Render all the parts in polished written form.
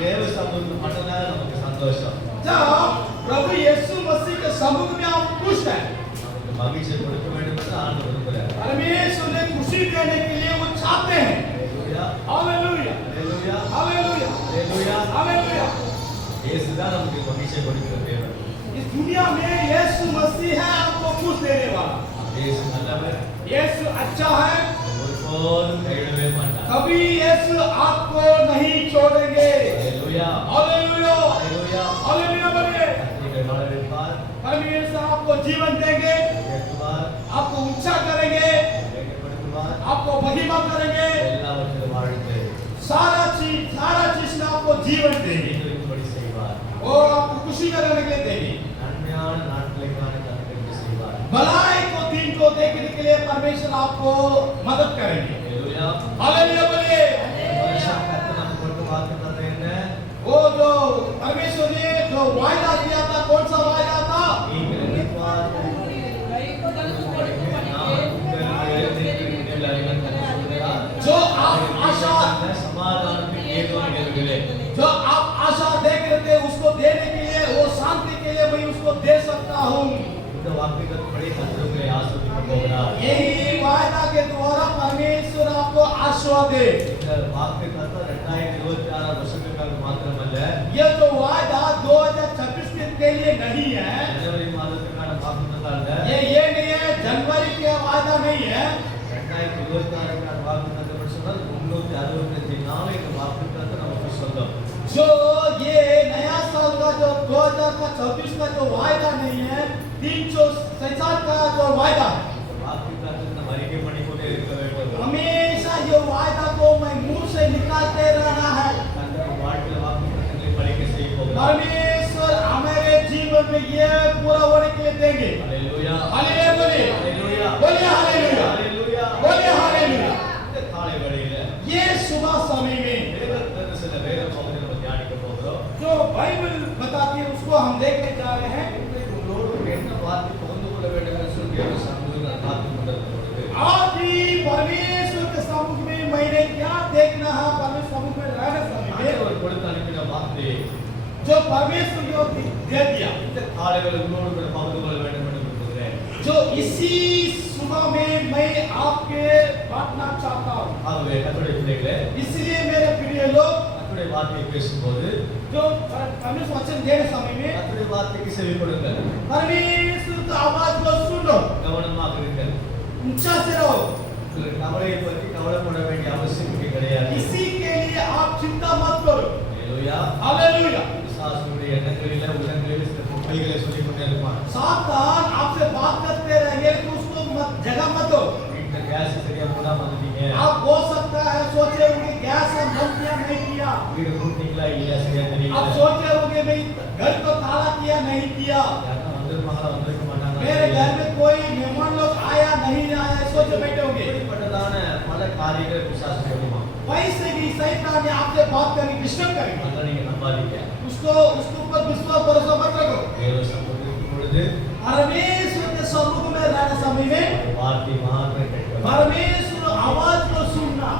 देव समुख में मटना நமக்கு சந்தோஷம். जब प्रभु यीशु मसीह के समुख में आप खुश हैं, நமக்கு மகிழ்ச்சி கொடுக்க வேண்டும் என்று ஆண்டவர் விரும்புகிறார். परमेश्वर ने खुशी देने के लिए वो चाहते हैं. Hallelujah hallelujah hallelujah hallelujah hallelujah hallelujah. இயேசு தான் நமக்கு மகிழ்ச்சி கொடுக்கிற தேவன். इस दुनिया में यीशु मसीह है आपको खुश देने वाला. இயேசு நல்லவர். यीशु अच्छा है. ஒருபோதும் கைவிடவே மாட்டார். कभी यीशु आपको नहीं छोड़ेंगे. हालेलुया हालेलुया हालेलुया हालेलुया बोलिए. கர்த்தருடைய வாழ்விற்பார் परमेश्वर आपको जीवन देंगे, கேட்பார் आपको ऊंचा करेंगे, கேட்கப்படுவார் आपको महिमा करेंगे. எல்லாவற்றிலும் வாழ்ந்து सारा चीज में आपको जीवन देंगे. இருக்கும்படி செய்வார். वो आपको खुशी करने के लिए देंगे. நன்மையான நாட்களுக்கான கருத்துக்களை செய்வார். भलाई को दिन को देखने के लिए परमेश्वर आपको मदद करेंगे. हालेलुया हालेलुया बोलिए. வருஷம் கர்த்தர் நமக்கு கொடுத்த வாக்குத்தத்தம் என்ன? वो जो परमेश्वर ने जो वायदा किया था, कौन सा वायदा था? நீங்கள் நினைப்பார் जो आप आशा சமாதானத்துக்கு ஏதுவான நிகழ்வுகளே जो आप आशा देख रहे थे उसको देने के लिए, वो शांति के लिए मैं उसको दे सकता हूँ. இந்த வாக்குத்தத்தப்படி கர்த்தர் உங்களை ஆசீர்வதிக்க போகிறார். यही वायदा के द्वारा परमेश्वर आपको आशीर्वाद दे. இந்த வாக்குத்தத்தம் 2026 வருஷத்துக்காக மாத்திரமல்ல, ये जो वायदा 2026 के लिए नहीं है, ஜனவரி மாதத்துக்கான வாக்குத்தத்தம் அல்ல, ये नहीं है, जनवरी का वायदा नहीं है. 2026க்கான வாக்குத்தத்தம் சொன்னால் 365 நாள் இந்த வாக்குத்தத்தம் நமக்கு சொந்தம். जो ये नया साल का जो 2024 का जो वायदा नहीं है, 367 का जो वायदा है, இந்த வாக்குத்தத்தத்தை நம்ம அறிக்கை பண்ணிக்கொண்டே இருக்க வேண்டும். हमेशा ये वायदा को मैं मुंह से निकालते रहना है. கர்த்தர் வாழ்க்கையில வாக்குத்தத்தங்களை பலிக்க செய்ய போகிறார். परमेश्वर हमारे जीवन में ये पूरा होने के लिए देंगे. हालेलुया हालेलुया बोलिए. हालेलुया बोलिए हालेलुया. हालेलुया बोलिए हालेलुया. இந்த காலை வேளையில ये सुबह समय में வேதத்திலிருந்து சில வேத பகுதிகளை நம்ம தியானிக்க போகிறோம். जो बाइबल बताती है उसको हम देखने जा रहे हैं. இன்றைக்கு உங்களோடு என்ன வார்த்தை பகிர்ந்து கொள்ள வேண்டும் என்று சொல்லி தேவ சமூகத்தில் நான் காத்துக் கொண்டிருக்கும் பொழுது आज भी परमेश्वर के समुख में मैंने क्या देखना है, परमेश्वर समुख में रहने समय में ஆண்டவர் கொடுத்து அனுப்பின வார்த்தை जो परमेश्वर को दे दिया, இந்த காலையில் உங்களோடு கூட பகிர்ந்து கொள்ள வேண்டும் என்று விரும்புகிறேன். जो इसी सुबह में मैं आपके बांटना चाहता हूँ. ஆகவே கர்த்தருடைய பிள்ளைகளே, इसलिए मेरे प्रिय लोग, கர்த்தருடைய வார்த்தையை பேசும்போது जो परमेश्वर वचन देने समय में கர்த்தருடைய வார்த்தைக்கு செவி கொடுங்கள். परमेश्वर की आवाज को सुनो, கவனமாக இருங்கள். ऊंचा से रहो. உங்களுக்கு கவலையை பற்றி கவலைப்பட வேண்டிய அவசியம் இங்கே கிடையாது. इसी के लिए आप चिंता मत करो. ஹalleluya हालेलुया. பிசாசுடைய எண்ணங்களிலே உள்ளங்களிலே சில பொய்களை சொல்லிக் கொண்டே இருப்பான். सातान आपसे बात करते रहेंगे तो उसको मत जगह मत दो. வீட்டுல கேஸ் சரியா போடாம வந்துட்டீங்க, आप हो सकता है सोचे होंगे गैस हम बंद किया नहीं किया. வீடு கூட்டிங்களா இல்லையா சரியா தெரியல, आप सोचे होंगे भाई घर को ताला किया नहीं किया. யாரும் வந்திருப்பாங்களா வந்திருக்க மாட்டாங்க, मेरे घर में कोई मेहमान लोग आया नहीं आया, सोच बैठे होंगे. இப்படிப்பட்டதான பல காரியங்கள் பிசாசு சொல்லுவான். वैसे भी शैतान ने आपसे बात करके डिस्टर्ब करेंगे. அதை நீங்க நம்பாதீங்க. उसके ऊपर विश्वास भरोसा मत रखो. தேவ சமூகத்தில் இருக்கும் பொழுது परमेश्वर के समुख में रहने समय में ஒரு வார்த்தை மாத்திரம் கேட்கணும். परमेश्वर आवाज को सुनना,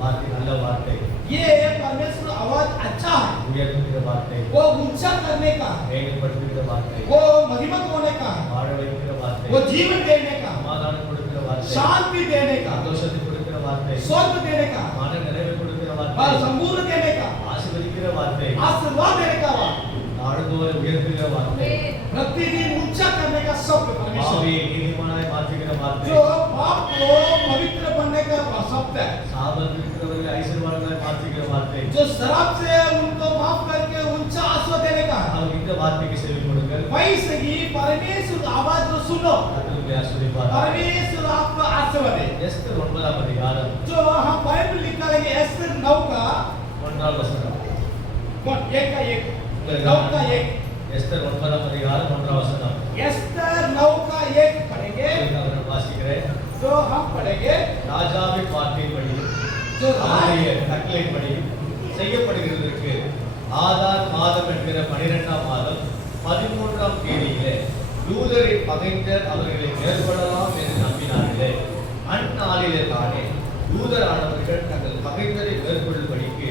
வார்த்தை நல்ல வார்த்தை, ये परमेश्वर आवाज अच्छा है. உயர்த்துகிற வார்த்தை, वो ऊंचा करने का है, மேகப்படுத்துகிற வார்த்தை, वो महिमा होने का है, வாழ வைக்கிற வார்த்தை, वो जीवन देने का, சமாதானம் கொடுக்கிற வார்த்தை, शांति देने का, சந்தோஷத்தை கொடுக்கிற வார்த்தை, स्वर्ग देने का, மன நிறைவை கொடுக்கிற और வார்த்தை, संपूर्ण देने का, ஆசீர்வதிக்கிற வார்த்தை, आशीर्वाद देने का, தாழ்ந்தோரை உயர்த்துகிற வார்த்தை, प्रतिदिन ऊंचा करने का शब्द परमेश्वर, பாவியை நீதிமானாய் மாற்றுகிற வார்த்தை, जो पाप को पवित्र बनने का शब्द है, சாபத்தில் இருக்கிறவர்களை ஐஸ்வர்யவான்களாய் மாற்றுகிற வார்த்தை. जो शराब से उनको माफ करके ऊंचा आशीर्वाद देने का है. அவர் இந்த வார்த்தைக்கு செவி கொடுங்கள். वैसे ही परमेश्वर की आवाज को सुनो, கர்த்தருடைய ஆசீர்வாதம். परमेश्वर आपको आशीर्वाद दे. எஸ்தர் 9ஆம் அதிகாரம் जो हम बाइबल निकालेंगे एस्तर 9 का 1ஆம் வசனம். 1 का 1 9 का 1 எஸ்தர் 9ஆம் அதிகாரம் 1ஆம் வசனம். एस्तर 9 का 1 पढ़ेंगे. நான் வாசிக்கிறேன். जो हम पढ़ेंगे, ராஜாவின் வார்த்தையின்படி जो राज அவருடைய கட்டளைப்படி செய்யப்படுகிறதற்கு ஆதார் மாதம் என்கிற 12ஆம் மாதம் 13ஆம் தேதியிலே யூதரின் பகைஞர் அவர்களை மேற்கொள்ளலாம் என்று நம்பினார்களே, அந்நாளிலே தானே யூதரானவர்கள் தங்கள் பகைஞரை மேற்கொள்ளும்படிக்கு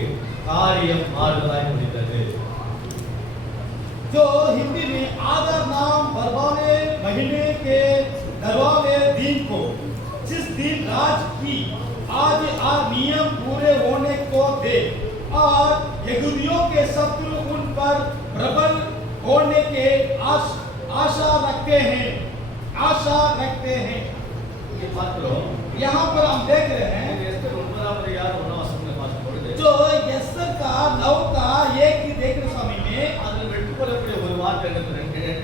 காரியம் மாறுதலாய் முடிந்தது. जो हिंदी में आदर नाम बरबाने महीने के दरवावे दिन को जिस दिन राज की आज आ नियम पूरे होने को दे और यहूदियों के शत्रु उन पर प्रबल होने के आशा रखते हैं ये पात्रों यहाँ पर हम देख रहे हैं एस्तर 9 வசனத்தை பார்க்கும் பொழுது जो यस्तर का 9 का 1 की देखने समय में அதில் வெட்டுக்கொள்ளக்கூடிய ஒரு வார்த்தை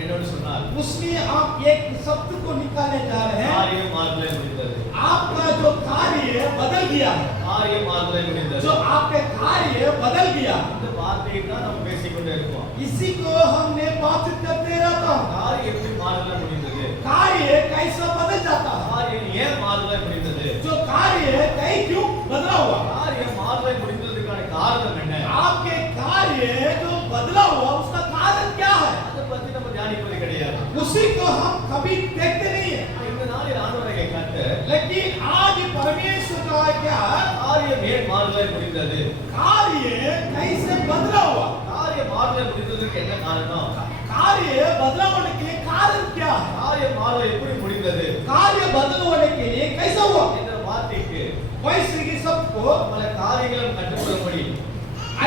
என்னன்னு சொன்னால் उसमें आप एक शब्द को निकालने जा रहे हैं காரியம் மாறுதலாய் முடிந்தது. आपका जो कार्य बदल गया है காரியம் மாறுதலாய் முடிந்தது. जो आपके कार्य बदल गया இந்த வார்த்தையை தான் நம்ம பேசிக்கொண்டே இருக்கோம். इसी को हमने बातचीत करते रहता हूं காரியம் எப்படி மாறுதலாய் முடிந்தது? कार्य कैसा बदल जाता है காரியம் ஏன் மாறுதலாய் முடிந்தது? जो कार्य कई क्यों बदला हुआ காரியம் மாறுதலாய் முடிந்ததுக்கான காரணம் என்ன? आपके कार्य जो बदला हुआ उसका कारण क्या है அதை பத்தி நம்ம தியானிப்பது கிடையாது. उसी को हम कभी देखते नहीं है இந்த நாளில் ஆண்டவரை கர்த்தர் लेकिन आज परमेश्वर का क्या காரியம் ஏன் மாறுதலாய் முடிந்தது? कार्य कैसे बदला हुआ காரியம் மாறுதலாய் முடிந்ததுக்கு என்ன காரணம்? कार्य बदला होने के लिए कारण क्या है காரியம் மாறுதல் எப்படி முடிந்தது? कार्य बदल होने के लिए कैसा हुआ என்ற वार्த்தைக்கு वैसे ही सबको பல காரியங்களும் கற்றுக்கொள்ளும்படி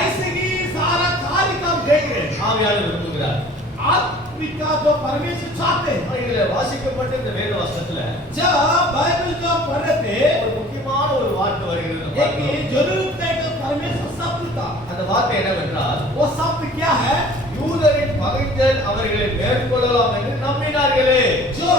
ऐसे ही सारा कार्य का हम देख रहे हैं ஆவியானவர் விரும்புகிறார். आत्मिका जो परमेश्वर चाहते हैं இதுல வாசிக்கப்பட்ட இந்த வேத வசனத்துல जब बाइबल जो हम पढ़ रहे थे ஒரு முக்கியமான ஒரு வார்த்தை வருகிறது. एक जरूरत है जो परमेश्वर शब्द का அந்த வார்த்தை என்னவென்றால் वो शब्द क्या है யூதரின் பகைத்தல் அவர்களை மேற்கொள்ளலாம் என்று நம்பினார்களே. जो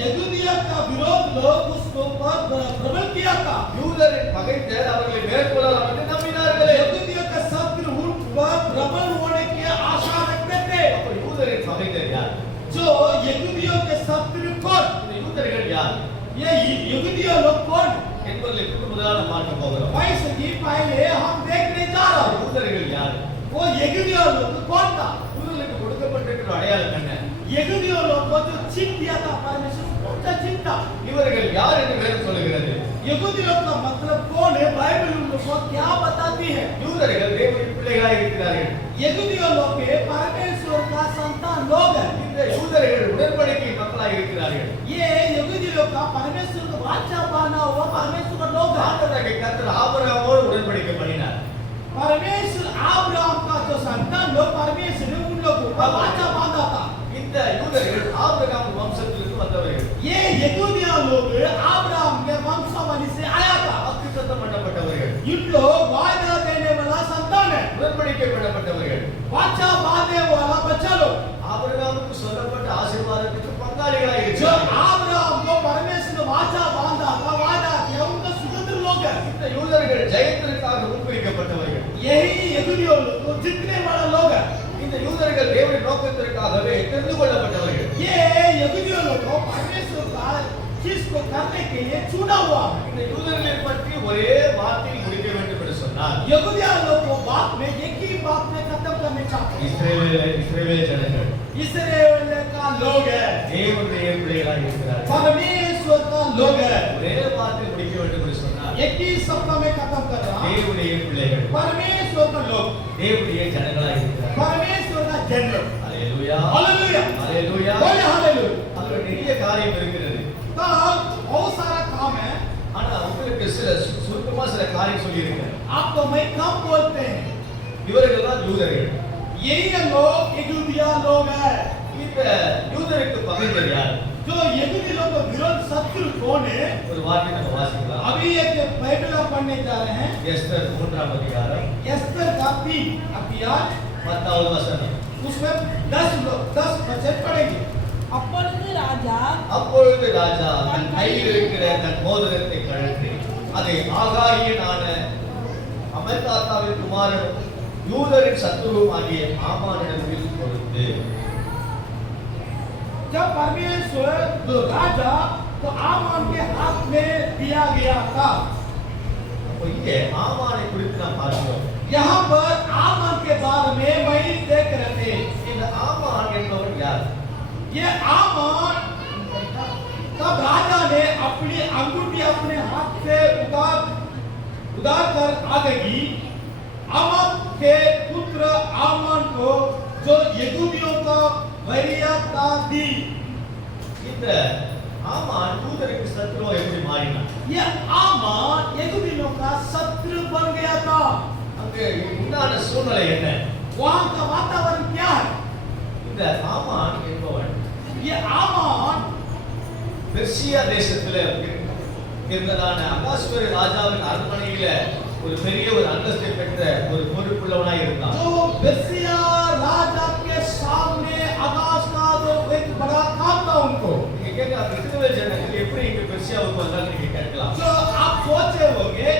यहूदिया का विरोध लोग उसको पर प्रबल किया था யூதரின் பகைத்தல் அவர்களை மேற்கொள்ளலாம் என்று நம்பினார்களே. यहूदियों का शत्रु उन पर प्रबल होने की आशा रखते थे அப்ப யூதரின் பகைத்தல் யார்? जो यहूदियों के शत्रु कौन இந்த யூதர்கள் யார் ये यहूदियों लोग कौन என்பதை முதலாக பார்க்க போகிறோம். वैसे ही पहले हम देखने जा रहे हैं யூதர்கள் யார்? वो यहूदियों लोग कौन था யூதர்களுக்கு கொடுக்கப்பட்டிருக்கிற அடையாளம் என்ன? यहूदियों लोग को जो चिन्ह दिया था परमेश्वर कौन सा चिन्ह था இவர்கள் யார் என்று வேதம் சொல்லுகிறது? यहूदी लोग का मतलब कौन है बाइबल उन लोगों को क्या बताती है யூதர்கள் தேவனுடைய பிள்ளைகளாக இருக்கிறார்கள். यहूदियों लोग के परमेश्वर का संतान लोग हैं இந்த யூதர்கள் உடன்படிக்கை மக்களாக இருக்கிறார்கள். ये यहूदी लोग का परमेश्वर का वाचा बना हुआ परमेश्वर का लोग है ஆண்டவராகிய கர்த்தர் ஆபிரகாமோடு உடன்படிக்கை பண்ணினார். परमेश्वर अब्राहम का जो संतान लोग परमेश्वर ने उन लोगों का वाचा बांधा था இந்த யூதர்கள் ஆபிரகாம் வம்சத்திலிருந்து வந்தவர்கள். ये यहूदिया लोग अब्राहम के वंशावली से आया था வாக்குத்தத்தம் பண்ணப்பட்டவர்கள். इन लोग वायदा देने वाला संतान है உடன்படிக்கை பண்ணப்பட்டவர்கள். वाचा बांधने वाला बच्चा लोग ஆபிரகாமுக்கு சொல்லப்பட்ட ஆசீர்வாதத்துக்கு பங்காளிகளாக जो இருக்கிறார்கள். अब्राहम को परमेश्वर ने वाचा बांधा था वादा किया उनका स्वतंत्र लोग है இந்த யூதர்கள் ஜெயத்திற்காக முன்குறிக்கப்பட்டவர்கள். यही यहूदियों लोग को जीतने वाला लोग है இந்த யூதர்கள் தேவனுடைய நோக்கத்திற்காகவே தெரிந்து கொள்ளப்பட்டவர்கள். ये यहूदियों लोग को परमेश्वर का चीज को करने के लिए चुना हुआ है இந்த யூதர்களை பற்றி ஒரே வார்த்தையில் முடிக்க வேண்டும் என்று சொன்னார். यहूदिया लोग को बात में एक ही बात में खत्म करने चाहते हैं இஸ்ரவேல் ஜனங்கள் इस्राएल का लोग है தேவனுடைய பிள்ளைகளாக இருக்கிறார்கள். परमेश्वर का लोग है ஒரே வார்த்தையில் முடிக்க வேண்டும் என்று சொன்னார். एक ही शब्द में खत्म कर रहा தேவனுடைய பிள்ளைகள் परमेश्वर का लोग தேவனுடைய ஜனங்களாக இருக்கிறார்கள். परमेश्वर का जन அல்லேலூயா हालेलुया அல்லேலூயா. बोले हालेलुया அதுல நிறைய காரியம் இருக்கிறது. तो बहुत सारा काम है ஆனா உங்களுக்கு சுருக்கமா சில காரியம் சொல்லியிருக்கேன். आपको मैं कम बोलते हैं இவர்கள் தான் யூதர்கள். यही लोग यहूदिया लोग है இந்த யூதருக்கு பகைஞர் யார்? जो यहूदी लोग का विरोध शत्रु कौन है ஒரு வார்த்தை நம்ம வாசிக்கலாம். अभी एक बाइबल हम पढ़ने जा रहे हैं எஸ்தர் 3ஆம் அதிகாரம் एस्तर का 3 अध्याय 10வது வசனம். उसमें 10 वचन पढ़ेंगे அப்பொழுது ராஜா அப்பொழுது ராஜா தன் கையில் இருக்கிற தன் மோதிரத்தை கழற்றி அதை ஆகாரியனான அமல்தாத்தாவின் குமாரனும் யூதரின் சத்துருவும் ஆகிய ஆமானிடத்தில் கொடுத்து जब परमेश्वर जो राजा तो आमान के हाथ में दिया गया था அப்போ இங்கே ஆமானை குறித்து நாம் பார்க்கிறோம். यहाँ पर आमान के बारे में वही देख रहे थे இந்த ஆமான் என்பவர் யார்? ये आमान तब राजा ने अपनी अंगूठी अपने हाथ से उतार कर आ गई आमान के पुत्र आमान को जो यहूदियों का वरीयता दी। இந்த ஆமான் தூதருக்கு சத்ருவா எப்படி மாறினான்? ये आमान यहूदियों का शत्रु बन गया था। அங்கே உண்டான சூழ்நிலை என்ன? वहां का वातावरण क्या है? இந்த ஆமான் என்பவன் ये आमान பெர்சியா தேசத்துல இருந்ததான அகாஸ்வேரு ராஜாவின் அரண்மனையில ஒரு பெரிய ஒரு அந்தஸ்தை பெற்ற ஒரு பொறுப்புள்ளவனாய் இருந்தான். जो बेसिया राजा के सामने आकाश का जो एक बड़ा काम था उनको। நீங்க கேட்கலாம், இஸ்ரவேல் ஜனங்கள் எப்படி இங்க பெர்சியாவுக்கு வந்தாங்க நீங்க கேட்கலாம். जो आप सोचे होंगे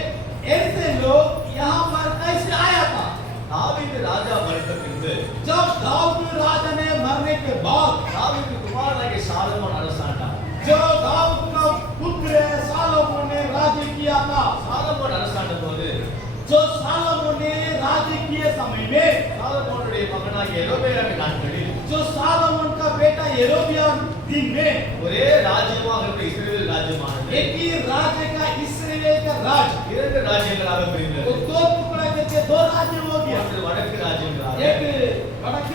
ऐसे लोग यहाँ पर कैसे आया था? தாவீது ராஜா மரித்த பின்பு जब दाऊद राजा ने मरने के बाद தாவீது குமாரனாகிய சாலமோன் அரசாண்டான். जो दाऊद का पुत्र सालोमोन ने राज्य किया था। சாலமோன் அரசாண்ட போது जो सालोमोन ने राज्य किए समय में சாலமோனுடைய மகனாகிய யெரொபெயாமின் நாட்களில் जो सालोमोन का बेटा यरोबियाम दिन में ஒரே ராஜ்யமாக இருந்த இஸ்ரவேல் ராஜ்யமானது एक ही राज्य का इस्राएल का राज्य இரண்டு ராஜ்யங்களாக वो பிரிந்தது. दो टुकड़ा करके दो राज्य हो गया। ஒன்று வடக்கு ராஜ்யங்களாக एक वड़क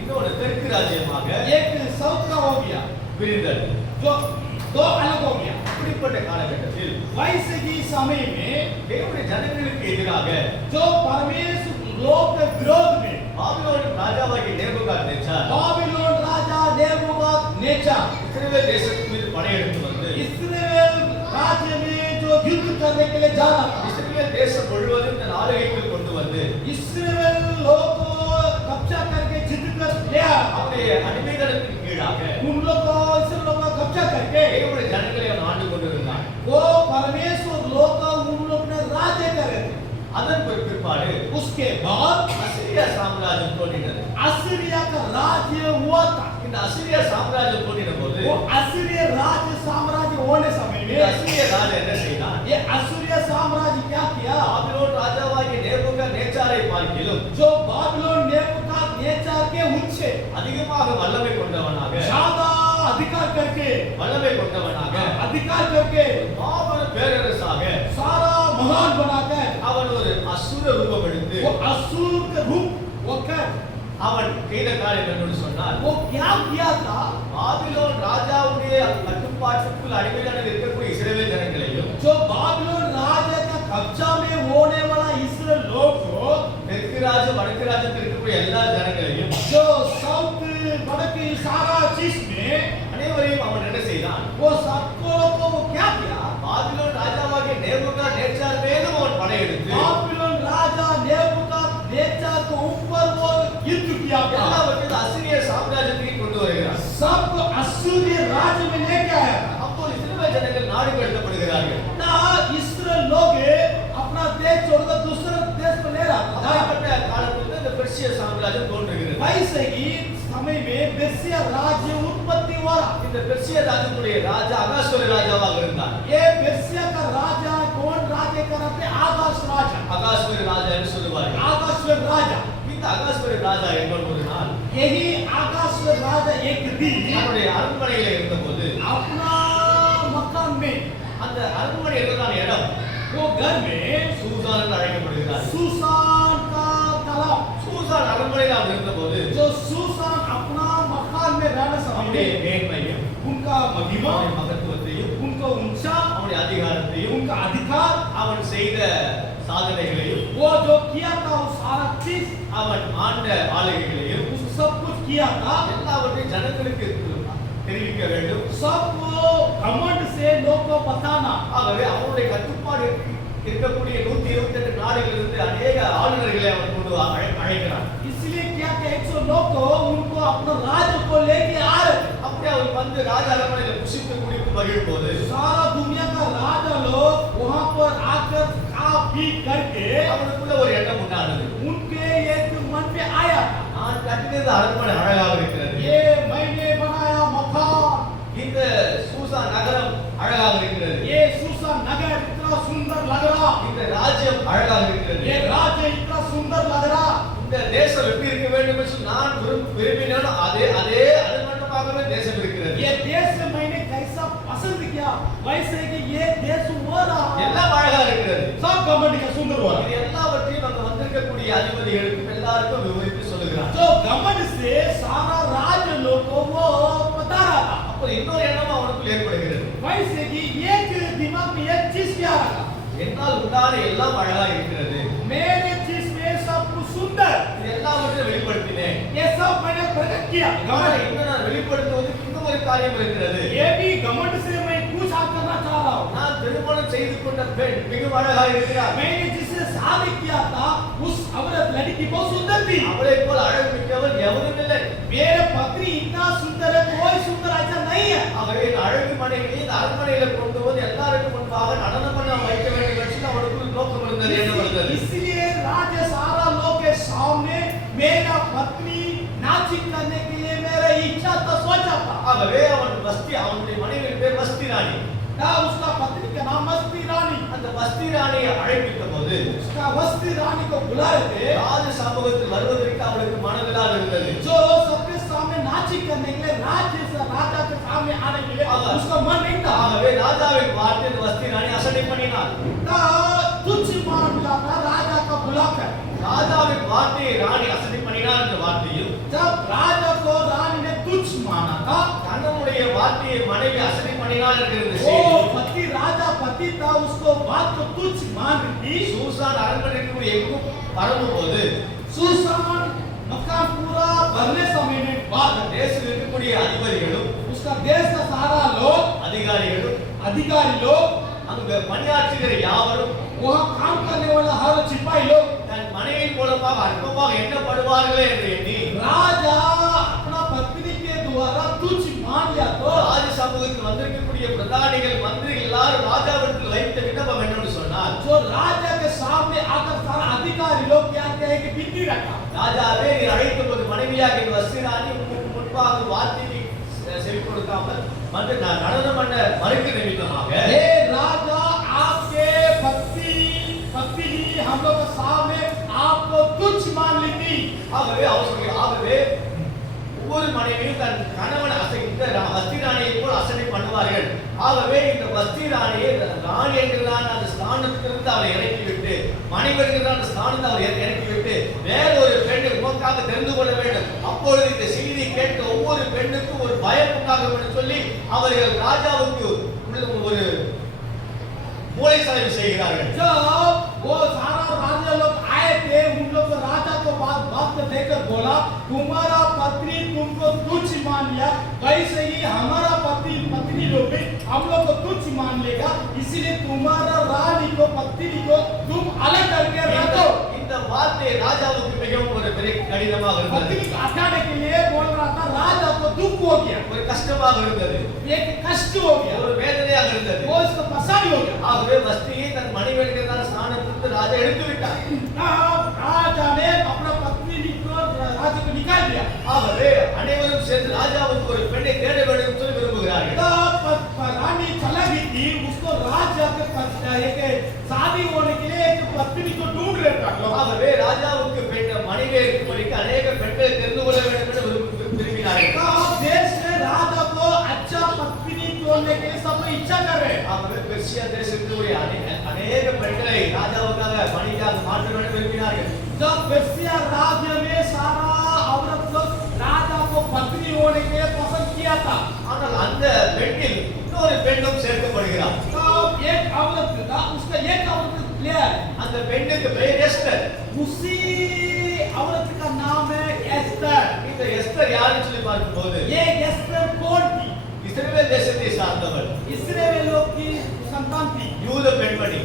இன்னொரு தெற்கு ராஜ்யமாக एक साउथ का हो गया, பிரிந்தது. जो दो अलग हो गया। இப்படிப்பட்ட காலகட்டத்தில் वैसे ही समय में தேவனுடைய ஜனங்களுக்கு எதிராக जो परमेश्वर लोग के विरोध में பாபிலோன் ராஜாவாகிய நேபுகாத்நேச்சார் बाबिलोन राजा नेबूकदनेस्सर இஸ்ரவேல் தேசத்தின் மீது படையெடுத்து வந்து इस्राएल राज्य में जो युद्ध करने के लिए जा रहा था। இஸ்ரவேல் தேசம் முழுவதும் தன் ஆளுகைக்குள் கொண்டு வந்து इस्राएल लोग को कब्जा करके जिद कर लिया। அவருடைய அடிமைத்தனத்தின் கீழாக उन लोग को इस्राएल लोग का कब्जा करके தேவனுடைய ஜனங்களை அவன் ஆண்டு கொண்டிருந்தான். वो परमेश्वर लोग का उन लोग ने राज्य करे थे। அதன் பிற்பாடு उसके बाद அசிரியா சாம்ராஜ்யம் தோன்றினது. असीरिया का राज्य हुआ था। இந்த அசிரியா சாம்ராஜ்யம் தோன்றின போது वो असीरिया राज्य साम्राज्य होने समय இந்த में அசிரிய ராஜா என்ன செய்தான்? ये असीरिया साम्राज्य क्या किया? பாபிலோன் ராஜாவாகிய நேபுகாத்நேச்சாரை பார்க்கிலும் जो बाबिलोन नेबूकदनेस्सर के उच्चे அதிகமாக வல்லமை கொண்டவனாக ज्यादा अधिकार करके வல்லமை கொண்டவனாக अधिकार करके மாபெரும் பேரரசாக सारा महान बनाकर அவன் ஒரு அசுர ரூபம் எடுத்து वो असुर के रूप होकर அவன் செய்த காரியம் என்னன்னு சொன்னால் वो क्या किया था? பாபிலோன் ராஜாவுடைய கட்டுப்பாட்டுக்குள் அடிமையான இருக்கக்கூடிய இஸ்ரவேல் ஜனங்களையும் जो बाबिलोन राजा का कब्जा में होने वाला इस्राएल लोग को தெற்கு ராஜ்யம் வடக்கு ராஜ்யத்தில் இருக்கக்கூடிய எல்லா ஜனங்களையும் जो साउथ वड़क सारा चीज में அனைவரையும் அவன் என்ன செய்தான்? वो सबको को वो क्या किया? பாபிலோன் ராஜாவாகிய நேபுகாத்நேச்சார் மேலும் அவன் படையெடுத்து बाबिलोन राजा नेबूकदनेस्सर के ऊपर वो युद्ध किया था। எல்லாவற்றையும் அசிரிய சாம்ராஜ்யத்துக்கு கொண்டு வருகிறான். सबको अश्शूरिय राज्य में लेके आया था। அப்போ இஸ்ரவேல் ஜனங்கள் நாடு கடத்தப்படுகிறார்கள். ना इस्राएल लोग अपना देश छोड़कर दूसरे देश में ले रहा था। அப்படிப்பட்ட காலத்தில் இந்த பெர்சிய சாம்ராஜ்யம் தோன்றுகிறது. वैसे ही समय में बेसिया राज्य उत्पत्ति हुआ। இந்த பெர்சிய ராஜ்யத்துடைய ராஜா அகாஸ்வேரு ராஜாவாக இருந்தார். ये बेसिया का राजा कौन राज्य करते? आकाश राजा। அகாஸ்வேரு ராஜா என்று சொல்லுவார்கள். आकाशवर राजा। இந்த அகாஸ்வேரு ராஜா என்பவர் ஒரு நாள் यही आकाशवर राजा एक दिन அவருடைய அரண்மனையில இருந்தபோது अपना मकान में அந்த அரண்மனை இருந்ததான இடம் वो घर में சூசான் என்று அழைக்கப்படுகிறார். सुसान का तालाब, சூசான் அரண்மனையில் அவர் இருந்தபோது जो सुसान अपना मकान में रहने அவனுடைய समय மேன்மையும் उनका महिमा, அவனுடைய மகத்துவத்தையும் उनका ऊंचा, அவனுடைய அதிகாரத்தையும் उनका अधिकार, அவன் செய்த சாதனைகளையும் वो जो किया था वो सारा चीज அவன் ஆண்ட ஆளுகைகளையும் उस सब कुछ किया था। எல்லாவற்றையும் ஜனங்களுக்கு தெரிவிக்க வேண்டும். सबको घमंड से लोग को बताना। ஆகவே அவனுடைய கட்டுப்பாடு இருக்கக்கூடிய 128 நாடுகளிலிருந்து அநேக ஆளுநர்களை அவன் கொண்டு அழைக்கிறான். इसलिए क्या कि 100 लोग को उनको अपना राज्य को लेके आ रहे थे। அப்படி அவன் வந்து ராஜ அரண்மனையில் புசித்து குடித்து மகிழும் போது सारा दुनिया का राजा लोग वहां पर आकर खा पी करके அவனுக்குள்ள ஒரு எண்ணம் உண்டானது. उनके एक मन में आया, நான் கட்டினது அரண்மனை அழகாக இருக்கிறது. ये मैंने बनाया मकान, இந்த சூசான் நகரம் அழகாக இருக்கிறது. ये सुसान नगर इतना सुंदर लग रहा, இந்த ராஜ்யம் அழகாக இருக்கிறது. ये राज्य इतना सुंदर लग रहा। இந்த தேசம் எப்படி இருக்க வேண்டும் என்று நான் விரும்பினாலும் அதே अनुमंडपाகவே தேசம் இருக்கிறது. ये देश मैंने कैसा पसंद किया वैसे कि ये देश हो रहा, எல்லாம் அழகா இருக்கிறது. सब घमंड का सुंदर हो रहा। இது எல்லாவற்றையும் அங்க வந்திருக்க இருக்கக்கூடிய அதிபதிகளுக்கும் எல்லாருக்கும் விவரித்து சொல்லுகிறார். जो घमंड से सारा राज लोग को वो बता रहा था। அப்ப இன்னொரு எண்ணம் அவனுக்குள் ஏற்படுகிறது. वैसे कि एक दिमाग में एक चीज क्या रहा, என்னால் உண்டான எல்லாம் அழகா இருக்கிறது, मेरे चीज में सब कुछ सुंदर, இது எல்லாவற்றையும் வெளிப்படுத்தினேன். ये सब मैंने प्रकट किया। ஆனால் இன்னும் நான் வெளிப்படுத்துவதற்கு இன்னும் ஒரு காரியம் இருக்கிறது. ये भी घमंड से मैं कुछ हासिल करना चाह रहा हूँ। நான் திருமணம் செய்து கொண்ட பெண் மிகவும் அழகா இருக்கிறார். मैंने जिससे शादी किया था उस औरत लड़की बहुत सुंदर थी। அவளை போல் அழகு மிக்கவர் எவரும் இல்லை. मेरे पत्नी इतना सुंदर है, कोई सुंदर ऐसा नहीं है। ஆகவே இந்த அழகு மனைவியை இந்த அரண்மனையில கொண்டு வந்து எல்லாருக்கும் முன்பாக நடனம் பண்ண வைக்க வேண்டும் என்று அவளுக்கு ஒரு நோக்கம் இருந்தது, எண்ணம் இருந்தது. इसलिए राजा सारा लोग के सामने मेरा पत्नी नाचित करने के लिए मेरा इच्छा था, सोचा था। ஆகவே அவனுடைய மனைவியின் பேர் வஸ்தி ராணி. ना उसका पत्नी का नाम वस्ती रानी। அந்த வஸ்தி ராணியை அழைப்பித்த போது उसका वस्ती रानी को बुला रहे थे, ராஜ சமூகத்தில் வருவதற்கு அவளுக்கு மனதிலாக இருந்தது. जो सबके सामने नाचित करने के लिए राजा के सामने आने के लिए उसका मन नहीं था। ஆகவே ராஜாவின் வார்த்தை இந்த வஸ்தி ராணி அசட்டை பண்ணினாள். ना तुच्छ मान लिया था राजा का बुलाकर। ராஜாவின் வார்த்தையை ராணி அசட்டை பண்ணினாள் என்ற வார்த்தையும், जब राजा को रानी ने तुच्छ माना था, கணவனுடைய வார்த்தையை மனைவி அசட்டை பண்ணினாள் என்கிறது वो செய்தி. पति राजा पति था, उसको बात को तुच्छ मान रही थी। சூசான் அரண்மனைக்கு எங்கும் பரவும் போது सुसान मकान पूरा भरने समय में बाद தேசத்தில் இருக்கக்கூடிய அதிபதிகளும் उसका देश का सारा लोग, அதிகாரிகளும் अधिकारी लोग, அங்கு பணியாற்றுகிற யாவரும் वहाँ काम करने वाला हर सिपाही लोग, தன் மனைவி மூலமாக அற்பமாக எண்ணப்படுவார்களே என்று எண்ணி राजा अपना पत्नी के द्वारा तुच्छ मान लिया तो ராஜ சமூகத்தில் வந்திருக்கக்கூடிய பிரதானிகள் மந்திரிகள் எல்லாரும் ராஜாவிற்கு வைத்த விண்ணப்பம் என்னன்னு சொன்னால், जो राजा के सामने आकर सारा अधिकारी लोग क्या कहे कि बिंदी रखा, ராஜாவே நீர் அழைத்த போது மனைவியாக இந்த வஸ்தி ராணி உங்களுக்கு முன்பாக வார்த்தைக்கு செவி கொடுக்காமல் வந்து நான் நடனம் பண்ண மறுக்க நிமித்தமாக हे राजा आपके पत्नी हम लोग के सामने आपको तुच्छ मान ली थी। ஆகவே ஆகவே ஒவ்வொரு மனைவியும் தன் கணவன் இந்த வஸ்தி ராணியை போல் அசட்டை பண்ணுவார்கள். ஆகவே இந்த வஸ்தி ராணியை ராணி என்கிறதான அந்த ஸ்தானத்திலிருந்து அவரை இறக்கிவிட்டு, மனைவி என்கிறதான அந்த ஸ்தானத்தை அவரை இறக்கிவிட்டு வேற ஒரு பெண்ணை உமக்காக தெரிந்து கொள்ள வேண்டும். அப்பொழுது இந்த செய்தியை கேட்க ஒவ்வொரு பெண்ணுக்கும் ஒரு பயம் உண்டாகும் என்று சொல்லி அவர்கள் ராஜாவுக்கு ஒரு மூளை செலவு செய்கிறார்கள். जब वो सारा राजा लोग आए थे, उन लोग राजा को बात देकर बोला, तुम्हारा पत्नी तुमको तुच्छ मान लिया, वैसे ही हमारा पत्नी लोग भी हम लोग को तुच्छ मान लेगा, इसलिए तुम्हारा रानी को पत्नी को तुम अलग करके रखो। இந்த வார்த்தை ராஜாவுக்கு மிகவும் ஒரு பெரிய கடினமாக இருந்தது, पत्नी को हटाने के लिए बोल रहा था, राजा को दुख हो गया, ஒரு கஷ்டமாக இருந்தது, एक कष्ट हो गया, ஒரு வேதனையாக இருந்தது. वो इसको परेशानी हो गया। ஆகவே வஸ்தியை தன் மனைவி என்கிறதான ஸ்தானத்திலிருந்து ராஜா எடுத்து விட்டார். राजा ने अपना पत्नी को राजा को निकाल दिया। ஆகவே அனைவரும் சேர்ந்து ராஜாவுக்கு ஒரு பெண்ணை தேட வேண்டும் என்று சொல்லி விரும்புகிறார்கள். रानी चला गई थी, उसको राजा के एक शादी होने के लिए एक पत्नी को ढूंढ रहे थे लोग। ஆகவே ராஜாவுக்கு பெண் மனைவி இருக்கும்படிக்கு अनेक பெண்களை தெரிந்து கொள்ள வேண்டும் என்று விரும்பினார்கள். देश में राजा को अच्छा पत्नी ढूंढने के लिए सब इच्छा कर रहे हैं। ஆகவே பெர்சியா தேசத்துடைய अनेक பெண்களை ராஜாவுக்காக மனைவியாக மாற்ற வேண்டும் விரும்பினார்கள். जब पर्शिया राज्य में सारा औरत लोग राजा को पत्नी होने के लिए पसंद किया था, ஆனால் அந்த பெண்ணில் இன்னொரு பெண்ணும் சேர்க்கப்படுகிறார். तब एक औरत था, उसका एक औरत लिया, அந்த பெண்ணுக்கு பெயர் எஸ்தர். उसी औरत का नाम है एस्तर। இந்த எஸ்தர் யாருன்னு சொல்லி பார்க்கும்போது ये एस्तर कौन थी? இஸ்ரவேல் தேசத்தை சார்ந்தவள், इस्राएल लोग की संतान थी, யூத பெண்மணி.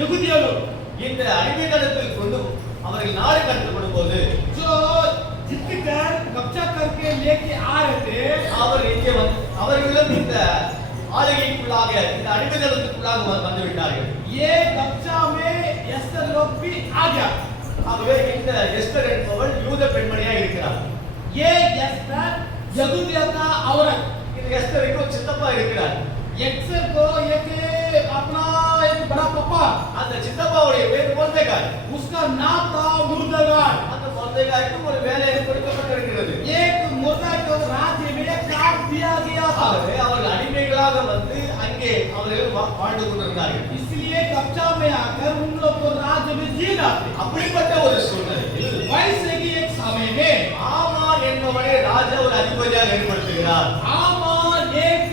यहूदी लोग இந்த அடிமைத்தனத்தில் கொண்டு அவர்கள் நாடு கடத்தப்படும் போது जो जितकर कब्जा करके लेके आ रहे थे, அவர்களும் இந்த ஆளுகைக்குள்ளாக இந்த அடிமைத்தனத்துக்குள்ளாக வந்து விட்டார்கள். ये कब्जा में एस्तर लोग भी आ गया। ஆகவே இந்த எஸ்தர் என்பவள் யூத பெண்மணியாக இருக்கிறார். ये एस्तर यहूदिया का औरत, இந்த எஸ்தருக்கு ஒரு சித்தப்பா இருக்கிறார். एस्तर को एक अपना एक बड़ा पापा, அந்த சித்தப்பாவுடைய பேர் மொர்தெகாய். उसका नाम था मुर्दगार। அந்த மொர்தெகாய்க்கு ஒரு வேலை கொடுக்கப்பட்டிருக்கிறது. एक मुर्दगार को राज्य में काम दिया गया था, ஆகவே அவர்கள் அடிமைகளாக வந்து அங்கே அவர்கள் வாழ்ந்து கொண்டிருந்தார்கள். इसलिए उनके कब्जा में आकर उन लोग को राज्य में जी जाते। அப்படிப்பட்ட ஒரு சூழ்நிலையில் वैसे ही एक समय में ஆமான் என்பவனை ராஜா ஒரு அதிபதியாக ஏற்படுத்துகிறார். आमान एक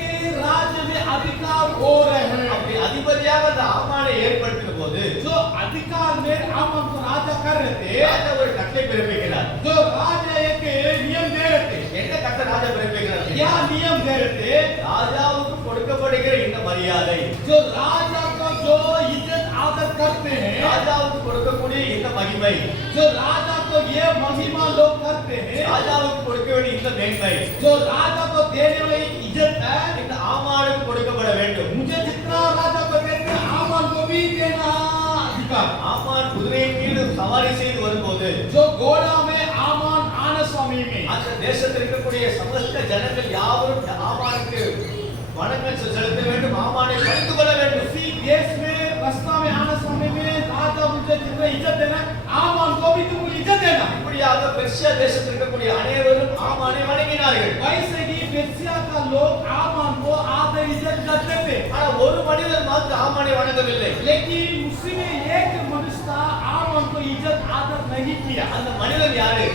राज्य में अधिकार हो रहे हैं। அப்படி அதிபதியாக அந்த ஆமானை ஏற்படுத்தின போது जो अधिकार में आमान को राजा कर रहे थे, ராஜா ஒரு கட்டளை பிறப்பிக்கிறார். जो राजा एक नियम दे रहे थे। என்ன கட்டளை ராஜா பிறப்பிக்கிறார்? क्या नियम दे रहे थे? ராஜாவுக்கு கொடுக்கப்படுகிற இந்த மரியாதை, जो राजा को जो इज्जत आदर करते हैं, ராஜாவுக்கு கொடுக்கக்கூடிய இந்த மகிமை, जो राजा को ये महिमा लोग करते हैं, ராஜாவுக்கு கொடுக்க வேண்டிய இந்த மேன்மை, जो राजा को देने वाली इज्जत है, இந்த ஆமானுக்கு கொடுக்கப்பட வேண்டும். मुझे जितना राजा को देते हैं आमान को भी देना अधिकार। ஆமான் குதிரையின் மீது சவாரி செய்து வரும்போது जो घोड़ा में आमान आना स्वामी में, அந்த தேசத்தில் இருக்கக்கூடிய சமஸ்த ஜனங்கள் யாவரும் ஆமானுக்கு வணக்கம் செலுத்த வேண்டும், ஆமானை பணிந்து கொள்ள வேண்டும். उसी देश में रास्ता में आना स्वामी में राजा मुझे जितना इज्जत देना है, आमान को भी तुमको इज्जत देना। இப்படியாக பெர்சியா தேசத்தில் இருக்கக்கூடிய அனைவரும் ஆமானை வணங்கினார்கள். वैसे ही पेर्सिया का लोग आमान को आदर इज्जत करते थे, ஆனா ஒரு மனிதர் மாத்திரம் ஆமானை வணங்கவில்லை. लेकिन उसी में एक मनुष्य था आमान को इज्जत आदर नहीं किया। அந்த மனிதன் யாரு?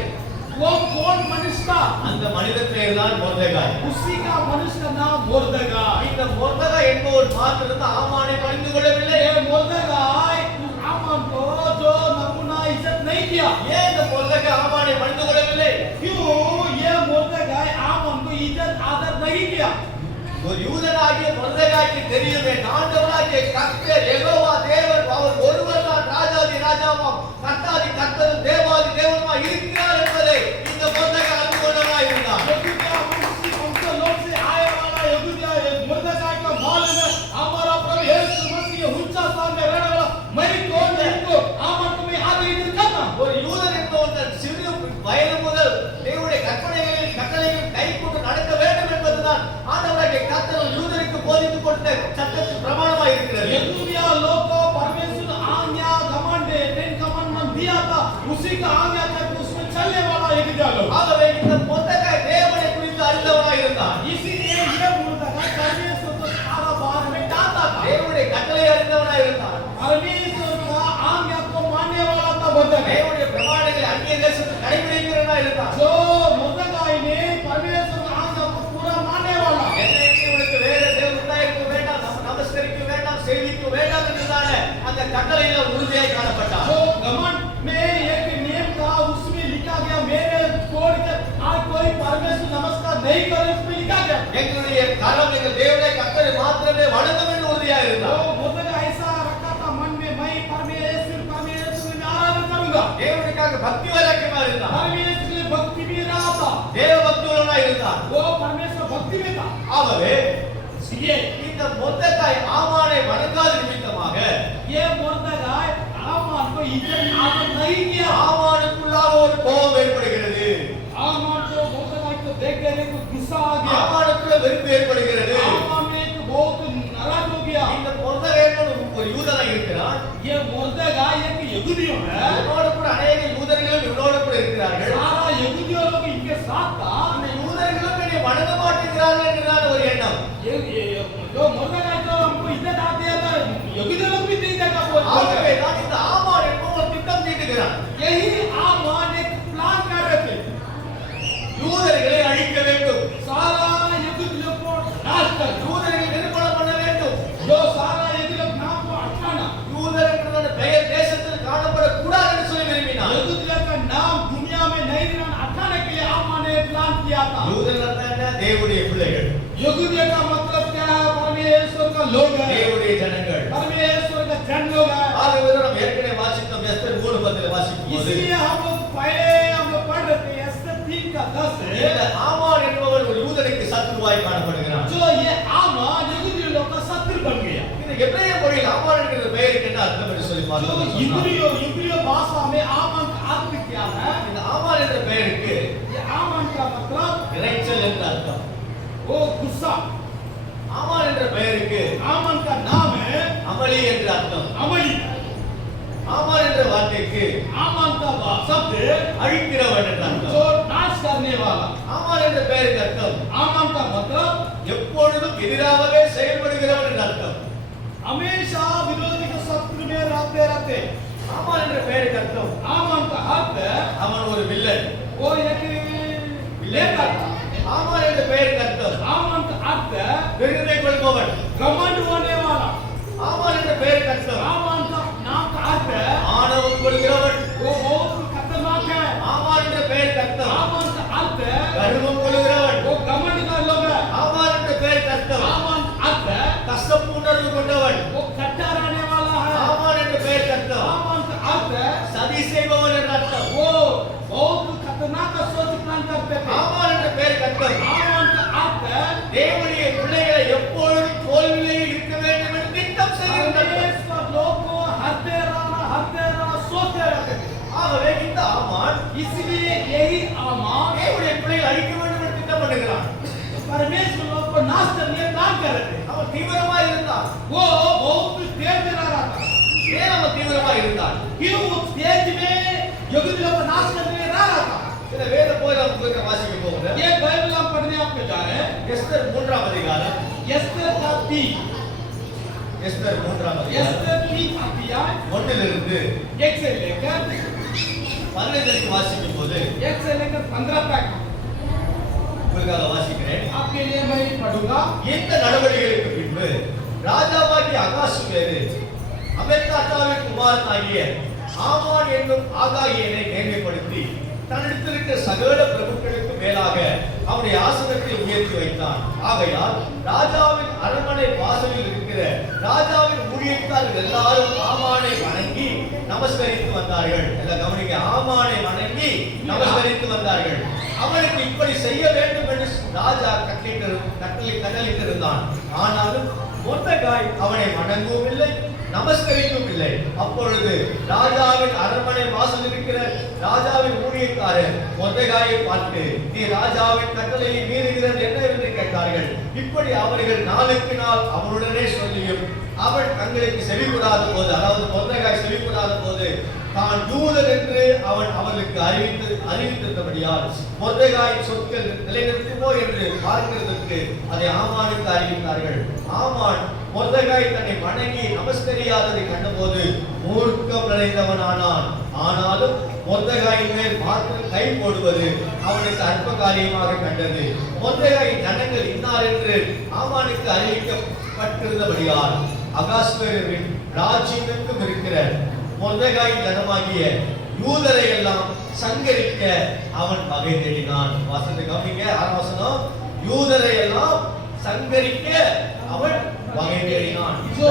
वो कौन मनुष्य था? அந்த மனிதன் பெயர் தான் மொர்தெகாய். उसी का मनुष्य का नाम मोर्दगाय। இந்த மொர்தெகாய் என்பவர் மாத்திரம் தான் ஆமானை பணிந்து கொள்ளவில்லை. ये मोर्दगाय उस आमान को जो नमूना इज्जत नहीं किया। ஏன் இந்த மொர்தெகாய் ஆமானை பணிந்து கொள்ளவில்லை? क्यों ये मोर्दगाय आमान को इज्जत आदर नहीं किया? ஒரு யூதனாகிய மொர்தெகாய்க்கு தெரியுமே, ஆண்டவராகிய கர்த்தர் யெகோவா தேவன் அவர் ஒருவர் தான் ராஜாதி ராஜாவாம் கர்த்தாதி கர்த்தரும் தேவாதி தேவனுமாய் இருக்கிறார் என்பதை இந்த மொர்தெகாய் அறிந்து கொண்டவனாய் இருந்தான். यहूदिया हमसे लोग से आए वाला यहूदिया मोर्दगाय का मालूम है हमारा प्रभु यीशु मसीह ऊंचा स्थान में रहने वाला मैं कौन है इनको आमान को मैं आदर इज्जत करता। ஒரு யூதன் என்பவன் தன் சிறு வயது முதல் தேவனுடைய கட்டளைகளை கைக்கொண்டு நடக்க வேண்டும் என்பதுதான் ஆண்டவராகிய கர்த்தர் யூதனுக்கு போதித்துக் கொடுத்த சட்டத்தின் பிரமாணமாய் இருக்கிறது. यहूदिया लोग को परमेश्वर आज्ञा कमांड 10 कमांडमेंट दिया था, उसी का आज्ञा करके उसमें चलने वाला यहूदिया लोग। ஆகவே இந்த மொர்தெகாய் தேவனை குறித்து அறிந்தவனாய் இருந்தான். इसीलिए ये मोर्दगाय परमेश्वर को सारा बार में डांटा था, தேவனுடைய கட்டளையை அறிந்தவனாய் இருந்தான். परमेश्वर का आज्ञा को मानने वाला था मोर्दगाय। தேவனுடைய பிரமாணங்களை அந்நிய தேசத்தில் கடைபிடிக்கிறவனாய் இருந்தான். जो मोर्दगाय ने परमेश्वर का आज्ञा को पूरा मानने वाला, என்னைக்கு இவனுக்கு வேற தேவன் உண்டாயிருக்க வேண்டாம், நமஸ்கரிக்க வேண்டாம், சேவிக்க வேண்டாம் என்றுதான அந்த கட்டளையில உறுதியாய் காணப்பட்டான். जो घमंड में एक नियम था उसमें लिखा गया मेरे छोड़कर आज कोई परमेश्वर नमस्कार नहीं करे, उसमें लिखा गया। எங்களுடைய கரம் எங்கள் தேவனை கர்த்தரை மாத்திரமே வணங்கும் என்று உறுதியாய் तो இருந்தான். मोर्दगाय ऐसा रखा था मन में, मैं परमेश्वर में आराधना करूंगा। தேவனுக்காக பக்தி வைராக்கியமா இருந்தான். परमेश्वर में भक्ति भी रहा था, தேவ பக்தியுள்ளவனாய் இருந்தான். वो परमेश्वर भक्ति में था। ஆகவே इसलिए இந்த மொர்தெகாய் ஆமானை வணங்காத நிமித்தமாக ये मोर्दगाय आमान को इज्जत आदर नहीं किया। ஆமானுக்குள்ளாக ஒரு கோபம் ஏற்படுகிறது. आमान को मोर्दगाय को देख कर एक गुस्सा आ गया, ஆமானுக்குள்ள வெறுப்பு ஏற்படுகிறது. आमान में एक बहुत नाराज हो गया। இந்த மொர்தெகாய் ஒரு யூதனாய் இருக்கிறான். ये मोर्दगाय एक यहूदियों है, இவனோடு கூட அநேக யூதர்களும் இவனோடு கூட இருக்கிறார்கள். सारा यहूदियों लोग इनके साथ था। அந்த யூதர்களும் என்னை வணங்க மாட்டேங்கிறார்கள் என்றான ஒரு எண்ணம். ये जो मोर्दगाय जो हमको इज्जत आती है तो यहूदियों लोग भी नहीं देखा ஆகவே தான் இந்த ஆமான் என்பவன் திட்டம் தீட்டுகிறான். यही आमान एक प्लान कर रहे थे, யூதர்களை அழிக்க வேண்டும், सारा यहूदियों को नाश कर, யூதர்களை நிர்மூலம் பண்ண வேண்டும். जो सारा यहूदियों नाम को हटाना, யூதர் என்ற பெயர் தேசத்தில் காணப்படக்கூடாது என்று சொல்லி விரும்பினான். यहूदियों का नाम दुनिया में नहीं हटाने के लिए आमान ने प्लान किया था। யூதர்கள் தான் தேவனுடைய பிள்ளைகள், यहूदियों का मतलब क्या है? परमेश्वर का लोग है, தேவனுடைய ஜனங்கள். परमेश्वर का जन लोग है। ஆகவே நாம் ஏற்கனவே வாசித்தோம் எஸ்தர் 3:10 வாசிக்கும் போது इसलिए हम लोग पहले हम लोग पढ़ रहे थे एस्तर 3:10 இந்த ஆமான் என்பவன் ஒரு யூதனுக்கு சத்துருவாய் காணப்படுகிறான். जो ये आमान यहूदी लोग का शत्रु बन गया। இந்த எபிரேய மொழியில் ஆமான் என்கிற பெயருக்கு என்ன அர்த்தம் என்று சொல்லி जो பார்த்தோம். इब्रियो भाषा में आमान का अर्थ क्या है? இந்த ஆமான் என்ற பெயருக்கு ये आमान का मतलब இறைச்சல் என்று அர்த்தம். वो गुस्सा। ஆமான் என்ற பெயருக்கு आमान का नाम है அமளி என்று அர்த்தம். अमली। ஆமான் என்ற வார்த்தைக்கு आमान का शब्द அழிக்கிறவன் என்று அர்த்தம். जो नाश करने वाला। ஆமான் என்ற பெயருக்கு அர்த்தம் आमान का मतलब எப்பொழுதும் எதிராகவே செயல்படுகிறவன் என்று அர்த்தம். हमेशा विरोधी के शत्रु में रहते। ஆமான் என்ற பெயருக்கு அர்த்தம் आमान का अर्थ அவன் ஒரு வில்லன். वो एक लेखक था। ஆமான் என்ற பெயருக்கு அர்த்தம் आमान का अर्थ பெருமை கொள்பவன். घमंड होने वाला। ஆமான் என்ற பெயருக்கு அர்த்தம் आमान का नाम का अर्थ ஆணவம் கொள்கிறவன். वो बहुत खतरनाक है। ஆமான் என்ற பெயருக்கு அர்த்தம் आमान का अर्थ கர்வம் கொள்கிறவன். वो घमंड का लोग है। ஆமான் என்ற பெயருக்கு அர்த்தம் आमान अर्थ கசப்பு உணர்வு கொண்டவன். वो खट्टा रहने वाला है। ஆமான் என்ற பெயருக்கு அர்த்தம் आमान का अर्थ சதி செய்பவன் என்ற அர்த்தம். वो बहुत खतरनाक सोच प्लान करते थे। ஆமான் என்ற பெயருக்கு அர்த்தம் आमान का अर्थ தேவனுடைய பிள்ளைகளை எப்பொழுதும் தோல்வியிலே இருக்க வேண்டும் என்று திட்டம் செய்கிறார்கள். परमेश्वर लोग को हरते रहना सोचते रहते थे। ஆகவே இந்த ஆமான் इसलिए यही आमान தேவனுடைய பிள்ளைகளை அழிக்க வேண்டும் என்று திட்டம் பண்ணுகிறான். परमेश्वर लोग को नाश करने का काम कर रहे थे। அவன் தீவிரமாக இருந்தான். वो बहुत तेज रहा था। ஏன் அவன் தீவிரமாக இருந்தான்? क्यों उस तेज में यहूदी लोग को नाश करने में रहा था। சில வேத போய் நாம் உங்களுக்கு வாசிக்க போகிறோம். ये बाइबल हम पढ़ने आपको जा रहे हैं। எஸ்தர் 3ஆம் அதிகாரம். एस्तेर का 3 எஸ்தர் 3ஆம் அதிகாரம் एस्तेर 3 अध्याय 1 1 से लेकर 15 வாசிக்கும் போது 1 से लेकर 15 तक உங்களுக்காக வாசிக்கிறேன். आपके लिए मैं पढ़ूंगा। இந்த நடவடிக்கைகளுக்கு பின்பு ராஜாவாகிய அகாசுவேரு அமெத்தாத்தாவின் குமாரனாகிய ஆமான் என்னும் ஆகாகியனை நேர்மைப்படுத்தி தன்னிடத்திருக்கிற சகல பிரபுக்களுக்கு மேலாக அவருடைய ஆசனத்தை உயர்த்தி வைத்தான். ஆகையால் ராஜாவின் அரண்மனை வாசலில் இருக்கிற ராஜாவின் ஊழியக்காரர்கள் எல்லாரும் ஆமானை வணங்கி நமஸ்கரித்து வந்தார்கள். எல்லாம் கவனிக்க, ஆமானை வணங்கி நமஸ்கரித்து வந்தார்கள். அவனுக்கு இப்படி செய்ய வேண்டும் என்று ராஜா கட்டளையிட்டிருந்தான். ஆனாலும் மொர்தெகாய் அவனை வணங்கவும் இல்லை, நமஸ்கரிக்கவும் இல்லை. அப்பொழுது ராஜாவின் அரண்மனை வாசல் இருக்கிற ராஜாவின் ஊழியக்காரர் மொர்தெகாயை பார்த்து, நீ ராஜாவின் கட்டளையை மீறுகிறது என்ன என்று கேட்டார்கள். இப்படி அவர்கள் நாளுக்கு நாள் அவனுடனே சொல்லியும் அவன் தங்களுக்கு செவிக்கூடாத போது, அதாவது மொர்தெகாய் செவிக்கூடாத போது தான் யூதன் என்று அவன் அவர்களுக்கு அறிவித்திருந்தபடியால் மொர்தெகாயின் சொற்கள் நிலைநிறுத்துமோ என்று பார்க்கிறதற்கு அதை ஆமானுக்கு அறிவித்தார்கள். ஆமான் மொர்தெகாய் தன்னை வணங்கி நமஸ்கரியாததை கண்டபோது மூர்க்கம் நிறைந்தவனானான். ஆனாலும் மொர்தெகாயின் மேல் மாத்திரம் கை போடுவது அவனுக்கு அற்ப காரியமாக கண்டது. மொர்தெகாயின் ஜனங்கள் இன்னார் என்று ஆமானுக்கு அறிவிக்கப்பட்டிருந்தபடியால் அகாஸ்வேருவின் ராஜ்யமெங்கும் இருக்கிற மொர்தெகாயின் ஜனமாகிய யூதரை எல்லாம் சங்கரிக்க அவன் வகை தேடினான். வசனத்தை கவனிங்க, 6ஆம் வசனம். யூதரை எல்லாம் சங்கரிக்க அவன் வகை தேடினான். जो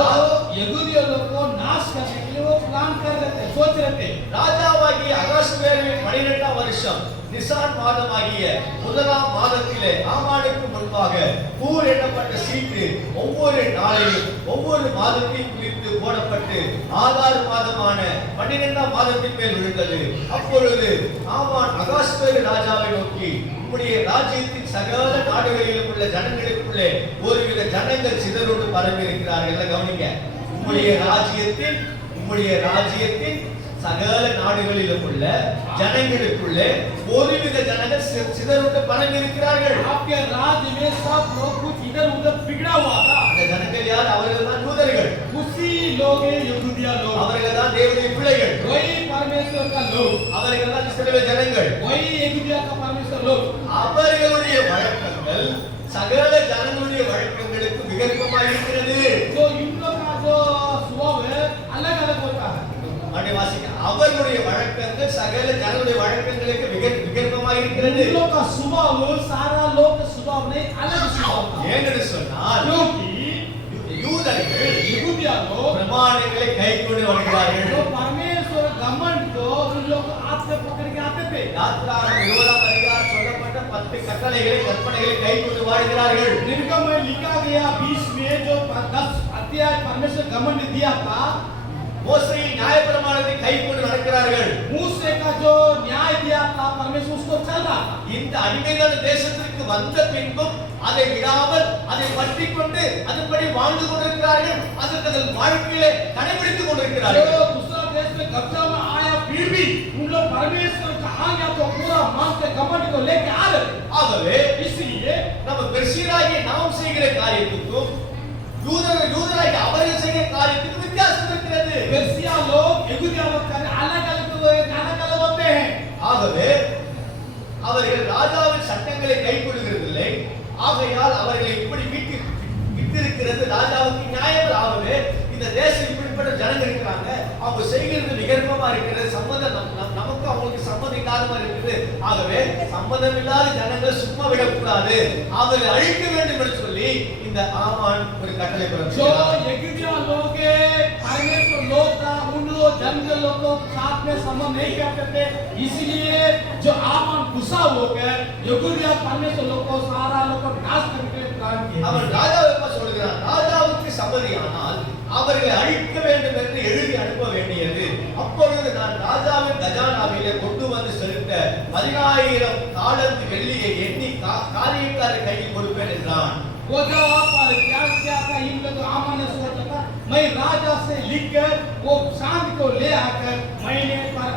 यहूदी लोग को नाश करने के लिए वो प्लान कर रहे थे, सोच रहे थे। ராஜாவாகிய அகாஸ்வேருவின் 12ஆம் வருஷம் நிசான் மாதமாகிய 1ஆம் மாதத்திலே ஆமானுக்கு முன்பாக கூர் எண்ணப்பட்ட சீட்டு ஒவ்வொரு நாளையும் ஒவ்வொரு மாதத்தையும் குறித்து போடப்பட்டு 6 மாதமான 12ஆம் மாதத்தின் மேல் விழுந்தது. அப்பொழுது ஆமான் அகாஸ்வேரு ராஜாவை நோக்கி, உம்முடைய ராஜ்யத்தின் சகல நாடுகளிலும் உள்ள ஜனங்களுக்குள்ளே ஒருவித ஜனங்கள் சிதறோடு பரவி இருக்கிறார்கள். கவனிங்க, உம்முடைய ராஜ்யத்தின் சகல நாடுகளிலும் உள்ள ஜனங்களுக்குள்ளே ஒருவித ஜனங்கள் சிதறோடு பரவி இருக்கிறார்கள். आपके राज्य में सब लोग कुछ इधर उधर बिगड़ा हुआ था। அந்த ஜனங்கள் யார்? அவர்கள் தான் யூதர்கள். उसी लोग हैं यहूदिया लोग, அவர்கள் தான் தேவனுடைய பிள்ளைகள். वही परमेश्वर का लोग, அவர்கள் தான் இஸ்ரவேல் ஜனங்கள். वही यहूदिया का परमेश्वर लोग। அவர்களுடைய வழக்கங்கள் சகல ஜனங்களுடைய வழக்கங்களுக்கு விகற்பமாக இருக்கிறது. जो इन लोग का जो स्वभाव है अलग अलग होता है। அப்படி வாசிக்க, அவர்களுடைய வழக்கங்கள் சகல ஜனங்களுடைய வழக்கங்களுக்கு விகற்பமாக இருக்கிறது. इन लोग का स्वभाव सारा लोग का स्वभाव नहीं, अलग स्वभाव था। ஏன்னு சொன்னால் क्योंकि யூதர்கள் यहूदिया लोग பிரமாணங்களை கைக்கொண்டு வருகிறார்கள். जो परमेश्वर घमंड को उन लोग हाथ से पकड़ के आते थे। யாத்ராகமம் 20ஆம் அதிகாரம் சொல்லப்பட்ட 10 கட்டளைகளை கற்பனைகளை கைக்கொண்டு வாழ்கிறார்கள். निर्गम में लिखा गया 20 में जो 10 अध्याय परमेश्वर घमंड दिया था, மோசேயின் நியாயப்பிரமாணத்தை கைக்கொண்டு நடக்கிறார்கள். मूसे का जो न्याय दिया था परमेश्वर उसको चल रहा था। இந்த அடிமையான தேசத்திற்கு வந்த பின்பும் அதை விடாமல் அதை பற்றிக் கொண்டு அதன்படி வாழ்ந்து கொண்டிருக்கிறார்கள். அதை தங்கள் வாழ்க்கையிலே கடைபிடித்துக் जो கொண்டிருக்கிறார்கள். दूसरा देश में कब्जा में आया फिर भी उन लोग परमेश्वर का आज्ञा को पूरा मान के घमंड को लेके आ रहे थे। ஆகவே इसलिए நம்ம பெர்சியராகிய நாம் செய்கிற காரியத்துக்கும் யூதராகிய அவர்கள் செய்ய காரியத்துக்கு வித்தியாசம் இருக்கிறது. पर्सिया लोग यहूदिया लोग करने अलग-अलग होते हैं. ஆகவே அவர்கள் ராஜாவின் சட்டங்களை கைக்கொள்கிறதில்லை. ஆகையால் அவர்களை இப்படி விட்டிருக்கிறது ராஜாவுக்கு நியாயம். ஆகவே இந்த தேசம் இப்படிப்பட்ட ஜனங்கள் இருக்கிறாங்க, அவங்க செய்கிறது விகற்பமா இருக்கிறது, சம்பந்தம் நமக்கு அவங்களுக்கு சம்பந்தம் இல்லாத இருக்குது. ஆகவே சம்பந்தம் இல்லாத ஜனங்கள் சும்மா விடக்கூடாது, அவர்களை அழிக்க வேண்டும் என்று சொல்லி இந்த ஆமான் ஒரு கட்டளை जो பிறப்பித்தார். यहूदिया लोग परमेश्वर लोग था, उन लोग जंगल लोग को साथ में संबंध नहीं करते थे, इसलिए जो आमान गुस्सा होकर यहूदिया परमेश्वर लोग को सारा लोग को नाश करने के लिए प्लान किया. அவன் ராஜாவுக்கு சொல்கிறான், ராஜாவுக்கு சம்மதியானால் அவர்களை அழிக்க வேண்டும் என்று எழுதி அனுப்ப வேண்டியது. அப்பொழுது நான் ராஜாவின் கஜானாவிலே கொண்டு வந்து செலுத்த 10,000 தாலந்து வெள்ளியை எண்ணி காரியக்காரர் கையில் கொடுப்பேன் என்றான். वो जो आप क्या था, इन लोग आमान ने सोचा था, मैं राजा से लिखकर वो चांद को ले आकर मैंने पर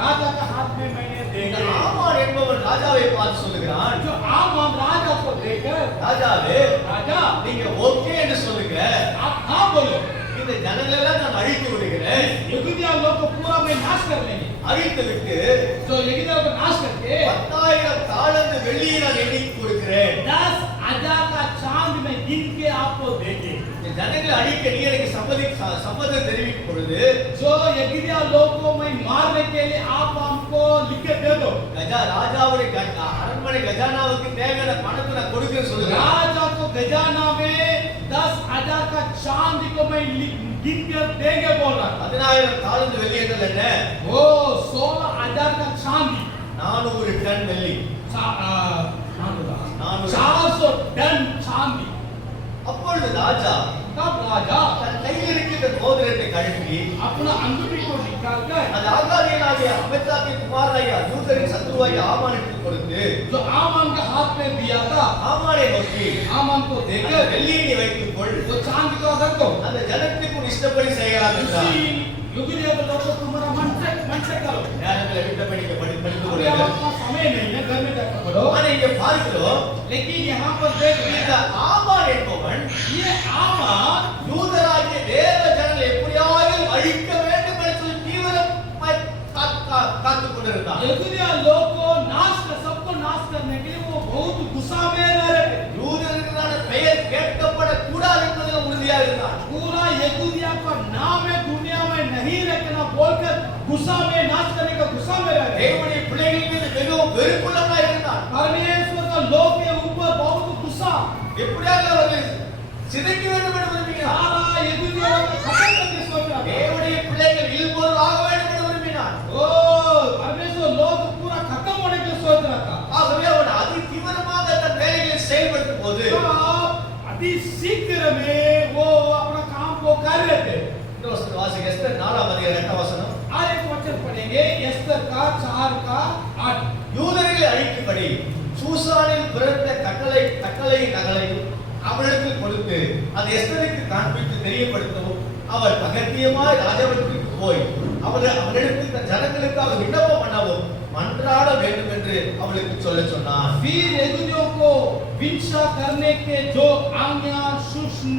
राजा का हाथ में मैंने दे இந்த दिया. ஆமான் என்பவன் ராஜாவை பார்த்து சொல்லுகிறான், जो आमान राजा को देकर, ராஜாவே राजा நீங்க ஓகே என்று சொல்லுங்க, आप हाँ बोलो, இந்த ஜனங்களை எல்லாம் நான் அழித்து விடுகிறேன். यहूदिया लोग को पूरा मैं नाश कर लेंगे. அழித்து விட்டு जो यहूदिया को नाश करके 10,000 தாலந்து வெள்ளியை நான் எண்ணி கொடுக்கிறேன். 10,000 का चांद में गिन के आपको देंगे. இந்த ஜனங்களை அழிக்க நீ எனக்கு சம்மதம் தெரிவிக்கும் பொழுது जो यहूदिया लोग को मैं मारने के लिए आप हमको लिख के दे दो. ராஜாவுடைய அரண்மனை கஜானாவுக்கு தேவையான பணத்தை நான் கொடுக்கிறேன்னு சொல்லுகிறேன். राजा को खजाना में 10,000 का चांद को मैं गिन कर देंगे बोल रहा. 10,000 தாலந்து வெள்ளி என்றால் என்ன? वो 16,000 का चांदी, 400 டன் வெள்ளி. 400 टन चांदी. அப்பொழுது ராஜா तब राजा தன் கையில் இருக்கின்ற மோதிரத்தை கழற்றி अपना अंगूठी को निकाल कर அது ஆகாதியனாகிய அமித்தாத்தின் குமாரனாகிய யூதரின் சத்ருவாகிய ஆமானுக்கு கொடுத்து जो आमान के हाथ में दिया था, ஆமானை நோக்கி आमान को அந்த देकर வெள்ளியை நீ வைத்துக் கொள், वो चांद को रखो. அந்த ஜனத்துக்கு உன் இஷ்டப்படி செய்யலாம் என்றார். उसी युगीय लोगों को तुम्हारा मन से करो. நேரங்களை விட்டபடி நீங்க படித்து अभी கொள்ளுங்கள். आपका समय नहीं है, घर में जाकर पढ़ो. ஆனா இங்க பார்க்கிறோம், लेकिन यहाँ पर देख रहे இந்த हैं, ஆமான் என்பவன் ये आमान யூதராகிய தேவ ஜனங்களை எப்படியாவது அழிக்க வேண்டும் என்று சொல்லி தீவிரமாய் காத்துக் கொண்டிருந்தான். यहूदिया लोग को सबको नाश करने के लिए वो बहुत गुस्सा में रह रहे थे. யூதர்களான பெயர் கேட்கப்படக்கூடாது என்பதில் உறுதியாக இருந்தான். पूरा यहूदिया का नाम है दुनिया में नहीं रखना बोलकर गुस्सा में नाश करने का गुस्सा में रह रहे. தேவனுடைய பிள்ளைகள் மீது மிகவும் வெறுப்புள்ளவனாய் இருந்தான். परमेश्वर का लोग के ऊपर बहुत गुस्सा. எப்படியாவது அவர்கள் சிதைக்க வேண்டும் என்று விரும்பினார். सारा यहूदिया को खत्म करके सोच रहा था. தேவனுடைய பிள்ளைகள் இல்பொருள் ஆக வேண்டும் என்று விரும்பினார். ओ परमेश्वर लोग पूरा खत्म होने के लिए सोच रहा था. ஆகவே அவன் அதி தீவிரமாக தன் வேலைகளை செயல்படுத்தும் போது अति शीघ्र में वो अपना काम को कर रहे थे. இந்த வசனம் வாசிங்க. எஸ்தர் 4ஆம் அதிகாரம் 8ஆம் வசனம். आज एक वचन पढ़ेंगे एस्तर का 4 का 8. யூதர்களை அழிக்கும்படி சூசானில் பிறந்த கட்டளையின் நகலையும் அவளுக்கு கொடுத்து அது எஸ்தருக்கு காண்பித்து தெரியப்படுத்தவும் அவர் அகத்தியமாய் ராஜாவிற்கு போய் அவனிடத்தில் தன் ஜனங்களுக்காக விண்ணப்பம் பண்ணவும் மன்றாட வேண்டும் என்று அவளுக்கு சொல்ல சொன்னார். फिर यहूदियों को विंसा करने के जो आज्ञा सुसन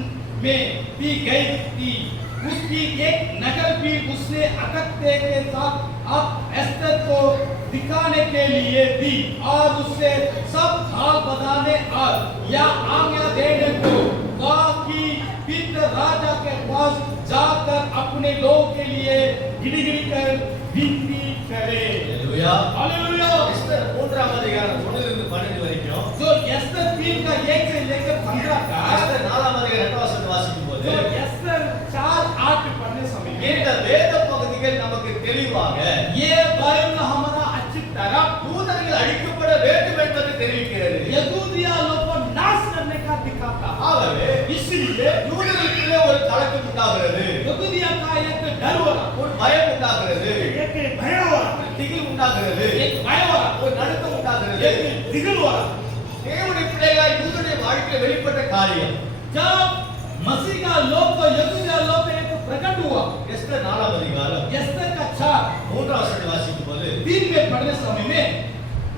में दी गई थी, उसकी एक नकल भी उसने अकत्ते के साथ अब एस्तर को दिखाने के लिए दी और उससे सब हाल बताने और या आज्ञा देने को कहा कि पिता राजा के पास जाकर अपने लोग के लिए गिड़गिड़ी कर विनती करे. அல்லேலூயா. हालेलुया. எஸ்தர் 3ஆம் அதிகாரம் 1லிருந்து 12 வரைக்கும், जो एस्तर 3 का 1 से लेकर 15 का, எஸ்தர் 4ஆம் அதிகாரம் 2ஆம் வசனம் வாசிக்கும் போது जो एस्तर 4-8 पढ़ने समय இந்த வேத பகுதிகள் நமக்கு தெளிவாக ये बाइबल हमारा अच्छी तरह யூதர்கள் அழிக்கப்பட வேண்டும் என்பதை தெரிவிக்கிறது. यहूदिया लोग को नाश करने का दिखाता. ஆகவே इसलिए யூதர்களுக்குள்ளே ஒரு கலக்கம் உண்டாகிறது, यहूदिया का एक डर हो रहा, ஒரு பயம் உண்டாகிறது, एक भय हो रहा, ஒரு திகில் உண்டாகிறது, एक भय हो रहा, ஒரு நடுக்கம் உண்டாகிறது. एक दिगल हो रहा. தேவனுடைய பிள்ளைகளாய் யூதருடைய வாழ்க்கையில் வெளிப்பட்ட காரியம் जब मसीह का लोग को यहूदिया लोग में एक प्रकट हुआ, எஸ்தர் 4ஆம் அதிகாரம் एस्तर का 4 3ஆம் வசனம் வாசிக்கும் போது 3 में पढ़ने समय में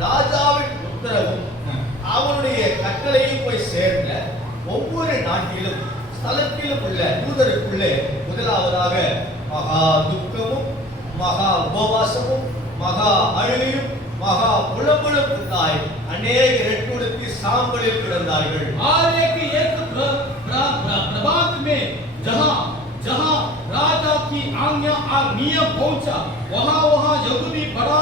ராஜாவின் உத்தரவும் அவனுடைய கட்டளையும் போய் சேர்ந்த ஒவ்வொரு நாட்டிலும் ஸ்தலத்திலும் உள்ள யூதருக்குள்ளே முதலாவதாக மகா துக்கமும் மகா உபவாசமும் மகா அழுகையும் மகா புலம்பலும் உண்டாய் அநேக ரெட்டுடுத்தி சாம்பலில் கிடந்தார்கள். और एक प्रभात में जहां जहां राजा की आज्ञा और नियम पहुंचा वहां यहूदी बड़ा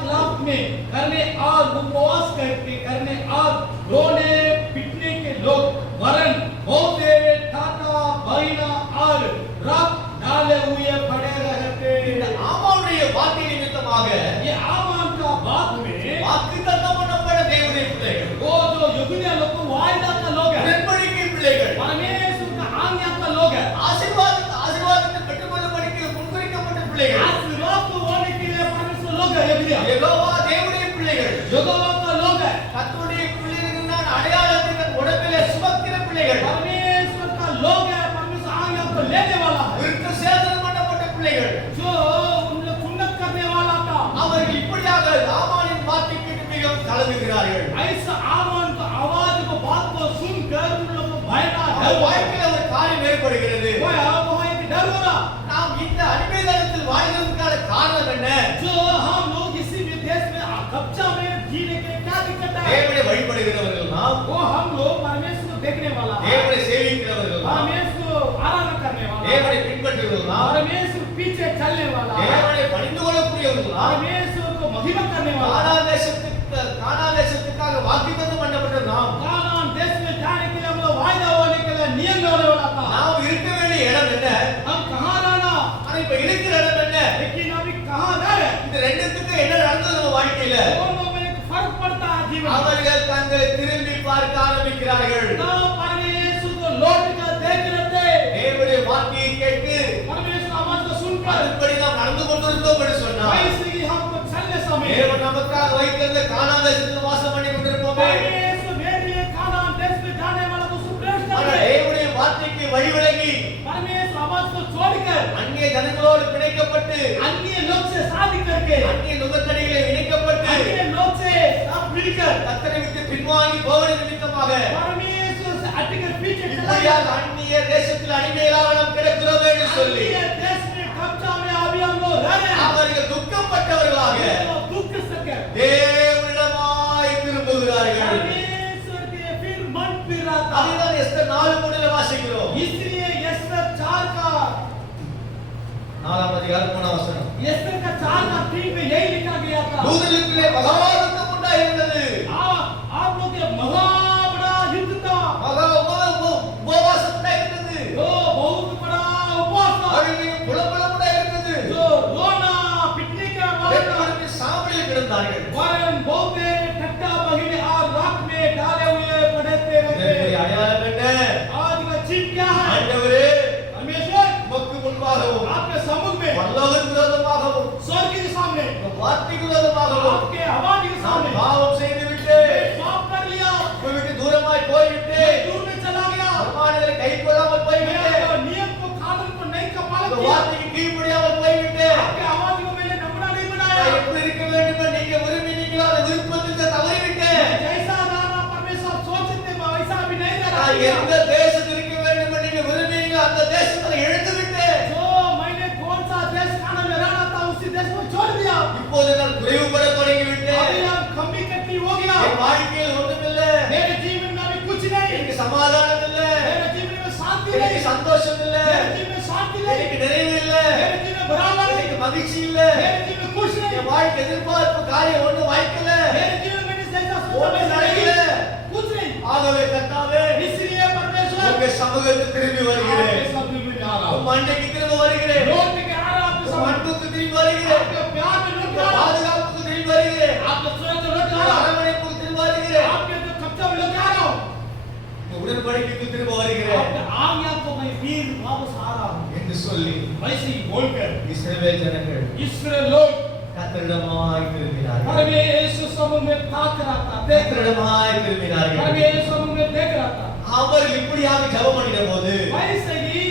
खिलाफ में करने और उपवास करने और रोने पिटने के लोग वरन होते टाटा बहिना और रात डाले हुए पड़े रहते. இந்த ஆமானுடைய வார்த்தை நிமித்தமாக ये आमान का बात में வாக்குத்தத்தம் பண்ணப்பட்ட தேவனுடைய பிள்ளைகள், वो जो यहूदी लोग वायदा का लोग है, உடன்படிக்கை பிள்ளைகள், परमेश्वर का आज्ञा का लोग है, ஆசீர்வாதத்தை பெற்றுக்கொள்ளும்படிக்கு முன்குறிக்கப்பட்ட பிள்ளைகள், आशीर्वाद को होने के लिए परमेश्वर लोग है. யெகோவா தேவனுடைய பிள்ளைகள், यहोवा का लोग है, கர்த்தருடைய பிள்ளைகளின் அடையாளத்தை தன் உடம்பிலே சுமக்கிற பிள்ளைகள், परमेश्वर का लोग है, परमेश्वर आज्ञा को लेने वाला है, விருத்த சேதனம் பண்ணப்பட்ட பிள்ளைகள். जो उन लोग उन्नत करने वाला था. அவர்கள் இப்படியாக ஆமானின் வார்த்தை கேட்டு மிகவும் கலங்குகிறார்கள். ऐसा आवाज को आवाज को बात को सुनकर उन लोग को भयना அவர் डर வாழ்க்கையில் ஒரு காரியம் ஏற்படுகிறது. वहाँ एक डर हो रहा. நாம் இந்த அடிமைத்தனத்தில் வாழ்வதற்கான காரணம் என்ன? जो हम लोग इसी विदेश में कब्जा में जीने के क्या दिक्कत है? தேவனை வழிபடுகிறவர்கள் நாம், वो हम लोग परमेश्वर को देखने वाला है, தேவனை சேவிக்கிறவர்கள் நாம், परमेश्वर को आराधना करने वाला है, தேவனை பின்பற்றுகிறவர்கள் நாம், परमेश्वर पीछे चलने वाला है, தேவனை பணிந்து கொள்ளக்கூடியவர்கள் நாம். परमेश्वर को महिमा करने वाला है. கானான் தேசத்துக்காக வாக்குத்தத்தம் பண்ணப்பட்ட நாம், कानान देश में जाने के लिए हम लोग वायदा होने के लिए नियम होने वाला था. நாம் இருக்க வேண்டிய இடம் என்ன? हम कहाँ रहना, ஆனா இப்ப இருக்கிற இடம் என்ன? लेकिन अभी कहाँ रहे? இந்த ரெண்டுத்துக்கு என்ன நடந்தது நம்ம வாழ்க்கையில? दोनों में एक फर्क पड़ता है जीवन में. அவர்கள் தங்களை திரும்பி பார்க்க ஆரம்பிக்கிறார்கள். ना परमेश्वर को लौट कर देख लेते, தேவனுடைய வார்த்தையை கேட்டு परमेश्वर आवाज को सुनकर அதன்படி நாம் நடந்து கொண்டிருந்தோம் என்று சொன்னார். वैसे ही हमको चलने समय தேவன் நமக்காக வைத்திருந்த கானான் தேசத்தில் வாசம் பண்ணி கொண்டிருப்போமே. परमेश्वर मेरे लिए कानान देश में जाने वाला को सुप्रेष्ट ஆனா कर दे. தேவனுடைய வார்த்தைக்கு வழி விலகி परमेश्वर आवाज को छोड़कर அந்நிய ஜனங்களோடு பிணைக்கப்பட்டு अन्य लोग से शादी करके அந்நிய நுகத்தடிகளை இணைக்கப்பட்டு अन्य लोग से सब मिलकर கர்த்தரை விட்டு பின்வாங்கி போவது நிமித்தமாக परमेश्वर से हटकर पीछे चला இப்படியாக गया. அந்நிய தேசத்தில் அடிமைகளாக நாம் கிடக்கிறோம் என்று சொல்லி अन्य देश में कब्जा में अभी हम लोग रह रहे हैं. அவர்கள் துக்கப்பட்டவர்களாக हम लोग दुख सके தேவனிடமாய் திரும்புகிறார்கள். परमेश्वर के फिर मन फिर रहा था. அதுதான் எஸ்தர் 4:3 வாசிக்கிறோம். इसलिए यस्तर 4 का 4ஆம் அதிகாரம் 3ஆம் வசனம். यस्तर का 4 का 3 में यही लिखा गया था. யூதர்களுக்குள்ளே மகா துக்கம் உண்டாயிருந்தது. आप लोग के महा बड़ा युद्ध था. மகா உபவாசம் உண்டாயிருந்தது. जो बहुत बड़ा उपवास था. அழுகையும் புலம்பலும் உண்டாயிருந்தது. जो रोना पिटने का मामला. ரெண்டு சாம்பலில் கிடந்தார்கள். वरन बहुत ठट्टा बहिने और राख में डाले हुए पड़ते இதனுடைய रहते. அடையாளம் என்ன? आज का चिन्ह क्या है? ஆண்டவரே परमेश्वर உமக்கு முன்பாகவும் आपके सम्मुख में, பரலோகத்துக்கு விரோதமாகவும் स्वर्ग के सामने, உம் வார்த்தைக்கு விரோதமாகவும் आपके आवाज के நான் सामने பாவம் செய்துவிட்டு पाप कर लिया. உம்மை விட்டு தூரமாய் போய்விட்டு मैं दूर में चला गया. பிரமாணங்களை கைக்கொள்ளாமல் போய்விட்டு मैं नियम को कानून को नहीं का पालन இந்த किया. வார்த்தைக்கு கீழ்ப்படியாமல் போய்விட்டு आपके आवाज को मैंने नमूना नहीं நான் बनाया. எப்படி இருக்க வேண்டும் என்று நீங்க விரும்பினீங்களோ அந்த விருப்பத்தில் தவறிவிட்டேன். जैसा रहना परमेश्वर सोचते थे वैसा भी नहीं रहा. நான் எந்த தேசத்தில் இருக்க வேண்டும் என்று நீங்க விரும்பினீங்களோ அந்த தேசத்தில் இழந்து விட்டேன். जो मैंने कौन सा देश खाना में रहना था उसी देश को छोड़ दिया. இப்போது நான் குறைவுபட தொடங்கி விட்டேன். अभी हम कमी कटी हो गया. என் வாழ்க்கையில் ஒன்றுமில்லை. मेरे जीवन में अभी कुछ नहीं. எனக்கு சமாதானம் இல்லை. मेरे जीवन में शांति எனக்கு नहीं. சந்தோஷம் இல்லை. मेरे जीवन में शांति नहीं. எனக்கு நிறைவு இல்லை. मेरे जीवन में बराबर नहीं. எனக்கு மகிழ்ச்சி இல்லை. मेरे जीवन में खुश नहीं. என் வாழ்க்கை எதிர்பார்ப்பு காரியம் ஒன்றும் வாய்க்கல. मेरे जीवन में जैसा सोचा ஒன்றும் वैसा நடக்கல. नहीं. कुछ नहीं. ஆகவே கர்த்தாவே इसलिए परमेश्वर உங்க சமூகத்துக்கு திரும்பி வருகிறேன். आपके शब्द में आ रहा हूं. உம் அண்டைக்கு திரும்ப வருகிறேன். लौट के आ रहा हूं आपके உம் सामने. அன்புக்கு திரும்பி வருகிறேன். आपके प्यार में लौट के உங்க आ रहा हूं. பாதுகாப்புக்கு திரும்பி வருகிறேன். आपके सुरक्षा लौट के आ உங்க रहा हूं. அரவணைப்புக்கு திரும்ப வருகிறேன். आपके जो कब्जा में लौट के आ रहा हूं. உங்க உடன்படிக்கைக்கு திரும்ப வருகிறேன் आपके आज्ञा को मैं फिर वापस आ रहा हूं. என்று சொல்லி वैसे ही बोलकर இஸ்ரவேல் ஜனங்கள் इसराइल लोग கர்த்தரிடமாய் திரும்பினார்கள். परमेश्वर समूह में ताक रहा था, देख रहा था. கர்த்தரிடமாய் திரும்பினார்கள். परमेश्वर समूह में देख रहा था. அவர்கள் இப்படியாக ஜெபம் பண்ணின போது वैसे ही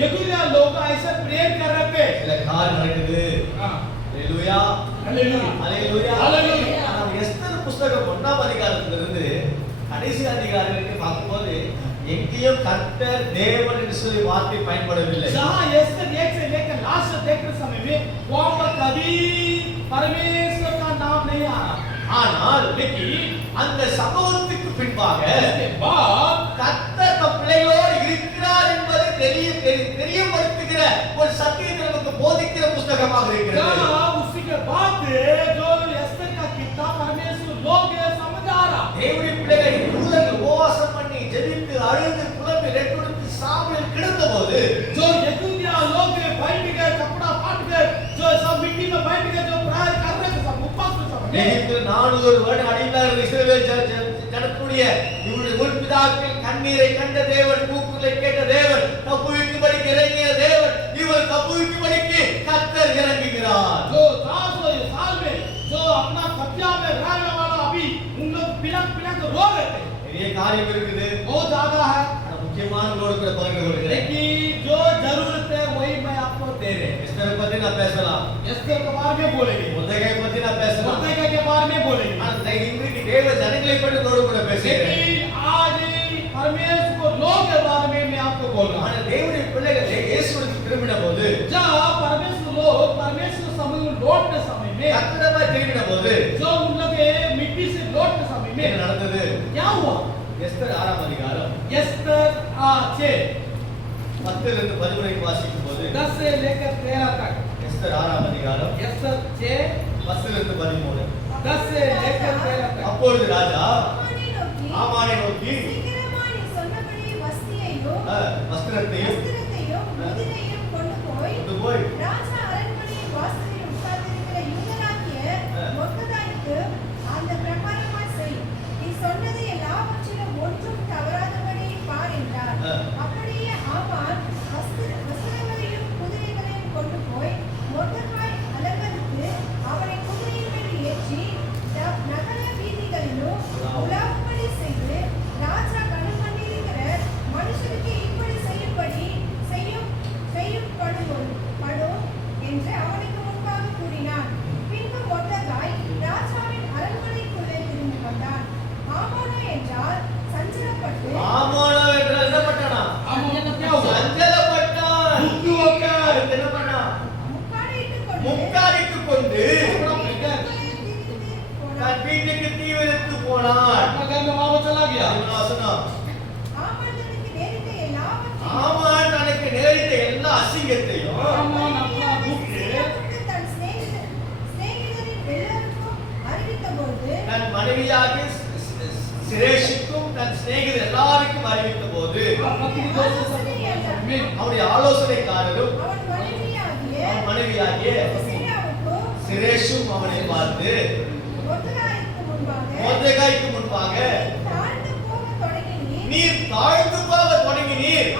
यहूदिया लोग ऐसे प्रेयर कर रहे थे. சில காரியம் நடக்குது. हाँ. அல்லேலூயா हालेलुया. அல்லேலூயா அல்லேலூயா. ஆனால் எஸ்தர் புத்தகம் 1ஆம் அதிகாரத்திலிருந்து கடைசி அதிகாரம் வரைக்கும் பார்க்கும்போது எங்கேயும் கர்த்தர் தேவன் என்று சொல்லி வார்த்தை பயன்படவில்லை. जहाँ एस्तर 1 से लेकर लास्ट तक देखते समय में वहाँ पर कभी परमेश्वर का नाम नहीं आ रहा। ஆனால் लेकिन அந்த சம்பவத்துக்கு பின்பாக इसके बाद கர்த்தர் தம் பிள்ளைகளோடு இருக்கிறார் என்பதை தெரியப்படுத்துகிற ஒரு சத்தியத்தை நமக்கு போதிக்கிற புஸ்தகமாக இருக்கிறது. जहाँ उसी के बाद जो एस्तर का किताब परमेश्वर लोग समझ आ रहा। தேவனுடைய பிள்ளைகள் யூதர்கள் உபவாசம் பண்ணி ஜெபித்து அழுது புலம்பி ரெட்டுடுத்து சாம்பலில் கிடந்தபோது जो यहूदिया लोग बैठ गए कपड़ा फाट गए जो सब मिट्टी में बैठ गए जो प्रार्थना कर रहे थे सब उपवास में सब எகிப்தில் 400 வருடம் அடிமையாக இஸ்ரவேல் ஜனத்துடைய இவருடைய முற்பிதாக்கள் கண்ணீரை கண்ட தேவன், கூக்குரலை கேட்ட தேவன், தப்புவிக்கும்படிக்கு இறங்கிய தேவன், இவர் தப்புவிக்கும்படிக்கு கர்த்தர் இறங்குகிறார். जो 400 साल में जो अपना कब्जा में रहने वाला अभी उन लोग पिलक पिलक रो रहे थे। பெரிய காரியம் இருக்குது, बहुत ज्यादा है, ஆனா முக்கியமான நோடு கூட பகிர்ந்து கொள்கிறேன். लेकिन जो जरूरत है वही मैं आपको दे रहे हैं। எஸ்தரை பத்தி நான் பேசலாம், एस्तर के बारे में बोलेंगे, மொர்தெகாயை பத்தி நான் பேசலாம், मोर्देकाई के बारे में बोलेंगे, ஆனா இன்றைக்கு தேவ ஜனங்களை பற்றி நோடு கூட பேசுகிறேன். लेकिन आज परमेश्वर को लोग के बारे में मैं आपको बोल रहा हूँ। ஆனா தேவனுடைய பிள்ளைகள் இயேசுவுக்கு திரும்பின போது, जब परमेश्वर लोग परमेश्वर समय में लौटने समय में கர்த்தரமாய் திரும்பின போது जो उन लोग मिट्टी से लौटने समय என்ன में நடந்தது? क्या हुआ? எஸ்தர் 6ஆம் அதிகாரம் एस्तर 6 10 இருந்து 11 வாசிக்கும் போது 10 से लेकर 13 तक, எஸ்தர் 6ஆம் அதிகாரம் एस्तर 6 10 இருந்து 13. 10 से लेकर 13 तक। அப்பொழுது ராஜா ஆமானை ஆமானை நோக்கி சீக்கிரமா நீ சொன்னபடி வஸ்தியையும் வஸ்திரத்தையும் வஸ்திரத்தையும் முதிரையும் கொண்டு போய் ராஜா அரண்மனையின் வாசலில் உட்கார்ந்திருக்கிற யூதனாகிய மொர்தெகாய்க்கு அந்த பிரகாரமாய் செய். நீ சொன்னது எல்லாவற்றிலும் ஒன்றும் தவறாதபடி பார் என்றார். அப்படியே ஆமான் வஸ்திரங்களையும் குதிரைகளையும் கொண்டு போய் மொர்தெகாய் அலங்கரித்து அவனை குதிரையின் மேல் ஏற்றி நகர வீதிகளிலும் உலாவும்படி செய்து ராஜா கனம் பண்ணியிருக்கிற மனுஷருக்கு இப்படி செய்யப்படும் என்று அவனுக்கு முன்பாக கூறினான். பின்பு மொர்தெகாய் ராஜாவின் அரண்மனைக்குள்ளே திரும்பி வந்தான். ஆமானோ என்றால் சஞ்சலப்பட்டு ஆமானோ என்றால் என்ன பண்ணானா? आमोन को क्या हुआ? சஞ்சலப்பட்டான். दुखी होकर அடுத்து என்ன பண்ணான்? முக்காடிட்டுக் கொண்டு முக்காடிட்டுக் கொண்டு தன் வீட்டுக்கு தீ வைத்து போனான். अपना घर में वापस चला गया। பதிமூணாம் வசனம். ஆமான் தனக்கு நேரிட்ட எல்லாவற்றையும் ஆமான் தனக்கு நேரிட்ட எல்லா அசிங்கத்தையும் आमोन अपना दुख தன் சிநேகிதரின் எல்லோருக்கும் அறிவித்தபோது தன் மனைவியாகிய சிரேஷுக்கும் தன் சிநேகிதர் எல்லாருக்கும் அறிவித்த போது अपनी दोस्त सबको में அவருடைய ஆலோசனைக்காரரும் அவன் அவன் மனைவியாகிய சிசெராவுக்கும் சிரேஷும் அவனை பார்த்து மொர்தெகாய்க்கு முன்பாக மொர்தெகாய்க்கு முன்பாக தாழ்ந்து போகத் தொடங்கினீர். நீர் தாழ்ந்து போக தொடங்கினீர்.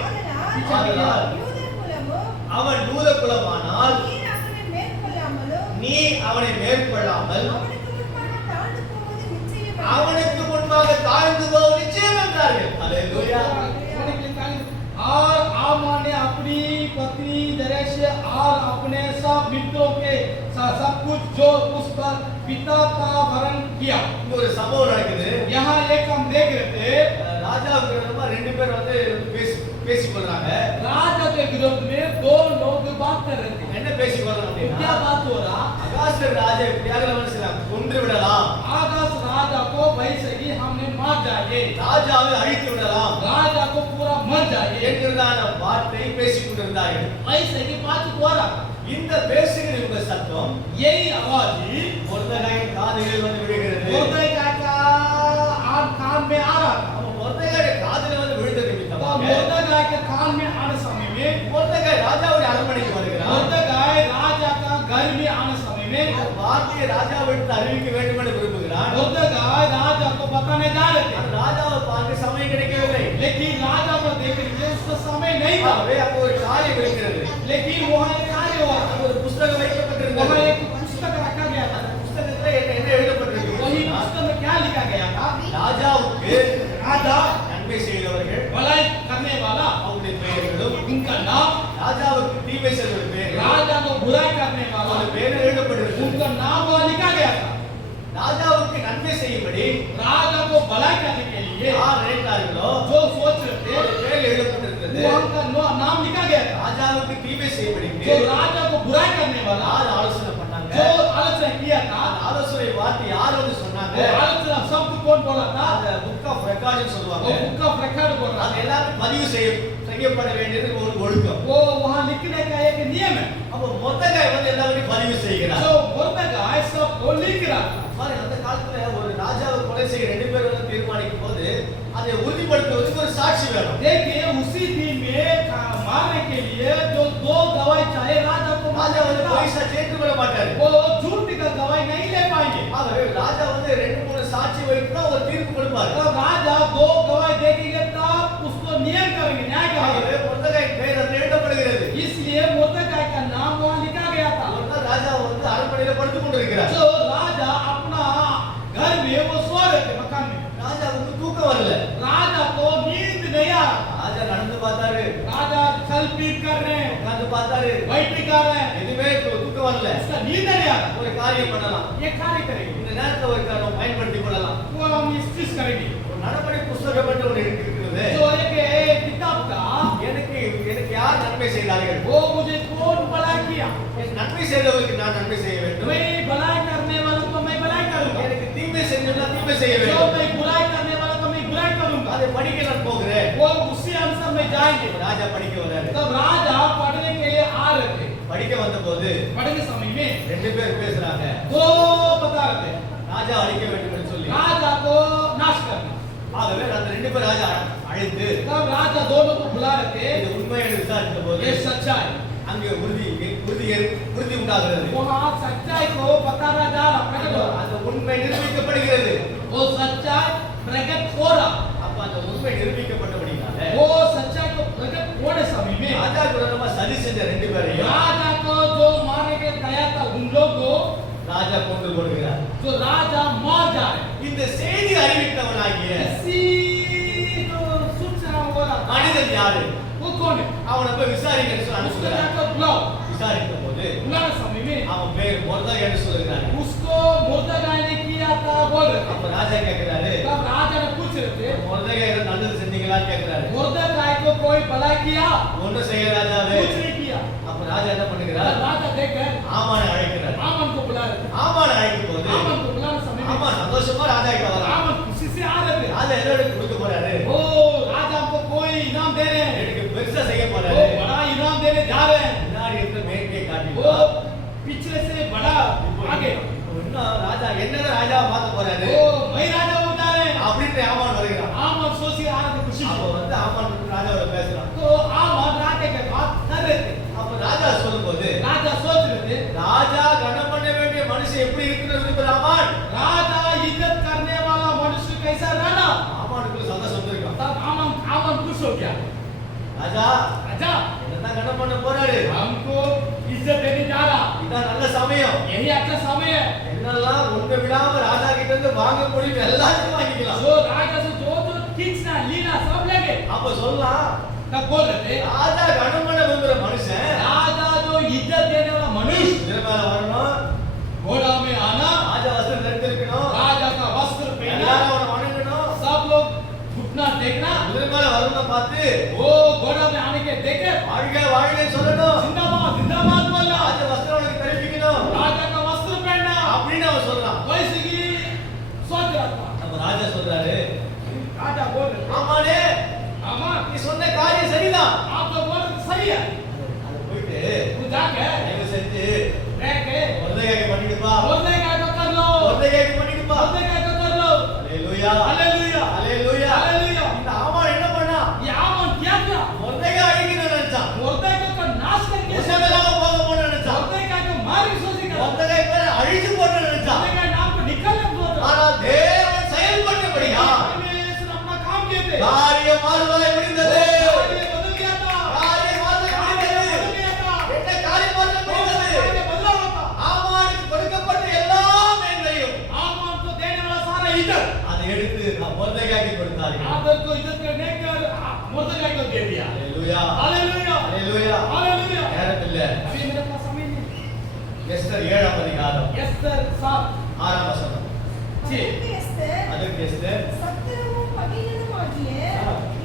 ஆதலால் யூதர் குலமும் அவன் யூத குலமானால் நீர் அவனை மேற்கொள்ளாமலும் நீ அவனை மேற்கொள்ளாமல் அவனுக்கு முன்பாக தாழ்ந்து போவது நிச்சயம். அவனுக்கு முன்பாக தாழ்ந்து போக நிச்சயம் என்றார்கள். அல்லேலூயா. और आमोन ने अपनी पत्नी जरेश और अपने सब मित्रों के सब कुछ जो उस पर पिता का वरण किया। இங்க ஒரு சம்பவம் நடக்குது. यहाँ एक हम देख रहे थे ராஜாவுக்கு விரோதமா ரெண்டு பேர் வந்து பேசிக்கொள்றாங்க. राजा के विरोध में दो लोग बात कर रहे थे। என்ன பேசிக்கொள்றாங்க क्या அப்படின்னா, बात हो रहा? அகாஸ்வர் ராஜா எப்படியாக மனசிலாம் கொன்று விடலாம், आकाश राजा को वैसे ही हमने मार जाएंगे, ராஜாவை அழித்து விடலாம் राजा को पूरा मर जाएंगे, என்கிறதான வார்த்தை பேசிக் கொண்டிருந்தார்கள். वैसे ही बात हो रहा। இந்த பேசுகிற இவங்க சத்தம் यही आवाज ही மொர்தெகாயின் காதுகளில் வந்து விழுகிறது. मोर्देकाई का कान में आ रहा था। அவன் மொர்தெகாயுடைய காதுல வந்து விழுந்த तो நிமித்தமாக मोर्देकाई के कान में आने समय में மொர்தெகாய் ராஜாவுடைய அரண்மனைக்கு வருகிறான். मोर्देकाई राजा का घर में आने समय में இந்த வார்த்தையை ராஜாவிற்கு அறிவிக்க வேண்டும் என்று விரும்புகிறான். मोर्देकाई राजा को बताने जा रहे थे, அந்த ராஜாவை பார்க்க சமயம் கிடைக்கவில்லை. लेकिन राजा को देखने के लिए उसका समय नहीं था। ஆகவே அப்போ ஒரு காரியம் இருக்கிறது. लेकिन वहाँ एक कार्य हुआ, அங்க ஒரு புஸ்தகம் வைக்கப்பட்டிருந்தது. वहाँ एक पुस्तक रखा गया था। அந்த புஸ்தகத்துல என்ன எழுதப்பட்டிருக்கு? वही पुस्तक में क्या लिखा गया था? ராஜாவுக்கு राजा நன்மை செய்தவர்கள் भलाई करने वाला, அவருடைய பெயர்களும், उनका नाम, ராஜாவுக்கு தீமை செய்தவர்கள் பெயர்களும் राजा को बुराई करने वाला, அவருடைய பெயர் எழுதப்பட்டிருக்கு. उनका नाम वहाँ लिखा गया था। ராஜாவுக்கு நன்மை செய்யும்படி राजा को भलाई करने के लिए யார் நினைத்தார்களோ जो सोच रहे थे, அவருடைய பெயர் எழுதப்பட்டிருக்கு. வார்த்தை யார் வந்து वो சொன்னாங்க? आलोचना शब्द कौन बोला था? அந்த புக் ஆஃப் ரெக்கார்ட்னு वो சொல்லுவாங்க. बुक ऑफ रिकॉर्ड बोल रहा அது है। எல்லாமே பதிவு செய்யப்பட வேண்டியது ஒரு ஒழுக்கம். वो वहाँ लिखने का एक नियम है। அப்ப மொர்தெகாய் வந்து எல்லாத்தையும் பதிவு செய்கிறார். जो मुर्दगाय सब वो लिख रहा था। பாருங்க, அந்த காலத்துல ஒரு ராஜாவை கொலை செய்ய ரெண்டு பேர் வந்து தீர்மானிக்கும் போது அதை உறுதிப்படுத்துவதற்கு ஒரு சாட்சி வேணும். देखिए उसी दिन में मारने के लिए जो दो गवाही चाहे राजा को ராஜா வந்து பொய் சாட்சி ஏற்றுக்கொள்ள மாட்டாரு. वो झूठ का गवाही नहीं ले पाएंगे। ஆகவே ராஜா வந்து ரெண்டு மூணு சாட்சி வைத்து தான் ஒரு தீர்ப்பு கொடுப்பாரு. तो राजा दो गवाही देखेंगे तब उसको नियम करेंगे, न्याय करेंगे। ஆகவே மொர்தெகாய் பெயர் அதில் எழுதப்படுகிறது. इसलिए मुर्दगाय का नाम वहाँ लिखा गया था। ஒரு நாள் ராஜா வந்து அரண்மனையில படுத்துக் கொண்டிருக்கிறார். जो राजा अपना घर में वो सो रहे थे मकान में। ராஜாவுக்கு தூக்கம் வரல. राजा को नींद नहीं आ रहा। ராஜா நடந்து பார்த்தாரு, राजा चल फिर कर रहे हैं, உட்கார்ந்து பார்த்தாரு, बैठ भी कर रहे हैं, எதுவுமே தூக்கம் வரல. उसका नींद नहीं आ रहा। ஒரு காரியம் பண்ணலாம். ये कार्य करेंगे, இந்த நேரத்தை ஒரு காரணம் பயன்படுத்திக் கொள்ளலாம். वो हम इस चीज करेंगे। ஒரு நடபடி புஸ்தகம் என்று ஒன்று இருக்கிறது. जो एक किताब का எனக்கு எனக்கு யார் நன்மை செய்தார்கள்? वो मुझे कौन भलाई किया, எனக்கு நன்மை செய்தவருக்கு நான் நன்மை செய்ய வேண்டும். मैं भलाई करने वालों को मैं भलाई करूंगा, எனக்கு தீமை செஞ்சவனா தீமை செய்ய जो வேண்டும். मैं बुराई करने वालों को मैं बुराई करूंगा। அதை படிக்க நான் போகிறேன். वो उसी अनुसार में जाएंगे। ராஜா படிக்க வராரு. तब राजा पढ़ने के लिए आ रहे थे। படிக்க வந்தபோது पढ़ने समय में ரெண்டு பேர் பேசுறாங்க. दो बता रहे थे, ராஜா அழிக்க வேண்டும் என்று சொல்லி. राजा को नाश करना। ஆகவே அந்த ரெண்டு பேர் ராஜா அழைத்து तब राजा दोनों को बुला रहे थे। இது உண்மையை விசாரித்த போது ये सच्चाई, அங்கே உறுதி உண்டாகிறது. वहाँ सच्चाई को बताना जा रहा, प्रकट हो रहा। அந்த உண்மை நிரூபிக்கப்படுகிறது. वो सच्चाई प्रकट हो रहा। அப்ப அந்த உண்மை நிரூபிக்கப்பட்டபடினால वो सच्चाई को प्रकट होने समय में ராஜா விரோதமா சதி செஞ்ச ரெண்டு பேரையும் राजा को जो मारने के गया था उन लोग को ராஜா கொண்டு கொடுக்கிறார். जो राजा मार जा रहे। இந்த செய்தி அறிவித்தவனாகிய इसी जो सूचना हो रहा था, மனிதன் யாரு? वो कौन है? அவனை போய் விசாரிக்கன்னு சொல்லி उसको அனுப்புகிறார். जाकर बुलाओ। விசாரித்த போது बुलाने समय में அவன் பேர் மொர்தெகாய் என்று சொல்கிறார். उसको मुर्दगाय ने किया था बोल रहे थे। அப்ப ராஜா கேட்கிறாரு, तब राजा ने पूछ रहे थे, மொர்தெகாய் ஏதோ நல்லது செஞ்சீங்களான்னு கேட்கிறாரு. मुर्दगाय को कोई भलाई किया? ஒன்றும் செய்ய ராஜாவே. कुछ नहीं किया। அப்ப ராஜா என்ன तब பண்ணுகிறார்? राजा देखकर ஆமானை அழைக்கிறார். आमन को बुला रहे थे। ஆமானை அழைக்கும் போது आमन को बुलाने समय में ஆமா சந்தோஷமா ராஜா கிட்ட வரான். आमन खुशी से आ रहे थे। ராஜா என்னோட கொடுக்க போறாரு? ओ राजा हमको कोई इनाम दे रहे हैं, எனக்கு பெருசா செய்ய वो போறாரு. बड़ा इनाम देने जा रहे हैं। முன்னாடி இருந்த மேற்கே காட்டி वो पिछले से बड़ा आगे, இன்னும் ராஜா என்னென்ன ராஜாவை பார்க்க போறாரு वो वही राजा हो जा रहे हैं। அப்படின்னு ஆமான் வருகிறான். आमन सोच आ रहे थे खुशी அப்ப से। வந்து ஆமான் ராஜாவோட பேசுறான். तो आमन राजा के बात कर रहे थे। அப்ப ராஜா சொல்லும்போது राजा सोच रहे थे, ராஜா கனம் பண்ண வேண்டிய மனுஷன் எப்படி இருக்குன்னு விரும்புற ஆமான். राजा इज्जत करने वाला मनुष्य कैसा रहना। ஆமானுக்குள்ள சந்தோஷம் வந்திருக்கான். तब आमन खुश हो गया। ராஜா राजा என்னதான் கனம் பண்ண போறாரு? हमको इज्जत देने जा रहा, இதான் நல்ல சமயம். यही अच्छा समय है। என்னெல்லாம் ஒண்ணு விடாம ராஜா கிட்ட இருந்து வாங்க முடியும் எல்லாத்தையும் வாங்கிக்கலாம். जो राजा से जो खींचना लीना सब लेंगे। அப்ப சொல்லலாம், तब बोल रहे थे, ராஜா கனம் பண்ண விரும்புற மனுஷன் राजा जो इज्जत देने वाला मनुष्य இதுல மேல வரணும். घोड़ा में आना, ராஜா வஸ்திரம் தரித்திருக்கணும். राजा का वस्त्र पहनना, எல்லாரும் அவனை வணங்கணும். सब लोग घुटना देखना, இதுல மேல வரணும் பார்த்து वो घोड़ा में आने के देखे வாழ்க வாழ்கன்னு சொல்லணும். जिंदाबाद जिंदाबाद बोलना, ராஜ வஸ்திரம் அவனுக்கு தெரிவிக்கணும் राजा का वस्त्र पहनना, அப்படின்னு அவன் சொல்றான். वैसे ही सोच रहा था। நம்ம ராஜா சொல்றாரு, राजा बोल रहे थे, ஆமானே आमान நீ சொன்ன காரியம் சரிதான். आप तो बोल रहे थे, सही है। அது போயிட்டு तू जाके தயவு செஞ்சு रह के மொர்தெகாய்க்கு பண்ணிடுப்பா. बोलने का तो कर लो, மொர்தெகாய்க்கு பண்ணிடுப்பா. बोलने का तो कर लो। அல்லேலூயா हालेलुया அல்லேலூயா. हालेलुया। இந்த ஆமான் என்ன பண்ணா? ये आमन क्या किया? மொர்தெகாய் அழிக்கணும்னு நினைச்சான். मुर्दगाय को नाश करके உசமெல்லாம் போக போன்னு நினைச்சான். मुर्दगाय को मार के सोची कर, மொர்தெகாய் பேரை அழிச்சு போடணும்னு நினைச்சான். मुर्दगाय नाम को निकालने को बोल रहा। ஆனா தேவன் செயல்பட்டபடியா परमेश्वर अपना काम किए थे। காரியம் மாறுதலை முடிந்தது. कार्य बदल गया था, காரியம் மாறுதலை कार्य முடிந்தது. बदल गया था, என்ன காரியம் மாறுதலை முடிந்தது? कार्य बदला हुआ था। ஆமானுக்கு கொடுக்கப்பட்ட எல்லா மேன்மையும் आमन को देने वाला सारा इज्जत அதை எடுத்து மொர்தெகாய்க்கு கொடுத்தார்கள். आदर को इज्जत करने कर मुर्दगाय को दे दिया। அல்லேலூயா हालेलुया அல்லேலூயா. हालेलुया। நேரம் இல்ல. अभी मेरे पास समय नहीं। எஸ்தர் 7ஆம் அதிகாரம் एस्तर 7 6ஆம் வசனம். जी அதற்கு எஸ்தர், அதற்கு எஸ்தர் சத்துருவும் பகைஞனுமாகிய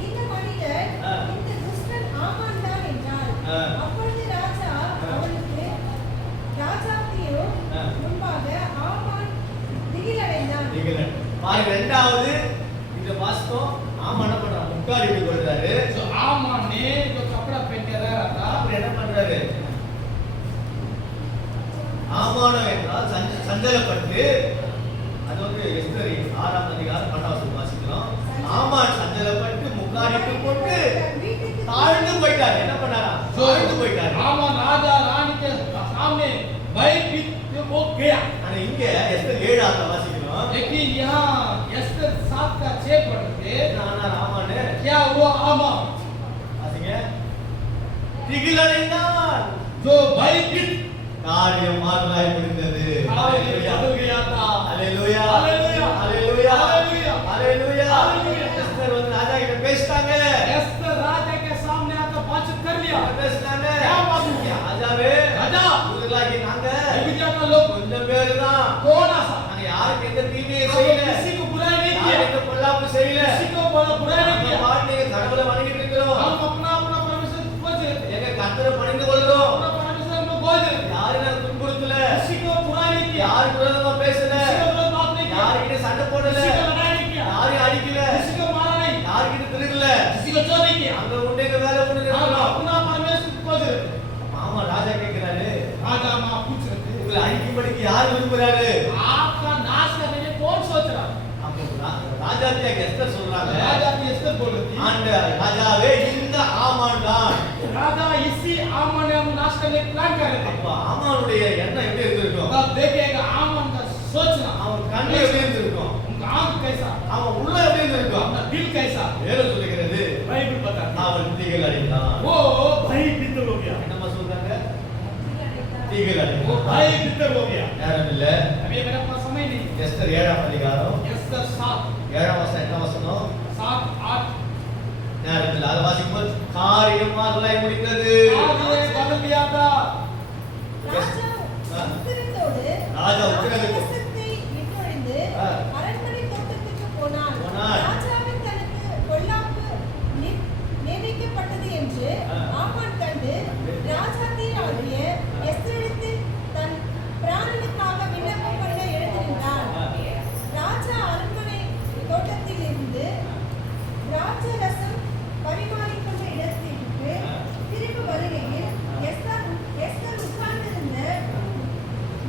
இந்த மனிதன் இந்த துஷ்டன் ஆமான் தான் என்றாள். அப்பொழுது ராஜா அவனுக்கு ராஜாவுக்கு முன்பாக ஆமான் பாருங்க ரெண்டாவது இந்த வாஸ்தவம் ஆமா என்ன பண்றான் முக்காடி கொள்றாரு. जो आमान ने जो कपड़ा पहन के रह रहा था அப்புறம் என்ன பண்றாரு ஆமானோ என்றால் சஞ்சலப்பட்டு அது வந்து எஸ்தர் 6ஆம் அதிகாரம் 12 வாசிக்கிறோம். ஆமான் சஞ்சலப்பட்டு முக்காடிட்டு போட்டு தாழ்ந்து போயிட்டாரு. என்ன பண்ணாரா தாழ்ந்து போயிட்டாரு. आमान राजा रानी के सामने भयभीत हो गया। ஆனா இங்க எஸ்தர் 7 வாசிக்கிறோம். लेकिन यहाँ एस्तर 7 का 6 पढ़ते ஆனா ஆமானே क्या हुआ आमान வாசிங்க திகிலடைந்தான் जो भयभीत காரியம் மாறுதலாய் முடிந்தது. हालेलुया हो गया था। ஹalleluya हालेलुया ஹalleluya हालेलुया ஹalleluya. ஹalleluya. எஸ்தர் வந்து ராஜா கிட்ட பேசிட்டாங்க. एस्तर राजा के सामने आकर बातचीत कर लिया। பேசிட்டாங்க. क्या बात किया? ராஜாவே राजा உங்களுக்காக நாங்க यहूदिया का लोग கொஞ்சம் பேர் தான். कौन सा நாங்க யாருக்கு எந்த தீமையை हम செய்யல. किसी को बुराई नहीं किया, யாருக்கு எந்த பொல்லாப்பு செய்யல. किसी को बुराई नहीं किया। பாட்டு கடவுளை வணங்கிட்டு இருக்கிறோம். हम अपना अपना परमेश्वर खोज रहे थे, எங்க கர்த்தரை பணிந்து கொள்றோம். अपना परमेश्वर हम खोज रहे थे। யாரும் நான் துன்புறுத்தல. किसी को बुराई नहीं किया, யாருக்கு விரோதமா பேசல. किसी को गलत बात नहीं किया, யாருக்கிட்ட சண்டை போடல. किसी को लड़ाई नहीं किया, யாரையும் अடிக்கல. किसी को मारा नहीं, யாருக்கிட்ட திருடல. किसी को चोर नहीं किया। அங்க உண்டேங்க வேலை ஒண்ணு हम இருக்கணும். अपना परमेश्वर खोज रहे थे। மாமா ராஜா கேக்குறாரு राजा मां पूछ रहे थे, உங்களை அழிக்கும்படிக்கு யார் விரும்புறாரு. आपका नाश करने के लिए कौन सोच रहा है? அப்போ ராஜாத்தியா எஸ்தர் சொல்றாங்க राजा की एस्तर बोल रही थी, ஆண்ட ராஜாவே இந்த ஆமான் தான். राजा इसी आमन ने हम नाश करने का प्लान कर रहे थे। அப்ப ஆமானுடைய எண்ணம் எப்படி இருந்திருக்கும். तब देखेगा आमन का सोचना, அவன் கண்ணு எப்படி இருந்திருக்கும். उनका आंख कैसा, அவன் உள்ள எப்படி இருந்திருக்கும். अपना दिल कैसा, வேதம் சொல்லுகிறது बाइबल बताती है। அவன் திகில் அடைந்தான். वो भयभीत हो गया, என்னமா சொல்றாங்க திகில் वो அடைந்தான். भयभीत हो गया। நேரம் இல்ல. अभी मेरे पास समय नहीं। எஸ்தர் 7ஆம் அதிகாரம் एस्तर 7 7ஆம் வசனம் 8ஆம் வசனம் 7 8 நேரம் இல்ல. அதை வாசிக்கும்போது காரியம் மாறுதலாய் முடிந்தது. आगे बदल गया था। ராஜா உக்கிரத்தோடு ராஜா உக்கிரத்தோடு ராஜரசத்தை விட்டொழிந்து ஆ. அரண்மனை தோட்டத்துக்கு போனான். போனான். ராஜாவின் தனக்கு பொல்லாப்பு நியமிக்கப்பட்டது என்று ஆ. ஆமான் கண்டு ராஜாத்தியாகிய எஸ்தரிடத்தில் தன் பிராணனுக்காக விண்ணப்பம் பண்ண எழுந்து நின்றான். ஆ. ராஜா அரண்மனை தோட்டத்தில் இருந்து ராஜரசம் பரிமாறிக்கொண்ட இடத்திற்கு ஆ. திரும்பி வருகையில் எஸ்தர் உட்கார்ந்திருந்த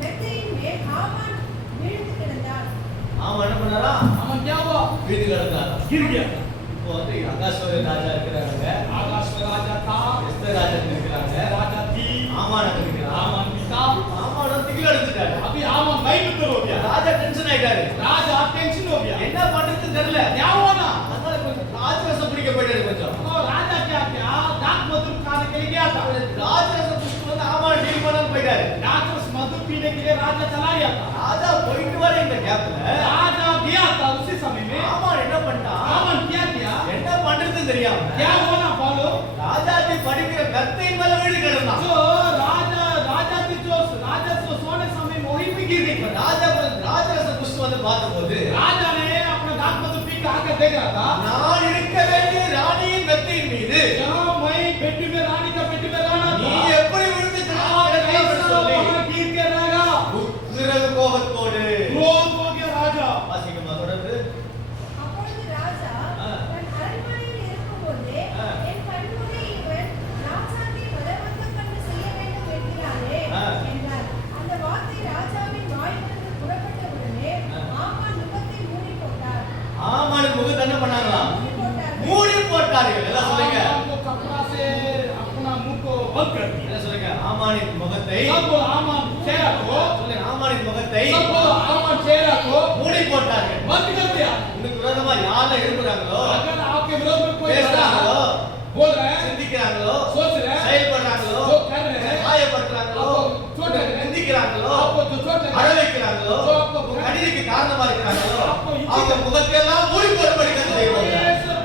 மெத்தையின் மேல் ஆமான் விழுந்து கிடந்தார். அவன் என்ன பண்ணாரா आमन क्या हुआ? வீடு கிடந்தாரா. गिर गया। இப்போ வந்து அகாஸ்வர ராஜா இருக்கிறாங்க. आकाश में राजा था, எஸ்தர் ராஜா இருக்கிறாங்க. राजा थी, ஆமான் இருக்கிறான். आमन भी था। ஆமான் திகில் அடிச்சிட்டாரு. अभी आमन भयभीत हो गया, ராஜா டென்ஷன் ஆயிட்டாரு. राजा टेंशन हो गया। என்ன பண்றதுன்னு தெரியல. क्या हुआ ना? அதனால கொஞ்சம் ராஜரசம் பிடிக்க போயிட்டாரு கொஞ்சம். तो राजा क्या किया? दांत मधुर खाने के लिए गया था। ராஜரசம் குடிச்சிட்டு வந்து ஆமான் டீல் பண்ணான்னு போயிட்டாரு. राक्षस मधु पीने के लिए राजा चला गया था। ராஜா போயிட்டு வர இந்த கேப்ல राजा गया था उसी समय में। ஆமான் என்ன பண்ணிட்டான். आमन क्या किया? என்ன பண்றதுன்னு தெரியாம क्या हुआ ना बोलो? ராஜாத்தி படிக்கிற மெத்தையின் மேல வீடு கிடந்தான். जो राजा की जो राजा जो सोने समय में वहीं पे गिर गई। ராஜரசம் குடிச்சிட்டு வந்து பார்த்தபோது राजा ने अपना दांत मधु पी के आकर देख रहा था, நான் இருக்க வேண்டிய ராணியின் மெத்தையின் மீது जहाँ मैं बेटी में रानी का बेटी में रहना நீ था, எப்படி விழுந்து आज கிடந்தாய் என்று कैसा சொல்லி वहाँ गिर के रहेगा? உக்கிரது கோபத்தோடு क्रोध हो गया राजा। வாசிக்கமா தொடர்ந்து அப்பொழுது ராஜா ஆ. தன் அரண்மனையில் இருக்கும்போது ஆ. என் கண்முறை இவன் ராஜாவை பலவந்தம் பண்ண செய்ய வேண்டும் என்கிறாரே ஆ. என்றார். அந்த வார்த்தை ராஜாவின் வாயிலிருந்து புறப்பட்டவுடனே ஆ. ஆமான் முகத்தை மூடி போட்டார். ஆமானுக்கு முகத்தை என்ன பண்ணாங்களாம் மூடி போட்டார்கள். மூடி போட்டார்கள். எல்லாம் சொல்லுங்க आमन को कपड़ा से अपना मुंह को बंद कर दिया। எல்லாம் சொல்லுங்க ஆமானின் முகத்தை सब बोलो आमन चेहरा को, சொல்லுங்க ஆமானின் முகத்தை सब बोलो आमन चेहरा को மூடி போட்டார்கள். बंद कर दिया। உனக்கு விரோதமா யாரெல்லாம் எழுப்புறாங்களோ अगर आपके विरोध में कोई பேசுறாங்களோ बोल रहे हैं, சிந்திக்கிறாங்களோ सोच रहे हैं, செயல்படுறாங்களோ जो कर रहे हैं, காயப்படுறாங்களோ छोटे நிந்திக்கிறாங்களோ आपको जो छोटे அழ வைக்கிறாங்களோ கடிதத்துக்கு காரணமா இருக்கிறாங்களோ அவங்க முகத்தை எல்லாம் மூடி போடும்படி கத்து செய்வாங்க.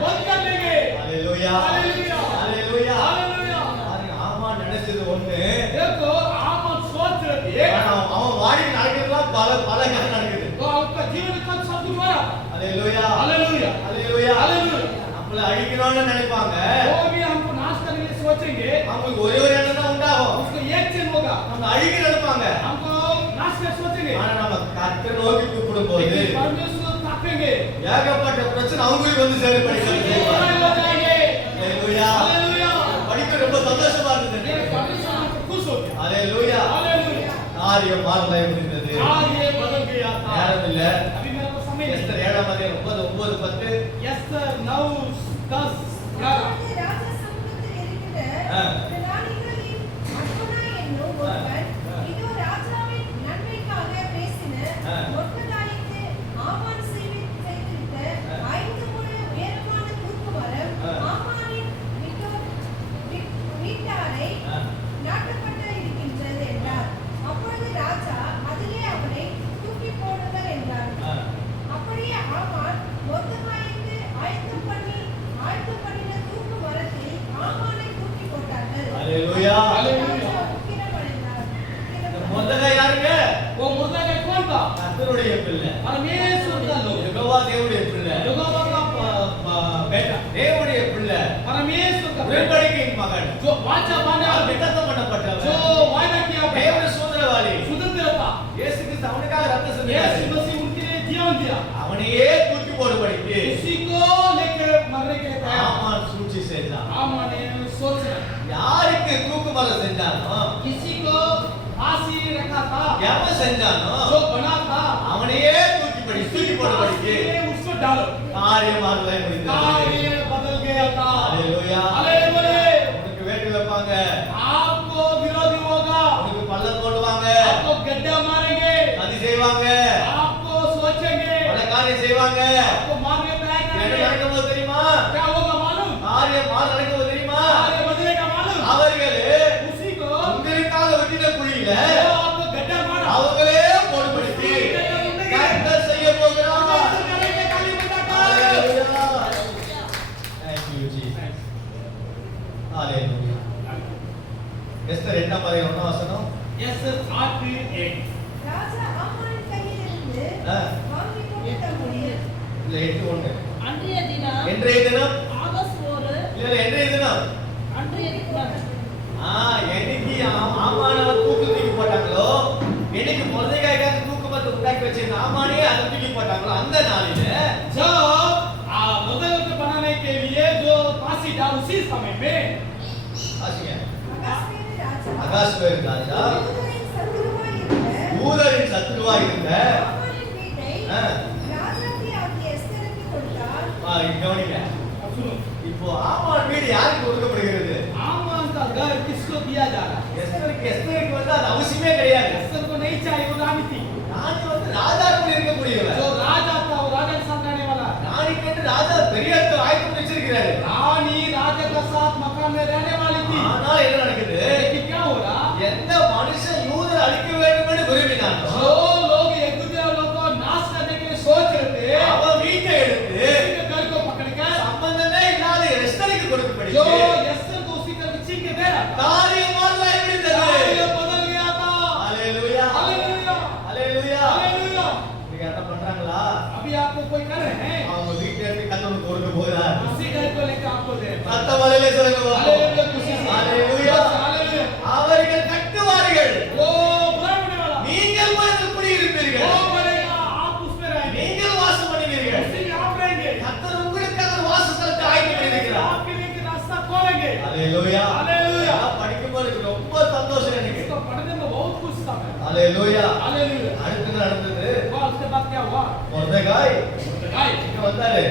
बंद कर देंगे। ஹalleluya हालेलुया, ஹalleluya. हालेलुया। பாருங்க ஆமான் நினைச்சது ஒண்ணு देखो आमन सोच रहे थे, ஆனா அவன் வாழ்க்கை நடக்கிறதுலாம் பல பல காரணம் நடக்குது. तो आपका जीवन का सब कुछ हुआ। ஹalleluya हालेलुया, ஹalleluya. हालेलुया। நம்மள அழிக்கணும்னு நினைப்பாங்க. वो भी हमको नाश करने के लिए सोचेंगे, அவங்களுக்கு ஒரே ஒரு எண்ணம் தான் உண்டாகும். उसको एक चीज होगा, நம்ம அழிக்க நினைப்பாங்க. हमको नाश कर सोचेंगे, ஆனா நம்ம கர்த்தரை நோக்கி கூப்பிடும் போது लेकिन परमेश्वर ताकेंगे। करेंगे, ஏகப்பட்ட பிரச்சனை அவங்களுக்கு வந்து சேரும் படிக்கிறது लड़ाई हो जाएंगे। ஹalleluya हालेलुया। படிக்க ரொம்ப சந்தோஷமா இருந்தது मेरे पढ़ने से आप खुश हो गया। ஹalleluya हालेलुया। காரியம் மாறலை முடிந்தது आज ये बदल गया था। நேரம் இல்ல अभी मेरे को समय नहीं। எஸ்தர் 7ஆம் அதிகாரம் 9 10 यस्तर 9:10-11 அப்பொழுது ராஜா சமூகத்தில் இருக்கிற ஆ. பிரதானிகளின் அத்பனா என்னும் ஒருவன், இதோ ராஜாவின் நன்மைக்காக பேசின ஆ. மொர்தெகாய்க்கு ஆமான் செய்திருந்த 5 முழ உயரமான தூக்குமரம் ஆ. ஆமானின் வீட்டாரை ஆ. நாட்டப்பட்டு இருக்கின்றது என்றார். அப்பொழுது ராஜா, அதிலே அவனை தூக்கி போடுங்கள் என்றார். ஆ. அப்படியே ஆமான் மொர்தெகாய்க்கு ஆயத்தம் பண்ணின தூக்கு மரத்தில் ஆமானை தூக்கி போட்டார்கள். ஹalleluya ராஜா உக்கிரமடைந்தார். மொர்தெகாய் யாருங்க वो मुर्दाकाय कौन था? கர்த்தருடைய பிள்ளை परमेश्वर का लोग, யெகோவா தேவனுடைய பிள்ளை यहोवा का बेटा, தேவனுடைய பிள்ளை परमेश्वर का बेटा, உடன்படிக்கையின் மகன் जो वाचा बांधा, விண்ணப்பம் பண்ணப்பட்டவன் जो वायदा किया தேவனுடைய சுதந்திரவாளி स्वतंत्रता, இயேசு கிறிஸ்து அவனுக்காக ரத்தம் यीशु சிந்தினார் मसीह उनके लिए जीवन दिया, அவனையே தூக்கி போடும்படிக்கு उसी को लेकर मरने के लिए तैयार। ஆமான் சூழ்ச்சி செய்தான் आमा ने सोच रहा, யாருக்கு தூக்கு மரம் செஞ்சானோ किसी को फांसी रखा था, எவன் செஞ்சானோ जो बना था, அவனையே தூக்கி போடும்படிக்கு फांसी में उसको डालो। காரியம் மாறலை முடிந்தது कार्य बदल गया था। ஹalleluya हालेलुया। உனக்கு வேட்டு வைப்பாங்க आपको विरोधी होगा, உனக்கு பள்ளம் போடுவாங்க आपको गड्ढा मारेंगे, அது செய்வாங்க आपको सोचेंगे, பல காரியம் செய்வாங்க आपको मारने तैयार என்ன करेंगे। நடக்கும்போது தெரியுமா क्या होगा मालूम? காரியம் மாற நடக்கும்போது தெரியுமா कार्य बदलेगा मालूम? அவர்களே उसी को உங்களுக்காக வெட்டின குழியில जो आपको गड्ढा मारा, அவங்களே போடும்படிக்கு கர்த்தர் செய்ய போகிறார் Hallelujah. Thank you, Jesus. Hallelujah. Esther 8ஆம் அதிகாரம் 1ஆம் வசனம் यस 8:1 ராஜா ஆமானின் கையிலிருந்து ஆ. வாங்கி போட்ட தம்முடைய இல்ல 8:1 அன்றைய தினம் இன்றைய தினம் ஆகஸ்ட் 1 இல்ல இன்றைய தினம் அன்றைய தினம் என்னைக்கு ஆமான தூக்கி போட்டாங்களோ என்னைக்கு மொர்தெகாய்க்காக தூக்கு மரத்தை உண்டாக்கி வச்சிருந்த ஆமானே அதை தூக்கி போட்டாங்களோ அந்த நாளில जब मदद बनाने के लिए जो फांसी डाल उसी समय में வாசிங்க அகாஸ்வேரு ராஜா அகாஸ்வேரு ராஜா யூதரின் சத்துருவாய் இருந்த யூதரின் சத்துருவா இருந்த ஆமானின் வீட்டை ஆ. ராஜாத்தி ஆகிய எஸ்தருக்கு கொடுத்தார். இங்க கவனிங்க सुनो, இப்போ ஆமான் வீடு யாருக்கு கொடுக்கப்படுகிறது आमान का घर किसको दिया जा रहा है? எஸ்தருக்கு வந்து அது அவசியமே கிடையாது एस्तर को नहीं चाहिए, वो रानी थी। ராணி வந்து ராஜாவுக்கு இருக்கக்கூடியவர் जो राजा था वो राजा के साथ रहने वाला। ராணிக்கு வந்து ராஜா பெரிய இடத்துல ஆயத்தம் வச்சிருக்கிறாரு रानी राजा के साथ मकान में रहने वाली थी। ஆனா என்ன நடக்குது लेकिन क्या हो रहा? எந்த மனுஷன் யூதரை அழிக்க வேண்டும் என்று விரும்பினானோ जो लोग यहूदी लोगों को नाश करने के लिए सोच रहे थे, அவன் வீட்டை எடுத்து उसी के घर को पकड़कर சம்பந்தமே இல்லாத எஸ்தருக்கு जो கொடுக்கப்படுகிறது एस्तर को उसी घर में छीन के दे रहा था। காரியம் மாறலை முடிந்தது कार्य बदल गया था। ஹalleluya हालेलुया, ஹalleluya हालेलुया। நீங்க என்ன பண்றாங்களா अभी आपको कोई कर रहे हैं, அவங்க வீட்டை எடுத்து கத்தவனுக்கு கொடுக்க போறார் उसी घर को लेकर आपको दे रहे हैं। சத்த மலையிலே சொல்லுங்க हालेलुया, खुशी से। हालेलुया। हालेलुया। அவர்கள் கட்டுவார்கள் वो बुरा होने वाला, நீங்கள் மனதில் குடியிருப்பீர்கள் वो मरेगा, आप उसमें रहेंगे, நீங்கள் வாசம் பண்ணுவீர்கள் उसी में आप रहेंगे। கர்த்தர் உங்களுக்காக ஒரு வாசஸ்தலத்தை ஆயத்தம் பண்ணியிருக்கிறார் आपके लिए एक रास्ता खोलेंगे। ஹalleluya हालेलुया। இதெல்லாம் படிக்கும்போது எனக்கு ரொம்ப சந்தோஷம் எனக்கு इसको पढ़ने में बहुत खुश था मैं। ஹalleluya हालेलुया। அடுத்து நடந்தது और उसके बाद क्या हुआ? மொர்தெகாய் गाय இங்க வந்தாரு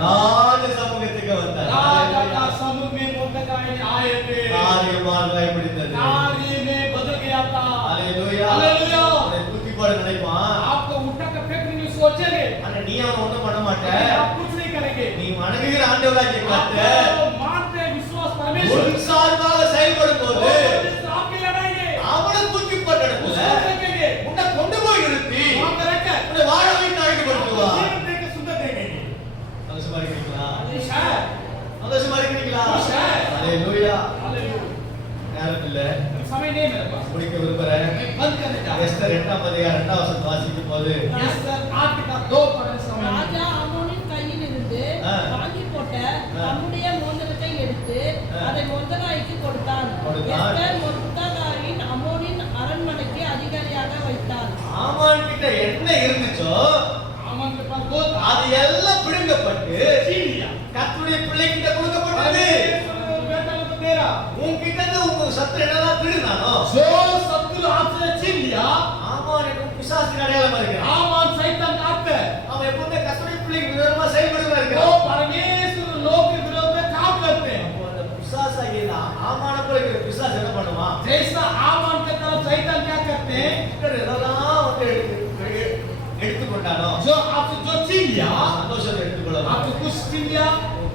ராஜ சமூகத்துக்கு வந்தாரு राजा का समूह में मुर्दगाय आए थे। காரியம் மாறலை முடிந்தது कार्य में बदल गया था। ஹalleluya हालेलुया। அவனை தூக்கி போட நினைப்பான் आपको उठा कर फेंकने की सोचेंगे, ஆனா நீ அவனை ஒண்ணும் பண்ண மாட்ட आप कुछ नहीं करेंगे। நீ வணங்குகிற ஆண்டவராகிய கர்த்தர் आपको मानते हैं विश्वास परमेश्वर, உன் சார்பாக செயல்படும் वो போது परमेश्वर आपके लड़ाएंगे, அவனை தூக்கி போட்ட இடத்துல उसको फेंकेंगे, உன்னை கொண்டு போய் நிறுத்தி वहां पे रखकर உன்னை வாழ வைத்து आपको அழைக்கப்படுத்துவா जीवन देकर सुंदर देंगे। சந்தோஷமா இருக்கிறீங்களா खुश है? சந்தோஷமா இருக்கிறீங்களா खुश है? ஹalleluya हालेलुया। நேரம் இல்ல समय नहीं मेरे पास, முடிக்க விரும்புறேன் मैं बंद करने जा रहा हूं। எஸ்தர் 8ஆம் அதிகாரம் 2ஆம் வசனம் வாசிக்கும் போது एस्तर 8 का 2 पढ़ने समय में ராஜா ஆமோனின் கையில் இருந்து ஆ. வாங்கி போட்ட ஆ. தம்முடைய மோதிரத்தை எடுத்து ஆ. அதை மொர்தெகாய்க்கு छीन लिया। கர்த்தருடைய பிள்ளைகிட்ட கொடுக்கப்பட்டது. परमेश्वर बेटा ने तो तेरा உன்கிட்ட இருந்து உங்க சத்துரு என்னதான் திருடினானோ जो शत्रु आपसे छीन लिया। ஆமான் என்னும் பிசாசின் அடையாளமா இருக்கிறான். आमान शैतान का अर्थ है அவன் எப்பவுமே கர்த்தருடைய பிள்ளைக்கு விரோதமா செயல்படுவா वो இருக்கிறான். परमेश्वर लोग के विरोध में काम करते हैं। அப்போ அந்த பிசாசாகிய ஆமான போல இருக்கிற பிசாசு என்ன பண்ணுவான்? जैसा आमान के तरफ शैतान क्या करते हैं கர்த்தர் எதெல்லாம் வந்து எடுத்துக்கொண்டானோ जो आपसे जो छीन लिया சந்தோஷத்தை எடுத்துக்கொள்ளலாம். आपको कुछ छीन लिया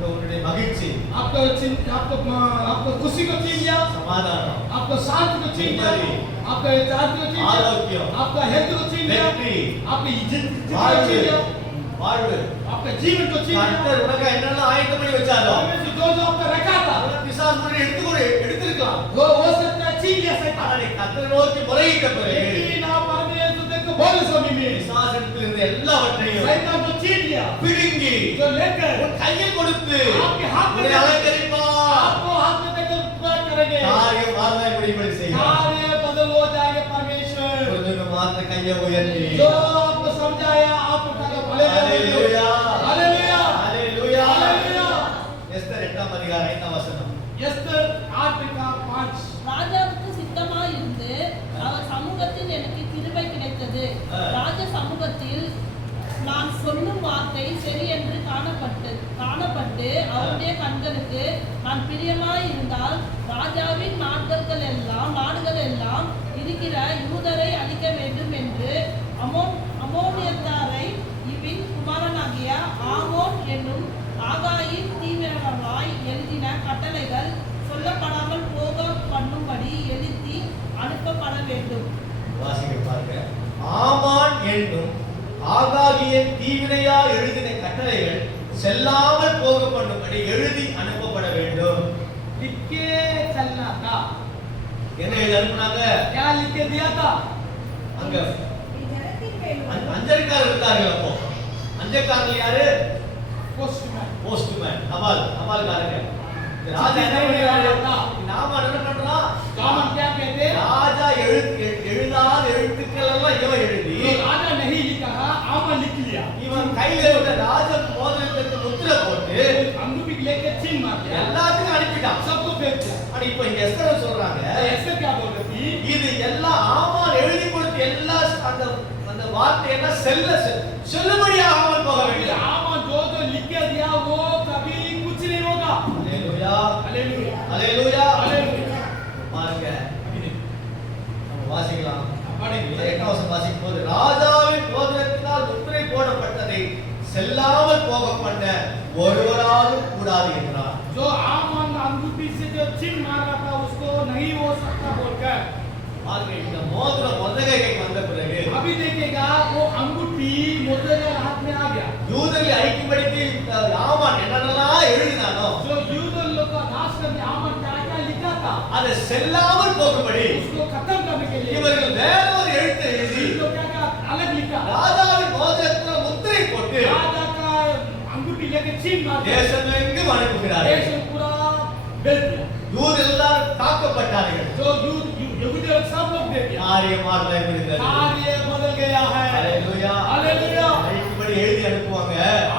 உன்னுடைய மகிழ்ச்சி, आपको खुशी को छीन लिया சமாதானம், आपको शांति को छीन लिया आपका शांति को छीन लिया ஆரோக்கியம், आपका हेल्थ को छीन लिया வெற்றி, आपकी जिंदगी को வாழ்வு, छीन लिया வாழ்வு. आपका जीवन को छीन लिया கர்த்தர் உனக்கு என்னெல்லாம் ஆயத்தம் பண்ணி வச்சாரோ परमेश्वर जो आपका रखा था அதெல்லாம் பிசாசு முன்னாடி எடுத்திருக்கலாம். वो हो सकता है छीन लिया शैतान ஆனா நீ கர்த்தரை நோக்கி முறையிட்ட பிறகு लेकिन आप परमेश्वर देखो बोले समय में பிசாசிடத்தில் இருந்த எல்லாவற்றையும் शैतान को छीन लिया பிடுங்கி जो लेकर உன் கையில் கொடுத்து आपके हाथ में உன்னை அலங்கரிப்பார். आपको हाथ में देकर पूरा करेंगे காரியம் மாறுதல் இப்படி செய்வார். कार्य बदल हो जाएगा परमेश्वर கொஞ்சம் மாத்திர கையை உயர்த்தி जो आपको समझाया आप उठाकर भले hallelujah, hallelujah hallelujah. Hallelujah Esther 8ஆம் அதிகாரம் 5ஆம் வசனம். எஸ்தர் 8:5 ராஜாவுக்கு சித்தமாயிருந்து அவர் சமூகத்தில் எனக்கு கிருபை கிடைத்தது. ராஜ சமூகத்தில் நான் சொல்லும் வார்த்தை சரி என்று காணப்பட்டு அவருடைய கண்களுக்கு நான் பிரியமாய் இருந்தால் ராஜாவின் நாடுகள் எல்லாம் இருக்கிற யூதரை அழிக்க வேண்டும் என்று அமோனியத்தாரை இவின் குமாரனாகிய ஆமோன் என்னும் ஆகாயின் தீவிரமாய் எழுதின கட்டளைகள் சொல்லப்படாமல் போக பண்ணும்படி எழுதி அனுப்பப்பட வேண்டும். வாசிக்க பாருங்க. ஆமான் என்னும் ஆகாகியின் தீவினையா எழுதின கட்டளைகள் செல்லாமல் போக பண்ணும்படி எழுதி அனுப்பப்பட வேண்டும். लिख के चलना था என்ன எழுதி அனுப்புனாங்க? क्या लिख के दिया था அங்க ஜனத்தின் மேலும் அஞ்சல்காரர் இருந்தார்கள். அப்போ அஞ்சல்காரர் யாரு? Postman postman, தபால்காரங்க. ராஜா என்ன பண்ணினாரு? நாம என்ன பண்றோம்? कामन क्या कहते ராஜா எழுதாத எழுத்துக்கள் எல்லாம் இவன் எழுதி जो राजा नहीं लिखा आमन लिख लिया இவன் கையில இருந்த ராஜ மோதிரத்துக்கு முத்திரை போட்டு अंगूठी लेके छीन मार दिया எல்லாத்துக்கும் அனுப்பிட்டான். सबको भेज दिया ஆனா இப்ப இங்க எஸ்தர் சொல்றாங்க ऐसे क्या बोल रही थी இது எல்லாம் ஆமான் எழுதி கொடுத்த எல்லா அந்த அந்த வார்த்தை எல்லாம் செல்லுபடியாக ஆகாமல் போக अभी வேண்டும். आमन जो लिख के दिया वो कभी कुछ नहीं होगा அல்லேலூயா, हालेलुया அல்லேலூயா. हालेलुया பாருங்க நம்ம வாசிக்கலாம். पढ़ेंगे 8ஆம் வசனம் வாசிக்கும் போது ராஜாவின் மோதிரத்தினால் முத்திரை போடப்பட்டதை செல்லாமல் போக பண்ண ஒருவராலும் கூடாது என்றார். जो आमन अंगूठी से जो छीन मार रहा था उसको नहीं हो सकता बोलकर பாருங்க இந்த மோதிரம் மொர்தெகாய்க்கு வந்த பிறகு अभी देखिएगा वो अंगूठी मोर्देखाई हाथ में आ गया யூதர்களை ஐக்கியப்படுத்தி ஆமான் என்னென்னலாம் எழுதினானோ जो यूद लोग का नाश करने आमन क्या क्या लिखा था அதை செல்லாமல் போகும்படி उसको खत्म करने के लिए இவர்கள் வேற ஒரு எழுத்தை எழுதி तो क्या क्या अलग लिखा ராஜாவின் மோதிரத்தில் முத்திரை போட்டு राजा का अंगूठी लेके छीन मार दिया தேசமெங்கும் அனுப்புகிறார்கள். देश पूरा बेच दिया யூதர் எல்லாரும் தாக்கப்பட்டார்கள். जो यहूदी लोग सब लोग दे दिया காரியம் மாறுதல் இருக்கிறது. कार्य बदल गया है அல்லேலூயா. हालेलुया ஐக்கியப்படி எழுதி அனுப்புவாங்க.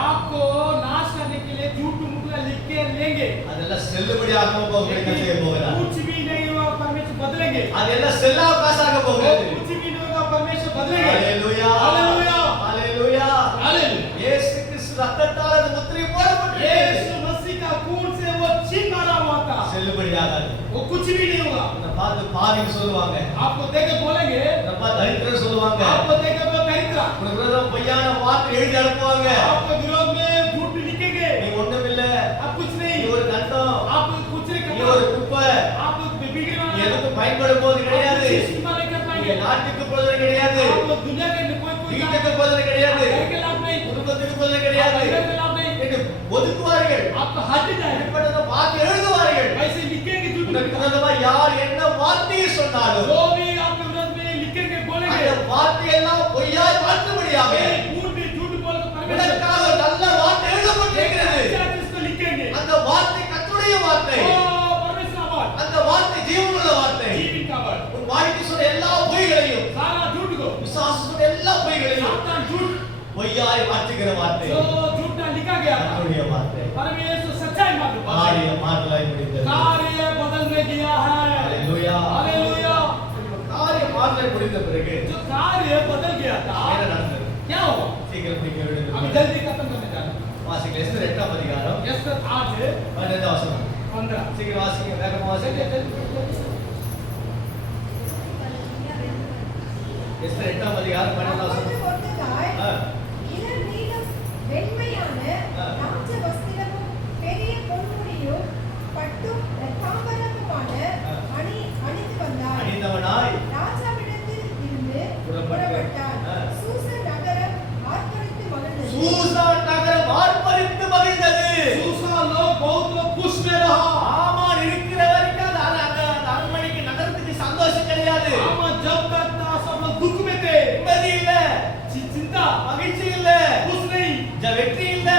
आपको नाश करने के लिए झूठ मुकरा लिख के लेंगे அதெல்லாம் செல்லுபடியாக போகிறது என்ன செய்ய போகிறார்? कुछ भी नहीं हुआ परमेश्वर बदलेंगे அதெல்லாம் செல்லா காசாக போகிறது. कुछ भी नहीं होगा परमेश्वर बदलेंगे அல்லேலூயா, हालेलुया அல்லேலூயா. हालेलुया இயேசு கிறிஸ்து ரத்தத்தால் அந்த முத்திரை போடப்பட்டது. यीशु मसीह का खून से वो छीन मारा हुआ था செல்லுபடியாகாது. वो कुछ भी नहीं होगा உன்னை பார்த்து பாவின்னு சொல்லுவாங்க. आपको देख के बोलेंगे உன்னை பார்த்து தரித்திரர் சொல்லுவாங்க. आपको देख के वो दरिद्र உனக்கு விரோதம் பொய்யான வார்த்தை எழுதி அனுப்புவாங்க. आपके विरोध में झूठ लिखेंगे நீ ஒண்ணுமில்ல, आप कुछ நீ नहीं ஒரு கண்டம், आप कुछ नहीं நீ करना ஒரு குப்பை, आप बिगड़ने நீ वाला எதுக்கும் பயன்படும் போது கிடையாது. आप किसी इस्तेमाल नहीं कर நீ पाएंगे நாட்டுக்கு போறது கிடையாது, आप दुनिया के कोई வீட்டுக்கு போறது கிடையாது, घर के लाभ नहीं குடும்பத்துக்கு போறது आप கிடையாது घर के लाभ नहीं என்று ஒதுக்குவார்கள். आपको हट जाए இப்படிப்பட்டதை பார்த்து எழுதுவார்கள். वैसे लिखेंगे झूठ உனக்கு விரோதமா யார் என்ன வார்த்தையை சொன்னாலும் जो भी आपके विरोध में लिखेंगे बोलेंगे அந்த வார்த்தையெல்லாம் பொய்யாய் மாற்றும்படியாக झूठ भी झूठ बोल के परमेश्वर உனக்காக ஒரு நல்ல வார்த்தை எழுதப்பட்டிருக்கிறது. अच्छा जिसको लिखेंगे அந்த வார்த்தை கர்த்தருடைய வார்த்தை. ओ परमेश्वर का वर्ड அந்த வார்த்தை ஜீவனுள்ள வார்த்தை. जीवन का वर्ड உன் வாழ்க்கை சொன்ன எல்லா பொய்களையும், सारा झूठ को விசுவாசம் சொன்ன எல்லா பொய்களையும் साता झूठ பொய்யாய் மாற்றுகிற வார்த்தை. जो झूठ लिखा गया था ஆண்டுடைய வார்த்தை परमेश्वर सच्चाई मार्ग காரிய மாற்றலாய் முடிந்தது. कार्य बदलने गया है ஹalleluya. हालेलुया காரிய மாற்றலாய் முடிந்த பிறகு जो कार्य बदल गया था என்ன நடந்தது? क्या हुआ சீக்கிரம் முடிக்க अभी வேண்டும். जल्दी खत्म करने जा रहे வாசிங்க எஸ்தர் 8ஆம் அதிகாரம் हैं एस्तर 8 12 வசனம். 15 சீக்கிரம் வாசிங்க, வேகமா வாசிங்க. எஸ்தர் 8ஆம் அதிகாரம் 12 வசனம். அப்பொழுது மொர்தெகாய் ஆ. இளம் நீலம் வெண்மையான ஆ. ராஜ வஸ்திரமும் பெரிய பொன்முடியும் பட்டும் தாம்பரமுமான ஆ. அணிந்து வந்தார். அணிந்தவனாய் ராஜாவிடத்தில் இருந்து புறப்பட்டார். ஆ. சூசன் நகரம் ஆர்ப்பரித்து மகிழ்ந்தது. சூசான் நகரம் ஆர்ப்பரித்து மகிழ்ந்தது. सूसा लोग बहुत लोग खुश में रहा ஆமான் இருக்கிற வரைக்கும் அந்த அரண்மனைக்கு நகரத்துக்கு சந்தோஷம் கிடையாது. आमा जब तक था सब लोग दुख में थे நிம்மதி இல்ல, चिंता மகிழ்ச்சி இல்ல, खुश नहीं வெற்றி இல்ல,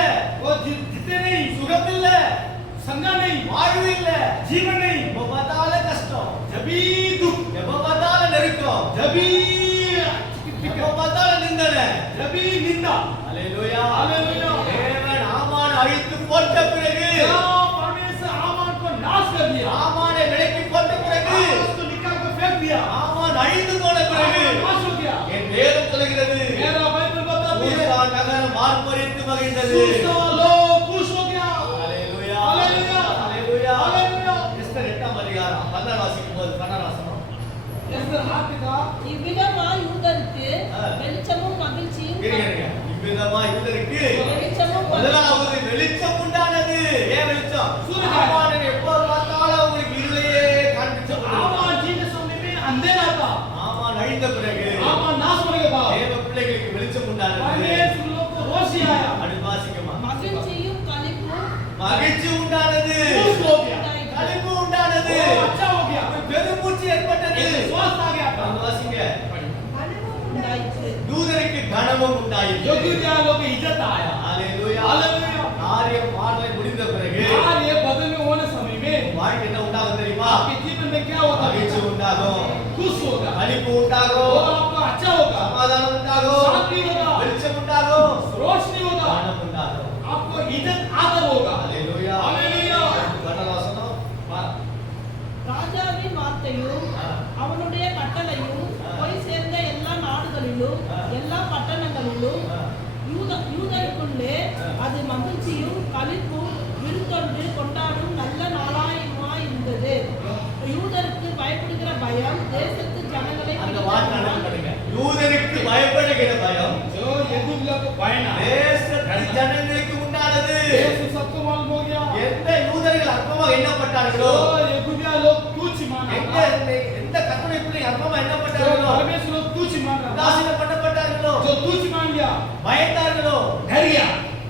वो जीते नहीं சுகம் இல்ல, संगा नहीं வாழ்வு இல்ல. जीवन नहीं எப்ப பார்த்தாலும் கஷ்டம், जबी दुख எப்ப பார்த்தாலும் நெருக்கம், जबी எப்ப பார்த்தாலும் நிந்தனை. जबी निंदा அல்லேலூயா. அல்லேலூயா. தேவன் ஆமான் அழித்து போட்ட பிறகு, क्या परमेश्वर आमान को नाश कर दिया ஆமானை விலக்கி போட்ட பிறகு, उसको निकाल कर फेंक दिया ஆமான் அழிந்து போன பிறகு आमान नाश हो गया என் வேதம் சொல்கிறது मेरा बाइबल बताती है சூசான் நகரம் ஆர்ப்பரித்து மகிழ்ந்தது. सूसा लोग खुश हो गया அல்லேலூயா. அல்லேலூயா. அல்லேலூயா. அல்லேலூயா. எஸ்தர் 8ஆம் அதிகாரம் 12 வாசிக்கும் போது 12 வசனம். एस्तर 8 का இவ்விதமாய் யூதருக்கு ஆ. வெளிச்சமும் மகிழ்ச்சியும் கேளுங்க. இவ்விதமா யூதருக்கு வெளிச்சமும் முதலாவது வெளிச்சம் உண்டானது. ஏன் வெளிச்சம்? சூரியன். ஆமான் எப்போ பார்த்தாலும் அவங்களுக்கு இருளையே காண்பிச்சு आमान जी के समय में अंधेरा था ஆமான் அழிந்த பிறகு आमान नाश होने के बाद தேவ பிள்ளைகளுக்கு வெளிச்சம் உண்டானது. परमेश्वर लोग को रोशनी आया அடுத்து வாசிக்கமா. மகிழ்ச்சியும் களிப்பும் மகிழ்ச்சி உண்டானது, खुश हो गया களிப்பு உண்டானது, वो अच्छा हो गया பெருமூச்சு ஏற்பட்டது. एक स्वास्थ्य आ गया அடுத்து வாசிங்க. மனமும் உண்டாயிற்று. யூதருக்கு கனமும் உண்டாயிற்று. जो दुनिया लोग की इज्जत आया அல்லேலூயா. हालेलुया காரியம் மாறலை முடிந்த பிறகு कार्य बदल में होने समय में வாழ்க்கை என்ன உண்டாகும் தெரியுமா? आपके जीवन में क्या होता மகிழ்ச்சி है உண்டாகும், खुश होगा களிப்பு वो உண்டாகும், आपका अच्छा होगा சமாதானம் உண்டாகும், शांति होगा வெளிச்சம் உண்டாகும், रोशनी होगा கனம் உண்டாகும். आपको इज्जत आदर होगा அல்லேலூயா. हालेलुया வசனம். ராஜாவின் வார்த்தையும் அவனுடைய கட்டளையும் போய் சேர்ந்த எல்லா நாடுகளிலும் எல்லா பட்டணங்களிலும் யூதருக்குள்ளே அது மகிழ்ச்சியும் களிப்பும் விருந்தொன்று கொண்டாடும் நல்ல நாளாயுமாய் இருந்தது. யூதருக்கு பயப்படுகிற பயம் தேசத்து ஜனங்களை அந்த வார்த்தை பிடித்ததினால் பண்ணுங்க. யூதருக்கு பயப்படுகிற பயம் जो यहूद लोग को பயனா தேசத்து ஜனங்களுக்கு உண்டானது. यीशु सबको मालूम हो गया எந்த யூதர்கள் அற்பமாக எண்ணப்பட்டார்களோ, जो यहूदिया लोग तुच्छ माना எந்த கற்பனை பிள்ளை அற்பமாக जो எண்ணப்பட்டார்களோ, परमेश्वर लोग तुच्छ मान रहा உதாசீனம் பண்ணப்பட்டார்களோ, जो तुच्छ मान लिया பயந்தார்களோ, डर गया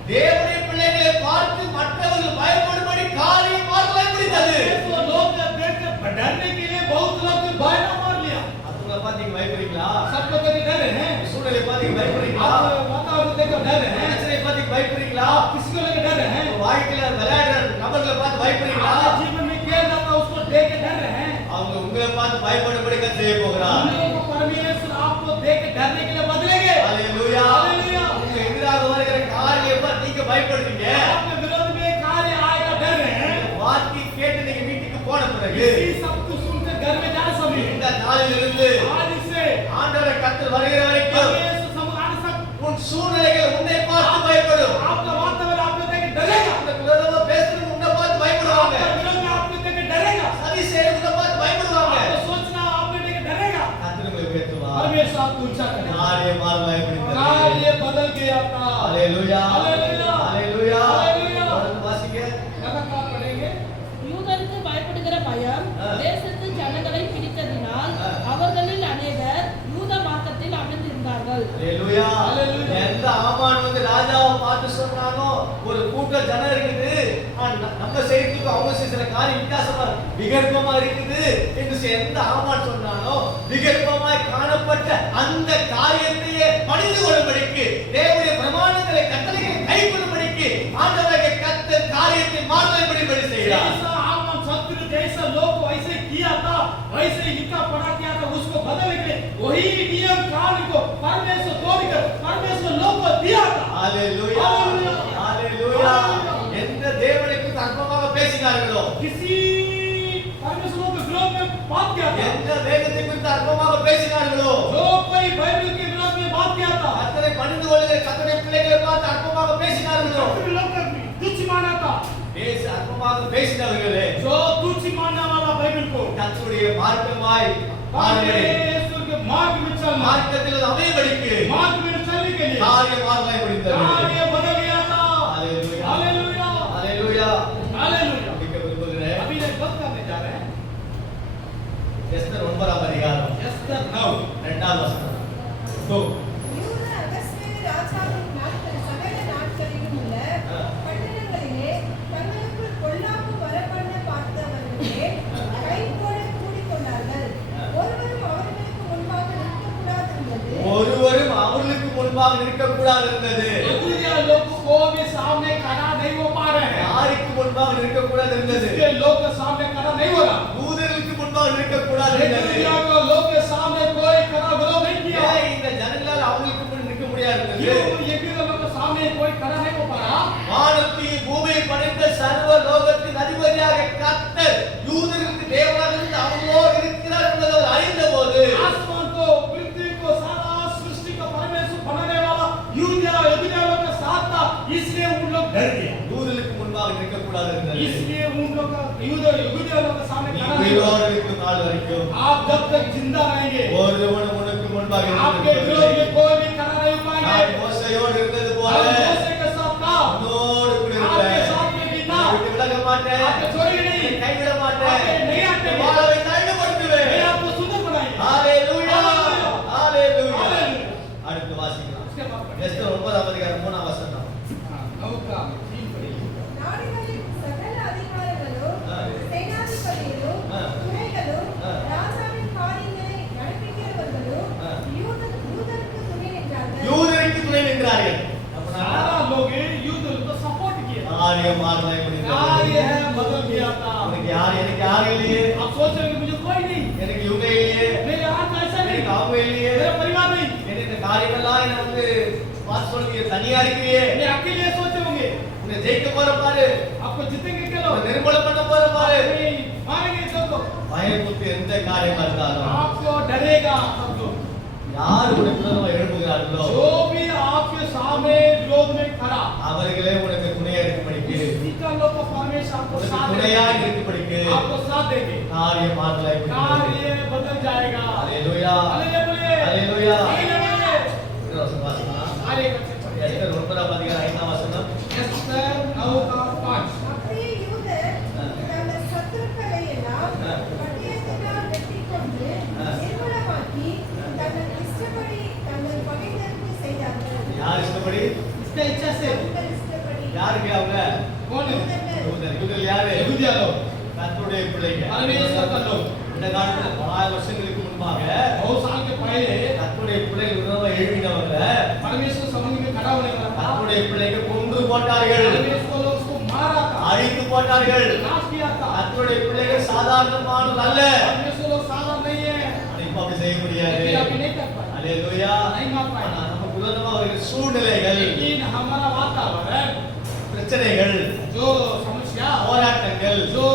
தேவனுடைய பிள்ளைகளை பார்த்து மற்றவர்கள் பயப்படும்படி காரியம் மாறலை முடிந்தது. तो लोग देख कर डरने के लिए बहुत लोग பயனா मार लिया அதுங்களை பார்த்து நீங்க பயப்படுறீங்களா? सब लोग कभी डर रहे हैं சூழ்நிலை பார்த்து நீங்க பயப்படுறீங்களா? आप वातावरण देख कर डर रहे हैं பிரச்சனை பார்த்து நீங்க பயப்படுறீங்களா? आप किसी को लेकर डर रहे हैं உங்க வாழ்க்கையில விளையாடுற நபர்களை பார்த்து பயப்படுறீங்களா? आपके जीवन में क्या जाता है उसको देख के डर रहे हैं அவங்க உங்களை பார்த்து பயப்படும்படி செய்ய போகிறார். हम लोगों को परमेश्वर आपको देख के डरने के लिए बदलेंगे ஹalleluya. हालेलुया உங்க எதிராக வருகிற காரியம் பார்த்து நீங்க பயப்படுறீங்க. आपके विरोध में कार्य आएगा डर रहे हैं வார்த்தை கேட்டு நீங்க வீட்டுக்கு போன பிறகு इसी सब कुछ सुनकर घर में जाने समय இந்த நாளிலிருந்து आज से ஆண்டவரை கர்த்தர் வருகிற வரைக்கும் परमेश्वर समाने सब உன் சூழ்நிலைகள் உன்னை பார்த்து பயப்படும். आपका वातावरण आपको देख के डरेगा உனக்கு விரோதமா பேசுறது உன்னை பார்த்து பயப்படுவாங்க. आपका विरोध में आपको देख के डरेगा சதி செய்யறது உன்னை பார்த்து பயப்படுவாங்க. आपको सोचना आपको देख के डरेगा கர்த்தர் உங்களை உயர்த்துவார். परमेश्वर आपको ऊंचा करेगा காரியம் மாறலை முடிந்தது. कार्य बदल गया था ஹalleluya. ஹalleluya. ஹalleluya. ஹalleluya. தொடர்ந்து வாசிங்க. लगातार पढ़ेंगे யூதருக்கு பயப்படுகிற பயம் தேசத்து ஜனங்களை பிடித்ததினால் ஆ. அவர்களில் அநேகர் யூத மார்க்கத்தில் அமர்ந்திருந்தார்கள். ஹalleluya. ஹalleluya. எந்த ஆமான் வந்து ராஜாவை பார்த்து சொன்னானோ, ஒரு கூட்டம் ஜனம் இருக்குது, நம்ம செய்திக்கு அவங்க செய்யற காரியம் வித்தியாசமா விகற்பமா இருக்குது என்று எந்த ஆமான் சொன்னானோ, விகற்பமாய் காணப்பட்ட அந்த காரியத்தையே பணிந்து கொள்ளும்படிக்கு, தேவனுடைய பிரமாணங்களை கட்டளைகளை கைக்கொள்ளும்படிக்கு ஆண்டவராகிய கர்த்தர் காரியத்தை மாற்றும்படி செய்கிறார். जैसा आमन शत्रु जैसा लोग वैसे किया था वैसे इनका पड़ा किया था उसको बदल के वही नियम कानून को परमेश्वर तोड़कर परमेश्वर लोग को दिया था ஹalleluya. ஹalleluya. ஹalleluya. அற்பமாக பேசினார்களோ, जो कोई बाइबल के विरोध में बात किया था, கர்த்தரை பணிந்து கொள்ளுகிற கர்த்தருடைய பிள்ளைகளை பார்த்து அற்பமாக பேசினார்களோ, फिर लोग तुच्छ माना था, அற்பமாக பேசினவர்களே, जो तुच्छ मानने वाला बाइबल को கர்த்தருடைய மார்க்கமாய் परमेश्वर के मार्ग में चलना, மார்க்கத்தில் அமையபடிக்கு मार्ग में चलने के लिए காரியம் மாறலாய் முடிந்தது. कार्य बदल गया था। Hallelujah, hallelujah, hallelujah. हालेलुया। முடிக்க விரும்புகிறேன். अभी एक बात करने जा रहे हैं, எஸ்தர் 9ஆம் அதிகாரம் एस्तर 9 2ஆம் வசனம். तो யூத அகஸ்வேரு ராஜாவின் சகல நாட்களிலும் உள்ள பட்டணங்களிலே தங்களுக்குள் பொல்லாப்பு வரப்பண்ண பார்த்தவர்களே கைகோட கூடிக்கொண்டார்கள். ஒருவரும் அவர்களுக்கு முன்பாக நிற்கக்கூடாது இருந்தது. ஒருவரும் அவர்களுக்கு முன்பாக நிற்கக்கூடாது இருந்தது. यहूदिया लोग को भी सामने खड़ा नहीं हो पा रहे हैं, யாருக்கு முன்பாக நிற்கக்கூடாது இருந்தது? इसके लोग के सामने खड़ा नहीं हो रहा, யூதர்களுக்கு முன்பாக நிற்கக்கூடாது இருந்தது. यहूदिया को लोग के सामने कोई खड़ा विरोध नहीं किया। ஏன் இந்த ஜனங்களால் அவங்களுக்கு முன் நிற்க முடியாது இருந்தது? क्यों यहूदिया लोग के सामने कोई खड़ा नहीं हो पा रहा? வானத்தையும் பூமியை படைத்த சர்வ லோகத்தின் அதிபதியாக கர்த்தர் யூதர்களுக்கு தேவனாக இருந்து அவர்களோடு இருக்கிறார் என்பதை அவர் அறிந்தபோது, आसमान को, पृथ्वी को, सारा सृष्टि का परमेश्वर बनाने वाला यहूदिया लोग के साथ था, इसलिए उन लोग डर गए, யூதர்களுக்கு முன்பாக நிற்கக்கூடாது இருந்தது. इसलिए उन लोग का यहूदिया लोग के सामने நீ खड़ा नहीं हुआ। உயிரோடு இருக்கும் நாள் வரைக்கும் आप जब तक जिंदा रहेंगे, ஒருவனும் உனக்கு முன்பாக आपके विरोध में कोई भी खड़ा नहीं हो நான் पाएंगे। மோசையோடு இருந்தது हम போல मूसा के साथ था, உன்னோடு கூட आपके இருப்பேன். साथ में भी था, விட்டு விலக மாட்டேன், आपको छोड़ेंगे नहीं, கைவிட மாட்டேன், आपके नहीं हटेंगे, வாழவை தயங்கப்படுத்துவேன். मैं आपको सुंदर बनाएंगे। ஹalleluya, ஹalleluya. हालेलुया। அடுத்து வாசிக்கலாம். उसके बाद पढ़िए। எஸ்தர் 9ஆம் அதிகாரம் 3ஆம் வசனம். नौका तीन पढ़िए। நாடுகளின் சகல அதிகாரிகளும் சேனாதிபதிகளும் துரைகளும் ராஜாவின் காரியங்களை நடப்பிக்கிறவர்களும் யூதருக்கு துணை நின்றார்கள். யூதருக்கு துணை நின்றார்கள். அப்படின்னா सारा लोग युद्ध को सपोर्ट किया, காரியம் மாறலை முடிந்தது. कार्य है बदल गया था। உனக்கு யார், எனக்கு யார் இல்லையே, आप सोच रहे हैं कि मुझे कोई नहीं, எனக்கு இவங்க இல்லையே, मेरे हाथ में ऐसा नहीं, எனக்கு அவங்க இல்லையே, मेरा परिवार नहीं, என்ன இந்த காரியமெல்லாம் என்ன வந்து பார்த்து சொல்லுங்க, தனியா இருக்கிறியே, मैं अकेले सोचे होंगे, உன்னை ஜெயிக்க போற பாரு, आपको जीतेंगे क्या लोग, உன்னை நிர்மூலம் பண்ண போற பாரு. नहीं मारेंगे सबको, பயமுத்து எந்த காரியமா இருந்தாலும் आपको डरेगा सब लोग, யார் உனக்கு விரோதமா எழுப்புகிறார்களோ जो भी आपके सामने विरोध में खड़ा, அவர்களே உனக்கு துணையா இருக்கும்படிக்கு, इसी लोग को परमेश्वर आपको உனக்கு साथ துணையா देंगे, இருக்கும்படிக்கு आपको साथ देंगे, காரியம் மாறலை முடிந்தது. कार्य बदल जाएगा। ஹalleluya, हालेलुया बोलिए, ஹalleluya. हालेलुया। இந்த வசனம் வாசிக்கலாம். आगे बच्चे पढ़िए। எஸ்தர் 9ஆம் அதிகாரம் 5ஆம் வசனம். एस्तर 9:5। அப்படியே யூதர் தங்கள் சத்துருக்களை எல்லாம் பட்டயத்தினால் வெட்டிக்கொண்டு நிர்மூலமாக்கி தங்கள் இஷ்டப்படி தங்கள் பகைஞருக்கு செய்தார்கள். யார் இஷ்டப்படி? इसका इच्छा से தங்கள் இஷ்டப்படி யாருக்கு அவங்க? कौन है? யூதர். யூதர் யாரு? यहूदिया लोग, கர்த்தருடைய பிள்ளைங்க. परमेश्वर का लोग। இந்த காலத்துல பல வருஷங்களுக்கு முன்பாக बहुत साल के पहले கர்த்தருடைய பிள்ளைகள் விரோதமா எழுப்பினவங்க परमेश्वर समूह में खड़ा होने वाला था, கர்த்தருடைய பிள்ளைகள் கொன்று போட்டார்கள், परमेश्वर लोग उसको मारा था, அழித்து போட்டார்கள். नाश किया था। கர்த்தருடைய பிள்ளைகள் சாதாரணமானது அல்ல. परमेश्वर लोग साधारण नहीं है, ஆனா இப்ப அப்படி செய்ய முடியாது. लेकिन अभी नहीं कर पाए, ஹalleluya. नहीं मार ஆனா पाए, நமக்கு விரோதமா வருகிற சூழ்நிலைகள், लेकिन हमारा वातावरण, பிரச்சனைகள், जो समस्या, போராட்டங்கள், जो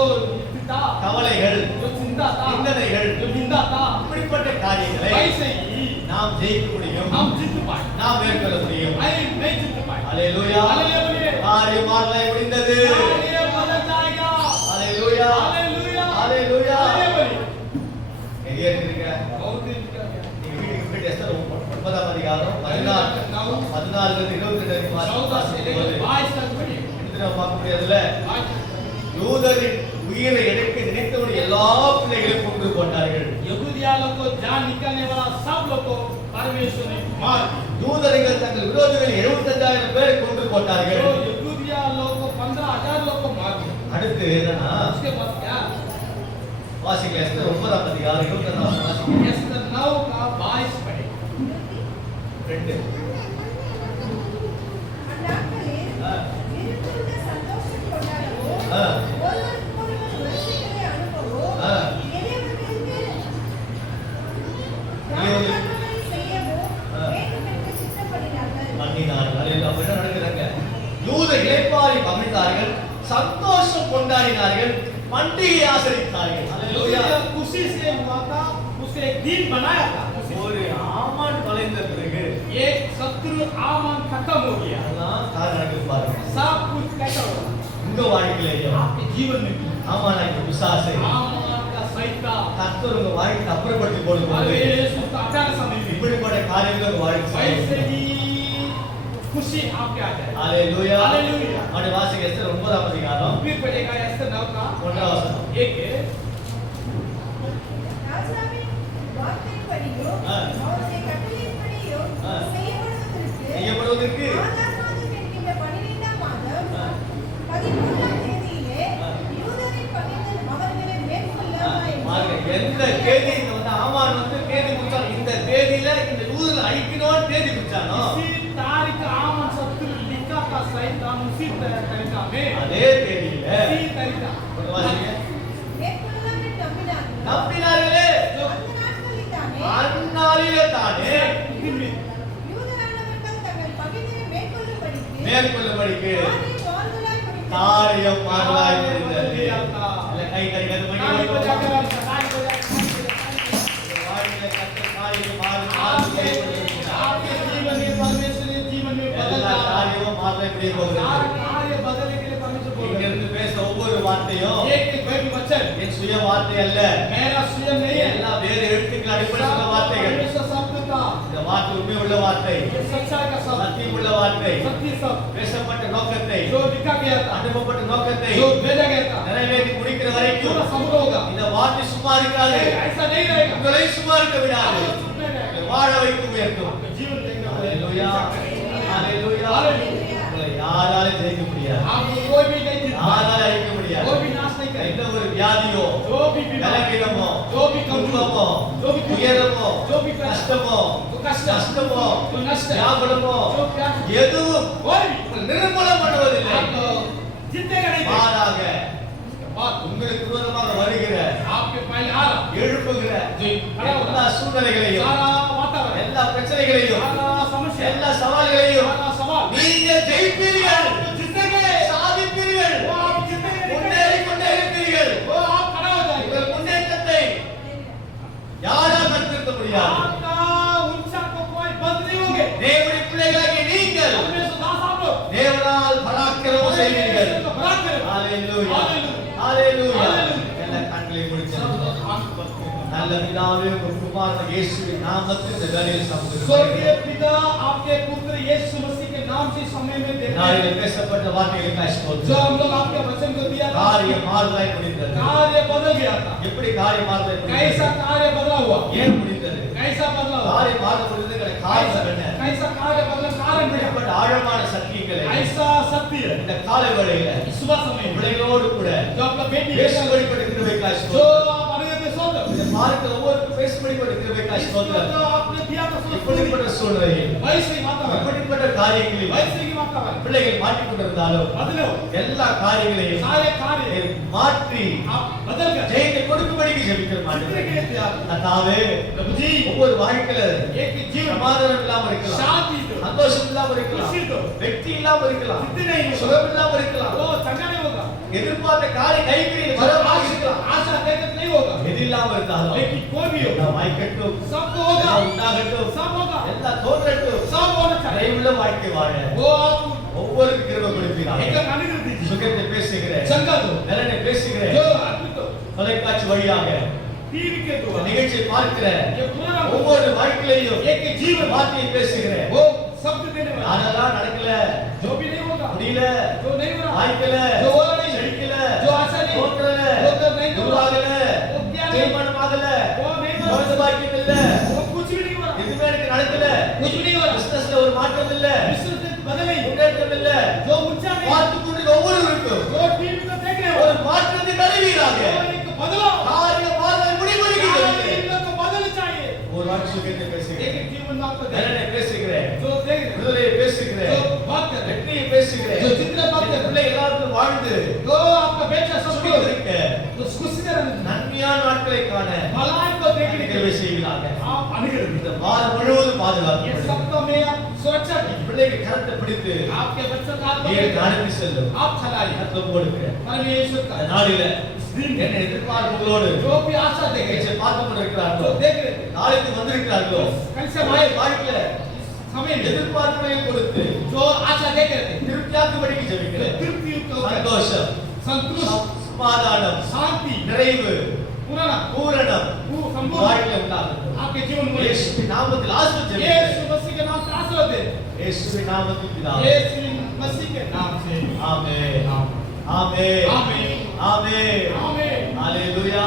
चिंता, கவலைகள், जो चिंता था, நிந்தனைகள், जो निंदा था, இப்படிப்பட்ட காரியங்களை वैसे ही நாம் ஜெயிக்க முடியும், हम जीत पाए, நாம் மேற்கொள்ள முடியும். नहीं जीत पाए। ஹalleluya. हालेलुया बोलिए, காரியம் மாறலை முடிந்தது. कार्य बदल जाएगा। ஹalleluya, हालेलुया, ஹalleluya. हालेलुया बोलिए। எங்க இருக்கீங்க? बहुत दिन का क्या? நீங்க வீட்டுக்கு போயிட்டு எஸ்தர் 9ஆம் அதிகாரம் 14 இருந்து 22 வரைக்கும் 14 से लेकर 22 तक पढ़िए। எடுத்து நம்ம பார்க்க முடியாதுல்ல? 22 யூதரின் உயிரை எடுக்க நினைத்தவருடைய எல்லா பிள்ளைகளையும் கொன்று போட்டார்கள். यहूदिया लोग को जान निकलने वाला सब लोग को परमेश्वर ने मार दिया। யூதர்கள் தங்கள் விரோதிகள் 75,000 பேரை கொன்று போட்டார்கள். तो यहूदिया लोग को 15,000 लोग को मार दिया। அடுத்து என்னன்னா उसके बाद क्या? வாசிக்க எஸ்தர் 9ஆம் அதிகாரம் 22ஆம் வசனம். एस्तर 9:22 पढ़े। 2. அந்நாட்களில் விருந்துள்ள சந்தோஷம் கொண்டாடவோ ஒருவருக்கொருவர் வரிசைகளை அனுப்பவோ எளியவர்களுக்கு தானங்களை செய்யவோ வேண்டும் என்று சித்தப்படினார்கள். பண்ணினார்கள். ஹalleluya. அப்ப என்ன நடக்குறாங்க? யூத இளைப்பாறை பகிர்ந்தார்கள், சந்தோஷம் கொண்டாடினார்கள், பண்டிகை ஆசரித்தார்கள். ஹalleluya. यहूदिया खुशी से हुआ था, उसके उसे एक दीन बनाया था। ஒரு ஆமான் தொலைந்த பிறகு एक शत्रु आमान खत्म हो गया, அதெல்லாம் காரணம் பாருங்க. सब कुछ कैसा हो गया உங்க வாழ்க்கையிலேயும் आपके जीवन में भी। ஆமானாகிய பிசாசை आमान का शैतान கர்த்தர் உங்க வாழ்க்கையை அப்புறப்படுத்தி போடும்போது अरे यीशु का हटाने समय में இப்படிப்பட்ட காரியங்கள் உங்க वैसे வாழ்க்கை ही खुशी आपके आ जाए। ஹalleluya. हालेलुया। அவருடைய வாசிக்க எஸ்தர் 9ஆம் அதிகாரம் फिर पढ़ेगा एस्तेर 9 का 1ஆம் வசனம். एक ராஜாவின் வார்த்தைப்படியும் அவருடைய கட்டளையின்படியும் ஆ. செய்யப்படுவதற்கு செய்யப்படுவதற்கு ஆதார் மாதம் என்கின்ற 12ஆம் மாதம் 13ஆம் தேதியிலே யூதரின் பகைஞர் அவர்களை பாருங்க, எந்த தேதி இந்த வந்து ஆமான் வந்து தேதி குறிச்சானோ, இந்த தேதியில இந்த யூதர்களை அழிக்கணும்னு தேதி குறிச்சானோ इसी तारीख आमन शत्रु लिखा का शैतान उसी तरीका में அதே தேதியில इसी तरीका ஒரு வாசிங்க. மேற்கொள்ளாமல் நம்பினார்கள். நம்பினார்களே அந்த நாட்களில் தானே அந்நாளிலே தானே दिन में யூதரானவர்கள் தங்கள் பகைஞரை மேற்கொள்ளும்படிக்கு மேற்கொள்ளும்படிக்கு காரியம் மாறுதலாய் காரியம் மாறலாய் இருந்தது. இல்ல, கை தட்டி ताली கை बजा தட்டி कर ताली बजा வாழ்க்கையில கர்த்தர் காரியம் மாறு आपके आपके जीवन में परमेश्वर ने जीवन में बदल எல்லா डाला। காரியமும் மாறலை இப்படியே போகிறது. कार्य बदलने के लिए परमेश्वर बोल இங்க रहे இருந்து பேச ஒவ்வொரு வார்த்தையும் हैं। एक कोई भी वचन என் சுய வார்த்தை அல்ல, मेरा स्वयं नहीं है, எல்லாம் வேறு எழுத்துக்கள் அடிப்படையில் உள்ள வார்த்தைகள். परमेश्वर शब्द का இந்த வார்த்தை உண்மை உள்ள வார்த்தை, ये सच्चाई का शब्द சத்தியம் உள்ள வார்த்தை, सत्य शब्द பேசப்பட்ட நோக்கத்தை, जो लिखा गया था, அனுப்பப்பட்ட நோக்கத்தை जो भेजा गया था, நிறைவேற்றி முடிக்கிற வரைக்கும் पूरा संभव होगा। இந்த வார்த்தை சும்மா இருக்காது, ऐसा नहीं रहेगा। உங்களை சும்மா இருக்க விடாது, आप चुप नहीं रहेगा। உங்களை வாழ வைக்கும் உயர்த்தும். आपका जीवन देंगे। ஹalleluya, ஹalleluya. ஹalleluya. உங்களை யாராலும் ஜெயிக்க முடியாது, आपको कोई भी नहीं जीत पाएगा, யாராலும் அழிக்க முடியாது. कोई भी नाश नहीं எந்த करेगा। ஒரு வியாதியோ, जो भी बीमारी, பலவீனமோ, जो भी कमजोर, துன்பமோ, जो भी துயரமோ, जो भी கஷ்டமோ, जो कष्ट, நஷ்டமோ, जो नष्ट है, வியாகுலமோ, जो क्या எதுவும் कोई भी உங்களை நிர்மூலம் பண்ணுவதில்லை. आपको जीतेगा नहीं। மாறாக बात உங்களுக்கு விரோதமாக வருகிற, आपके पहले आ रहा எழுப்புகிற जी, எல்லா சூழ்நிலைகளையும், सारा वातावरण, எல்லா பிரச்சனைகளையும், सारा समस्या, எல்லா சவால்களையும் सारा सवाल நீங்க ஜெயிப்பீர்கள், आप जीतेंगे। சாதிப்பீர்கள், वो आप जीतेंगे नहीं முன்னேறி கொண்டே இருப்பீர்கள். वो आप खड़ा हो जाएंगे। உங்கள் முன்னேற்றத்தை யாரால் தடுத்திருக்க முடியாது. आपका ऊंचा को कोई बंद नहीं होंगे। தேவனுடைய பிள்ளைகளாகிய நீங்கள் परमेश्वर दास आप लोग தேவனால் பராக்கிரமம் செய்வீர்கள். परमेश्वर का बरात करें। ஹalleluya, Hallelujah. ஹalleluya. Hallelujah. எல்லா கண்களை முடிச்சு आंख बंद करें। நல்ல பிதாவே உங்கள் குமாரன் இயேசுவின் நாமத்தில் இந்த வேலையை स्वर्गीय சமூகத்தில் पिता आपके पुत्र यीशु मसीह के नाम से समय में देते हैं। நாளில் பேசப்பட்ட வார்த்தைகளுக்காக जो ஸ்தோத்திரம். हम लोग आपके वचन को दिया था, காரியம் மாறுதலாய் முடிந்தது. कार्य बदल गया था। எப்படி காரியம் மாறுதலாய் कैसा முடிந்தது? कार्य बदला हुआ, ஏன் முடிந்தது? कैसा बदला हुआ, காரியம் மாற முடிந்ததுங்கிற காரணம் என்ன? कैसा कार्य बदला कारण क्या, இப்படிப்பட்ட ஆழமான சத்தியங்களை ऐसा सत्य है। இந்த காலை வேளையில सुबह समय में பிள்ளைகளோடு கூட जो आपका बेटी பேசும்படிப்பட்ட கிருபைக்காக जो ஸ்தோத்திரம். आप अनुग्रह सोच இந்த மார்க்க ஒவ்வொருக்கும் பேசும்படிப்பட்ட கிருபைக்காக ஸ்தோத்திரம். जो आपने दिया था सोच இப்படிப்பட்ட சூழ்நிலையில் वैसे ही वातावरण, இப்படிப்பட்ட காரியங்களில் वैसे ही वातावरण பிள்ளைகள் மாட்டிக்கொண்டிருந்தாலும் बदलो, எல்லா காரியங்களையும் सारे कार्य மாற்றி आप बदल कर ஜெயத்தை கொடுக்கும்படிக்கு ஜெபிக்கிற जितने மாட்டேன். के लिए तैयार हैं। அதாவே प्रभु जी ஒவ்வொரு வாழ்க்கையில एक जीवन சமாதானம் இல்லாம இருக்கலாம், शांति दो, சந்தோஷம் இல்லாம இருக்கலாம், खुशी दो, வெற்றி இல்லாம இருக்கலாம், जितने नहीं होगा சுகம் இல்லாம இருக்கலாம், वो चंगा नहीं होगा, எதிர்பார்த்த காரிய கைப்பிடி வரமாக இருக்கலாம். आशा देखत नहीं होगा, எது இல்லாம இருந்தாலும் लेकिन कोई भी होगा எல்லாம் வாய்க்கட்டும், सबको होगा, எல்லாம் உண்டாகட்டும், सब होगा, எல்லாம் தோன்றட்டும். सब होना चाहिए। நிறைவுள்ள வாழ்க்கை வாழ वो आप ஒவ்வொரு கிருபை கொடுப்பீராக. एक अनुग्रह दीजिए, சுகத்தை பேசுகிறேன், चंगा दो, நலனை பேசுகிறேன், जो अद्भुत हो, தொலைக்காட்சி வழியாக टीवी के இந்த द्वारा நிகழ்ச்சியை பார்க்கிற ये पूरा ஒவ்வொரு வாழ்க்கையிலையும் एक जीवन வார்த்தையை பேசுகிறேன். वो शब्द देने वाला யாரெல்லாம் நடக்கல, जो भी नहीं होगा, முடியல, जो नहीं हो रहा, வாய்க்கல, जो हो नहीं, செழிக்கல, जो आशा नहीं, தோன்றல, वो तो नहीं हो रहा, உருவாகல, वो क्या नहीं, தீர்மானம் ஆகல, वो नहीं हो குழந்தை रहा, பாக்கியம் இல்ல, वो कुछ भी नहीं हो रहा, எதுவுமே எனக்கு நடக்கல, कुछ भी नहीं हो रहा, பிசினஸ்ல ஒரு மாற்றம் இல்ல, विश्व से बदल नहीं, முன்னேற்றம் இல்ல, जो ऊंचा नहीं, பார்த்து கொண்டு ஒவ்வொருவருக்கும் जो टीवी को देख रहे हो, ஒரு மாற்றத்தை தருவீராக. वो एक बदलाव, காரிய மாறுதல் முடிவெடுக்கிறது. इन लोग को बदल चाहिए। ஒரு வாக்கு சுகத்தை பேசுகிறேன், एक जीवन में आपको दे, நலனை பேசுகிறேன், जो देख रहे हो, விடுதலையை பேசுகிறேன், जो बात कर रहे வெற்றியை பேசுகிறேன், जो जितने बात कर रहे பிள்ளை எல்லாருக்கும் வாழ்ந்து हो, जो आपका बेटा सब சுகம் लोग இருக்க तो खुशी से रहना, நன்மையான நாட்களை காண भलाई को देखने के கிருபை लिए செய்வீராக. आप अनुग्रह दीजिए। இந்த வாரம் முழுவதும் ये பாதுகாப்பு सबको मैं आप सुरक्षा दी, பிள்ளைகள் கரத்தை பிடித்து आपके बच्चों का हाथ நீர் पकड़कर நடத்தி செல்லும் आप चलाइए கர்த்தர் கொடுக்க परमेश्वर का நாளில என்னை எதிர்பார்ப்புகளோடு जो भी आशा देखे என்னை பார்த்து जो கொண்டிருக்கிறார்களோ देख रहे थे நாளைக்கு வந்திருக்கிறார்களோ कल से நம்முடைய हमारे வாழ்க்கையில समय में எதிர்பார்ப்புகளை கொடுத்து जो आशा देख रहे थे திருப்தியாக்கும்படிக்கு ஜெபிக்கிறேன் तृप्ति युक्त होकर சந்தோஷம் संतुष्ट சமாதானம் शांति நிறைவு पूर्ण பூரணம் संपूर्ण வாழ்க்கையில உண்டாகட்டும் आपके जीवन में இயேசுவின் நாமத்தில் ஆசீர்வதிக்கிறேன் यीशु मसीह के नाम से आशीर्वाद दे இயேசுவின் நாமத்தில் பிதாவே यीशु मसीह के नाम से ஆமென் ஆமென் आमीन ஆமென் आमीन ஹalleluya